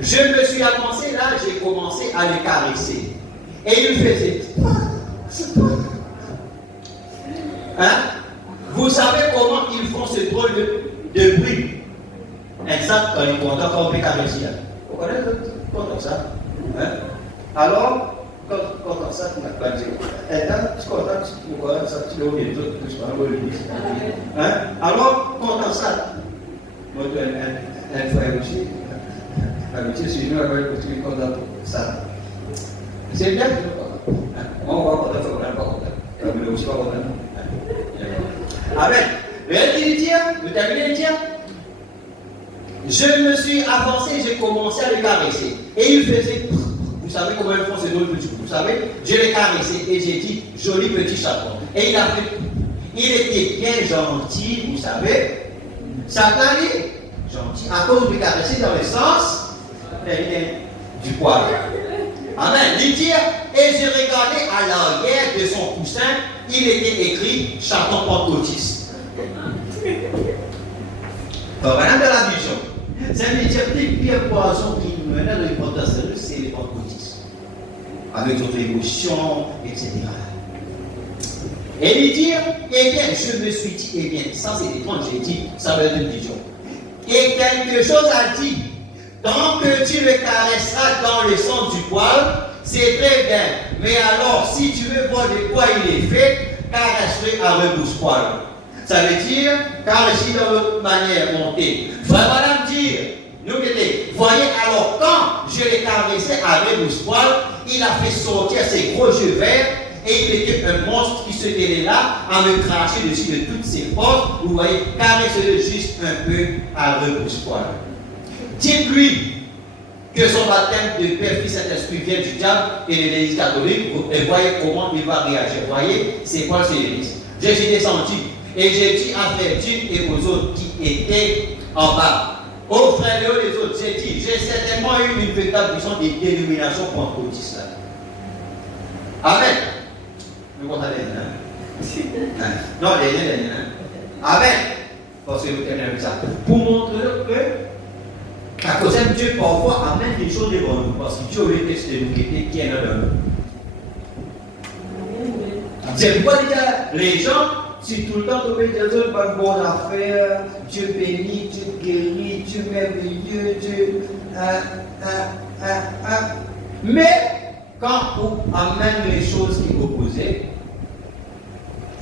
Je me suis avancé là, j'ai commencé à le caresser. Et il faisait. Hein? Vous savez comment ils font ce drôle de bruit? Exact, quand ils comptent quand on peut caresser. Vous connaissez comme ça? Hein? Alors, quand on ça, tu n'as pas dit. Alors, quand on ça, moi, un frère aussi, l'amitié, c'est nous avec le truc comme ça. C'est bien que on va pas faire pas comme ça. Amen. Le tien, vous terminez le tien? Je me suis avancé, j'ai commencé à le caresser. Et il faisait. Vous savez comment ils font ces deux petits. Vous savez, je l'ai caressé et j'ai dit joli petit chaton. Et il a fait. Il était bien gentil, vous savez. Chacun est gentil. À cause de caresser dans le sens du poil. Amen. Il dit, et j'ai regardé à l'arrière de son coussin, il était écrit chaton pentecôtiste. Madame de la vision. C'est une des pires poisons qui nous mènent à l'importance de c'est les pentecôtistes. Avec notre émotion, etc. Et il dit, eh bien, je me suis dit, eh bien, ça c'est étrange, j'ai dit, ça veut être une vision. Et quelque chose a dit, tant que tu le caresseras dans le sens du poil, c'est très bien. Mais alors, si tu veux voir de quoi il est fait, caresse-le à rebousse-poil. Ça veut dire, caresser dans l'autre manière montée. Frère madame dire, nous voyez alors quand je l'ai caressé à rebousse-poil, il a fait sortir ses gros yeux verts et il était un monstre qui se tenait là à me cracher dessus de toutes ses forces. Vous voyez, caressez-le juste un peu à rebousse-poil. Dites-lui que son baptême de Père, Fils, Saint-Esprit vient du diable et de l'Église catholique, et voyez comment il va réagir. Vous voyez, c'est quoi c'est l'Église? Je suis descendu et j'ai dit à Frère Jim et aux autres qui étaient en bas, aux frères et aux autres, j'ai dit, j'ai certainement eu une véritable vision de dénomination pentecôtiste. Amen. Vous comprenez, hein? Non, les Amen. Parce que vous tenez avec ça. Pour montrer que à cause de Dieu, parfois, amène des choses devant nous. Parce que Dieu veut tester nous qui est dans nous. C'est pourquoi les gens, si tout le temps tu veux dire une bonne affaire, Dieu bénit, Dieu guérit, Dieu merveilleux, Dieu. Mais quand on amène les choses qui opposent,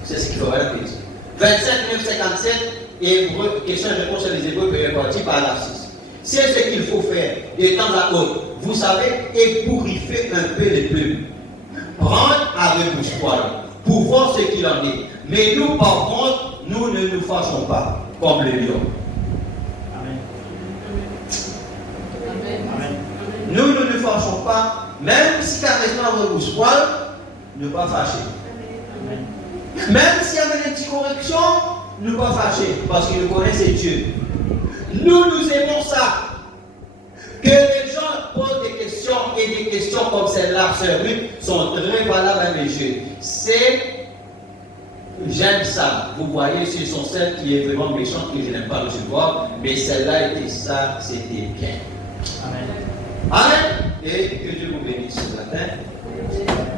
c'est ce qu'il faudra la question. 27, 9, 57, Hébreu, question de réponse à les Hébreux, parti par la 6. C'est ce qu'il faut faire de temps à autre. Vous savez, ébouriffer un peu les plumes. Prendre à rebouche-poil pour voir ce qu'il en est. Mais nous, par contre, nous ne nous fâchons pas comme les lions. Amen. Amen. Nous ne nous fâchons pas, même si carrément rebouche-poil, ne pas fâcher. Amen. Même s'il y avait des petites corrections, ne pas fâcher, parce qu'il connaît Dieu. Nous aimons ça. Que les gens posent des questions et des questions comme celle-là, sœur Ruth, sont très valables à mes yeux. J'aime ça. Vous voyez, ce sont celles qui est vraiment méchantes que je n'aime pas recevoir, mais celle-là était ça, c'était bien. Amen. Amen. Et que Dieu vous bénisse ce matin.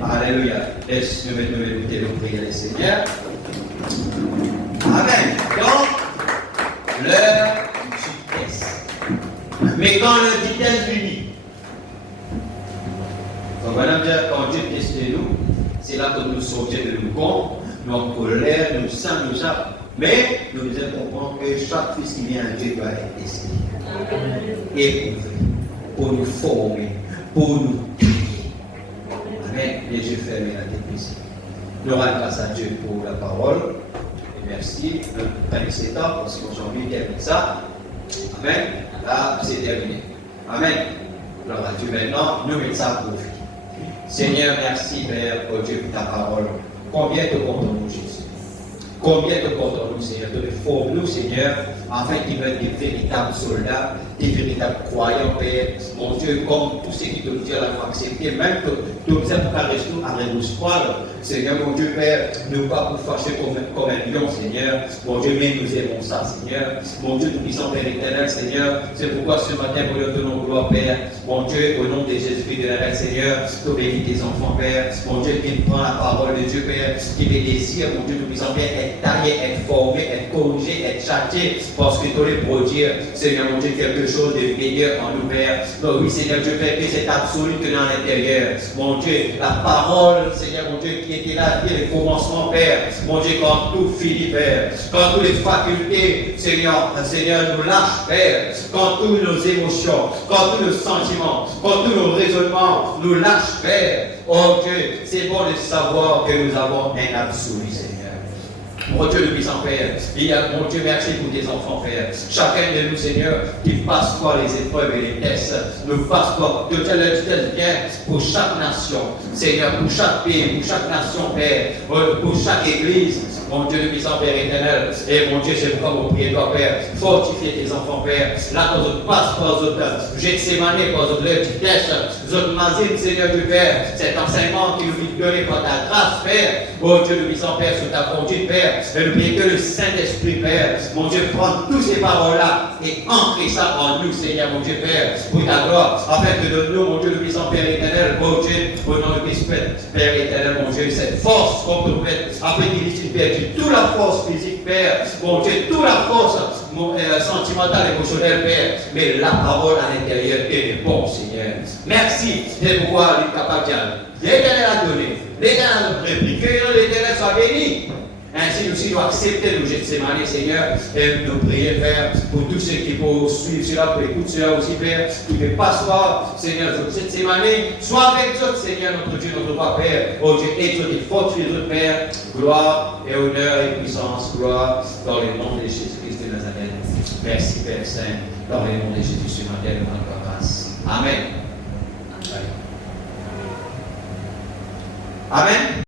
Alléluia. Laisse-nous maintenant écouter nos prières, les Seigneurs. Amen. Donc, l'heure du test. Mais quand le vitesse l'unit, donc madame, quand Dieu teste nous, c'est là que nous sortons de nous compte, nous en colère, nous sang, nous ça. Mais nous devons comprendre que chaque fils qui vient à Dieu doit être testé. Éprouvé. Pour nous former, pour nous tailler. Amen. Les yeux fermés à tes prises. Nous rendons grâce à Dieu pour la parole. Et merci. Nous prenons ces temps parce qu'aujourd'hui, il termine ça. Amen. Là, c'est terminé. Amen. Gloire à Dieu. Maintenant, nous mettons ça à profit. Seigneur, merci, Père, pour Dieu, pour ta parole. Combien te comptons-nous, Jésus? Combien te comptons-nous, Seigneur? De forme-nous, Seigneur, afin qu'ils soient des véritables soldats des véritables croyants, Père. Mon Dieu, comme tous ceux qui te disent la foi acceptée, même que tu observes qu'à rester avec nous espoir, Seigneur, mon Dieu, Père, ne pas vous fâcher comme un lion, Seigneur. Mon Dieu, mais nous aimons ça, Seigneur. Mon Dieu, nous puissons, Père éternel, Seigneur. C'est pourquoi ce matin, nous leur donnons gloire, Père. Mon Dieu, au nom de Jésus-Christ de la Seigneur, tu bénis tes enfants, Père. Mon Dieu, qui prend la parole de Dieu, Père, qui les désire, mon Dieu, nous puissons, Père, être taillés, être formés, être corrigés, être châtiés, parce que tu les produire, Seigneur, mon Dieu, quelque chose de meilleur en nous, Père. Oh, oui, Seigneur, Dieu, Père, que c'est absolu que dans l'intérieur. Mon Dieu, la parole, Seigneur, mon Dieu, qui était là, qui est le commencement, Père. Mon Dieu, quand tout finit, Père. Quand toutes les facultés, Seigneur, nous lâchent, Père. Quand toutes nos émotions, quand tous nos sentiments, quand tous nos raisonnements nous lâchent, Père. Oh Dieu, c'est bon de savoir que nous avons un absolu, Seigneur. Mon Dieu, le puissant Père, mon Dieu, merci pour tes enfants, Père. Chacun de nous, Seigneur, qui passe par les épreuves et les tests, nous passe par de telles bien pour chaque nation, Seigneur, pour chaque pays, pour chaque nation, Père, pour chaque église. Mon Dieu, le puissant Père éternel, et mon Dieu, c'est pourquoi vous priez, toi, Père, fortifiez tes enfants, Père. Là, quand on passe par les autres, Gethsemane, par les autres tests, les autres mazines, Seigneur du Père, cet enseignement qui nous est donné par ta grâce, Père. Oh Dieu, le puissant Père, sous ta conduite, Père. Et n'oubliez que le Saint-Esprit, Père, mon Dieu, prend toutes ces paroles-là et ancre ça en nous, Seigneur, mon Dieu, Père, pour ta gloire, afin que de nous, mon Dieu, le puissant Père éternel, oh Dieu, au nom de Christ, Père éternel, mon Dieu, cette force qu'on peut mettre, après qu'il dit, Père, toute la force physique, Père, mon Dieu, toute la force sentimentale, émotionnelle, Père, mais la parole à l'intérieur est bon, Seigneur. Merci de pouvoir être capable de dire, l'Éternel a donné, l'Éternel a repris, que l'Éternel soit béni. Ainsi, nous aussi, nous accepter le Gethsemane, Seigneur, et nous prier, Père, pour tous ceux qui peuvent suivre cela, pour écouter cela aussi, Père, qui ne passent pas, Seigneur, sur Gethsemane, soit avec toi, Seigneur, notre Dieu, notre roi, Père, oh Dieu, et Dieu, et fortifie notre Père, gloire et honneur et puissance, gloire, dans le nom de Jésus-Christ de Nazareth. Merci, Père Saint, dans le nom de Jésus, ce matin, nous rendons grâce. Amen. Amen.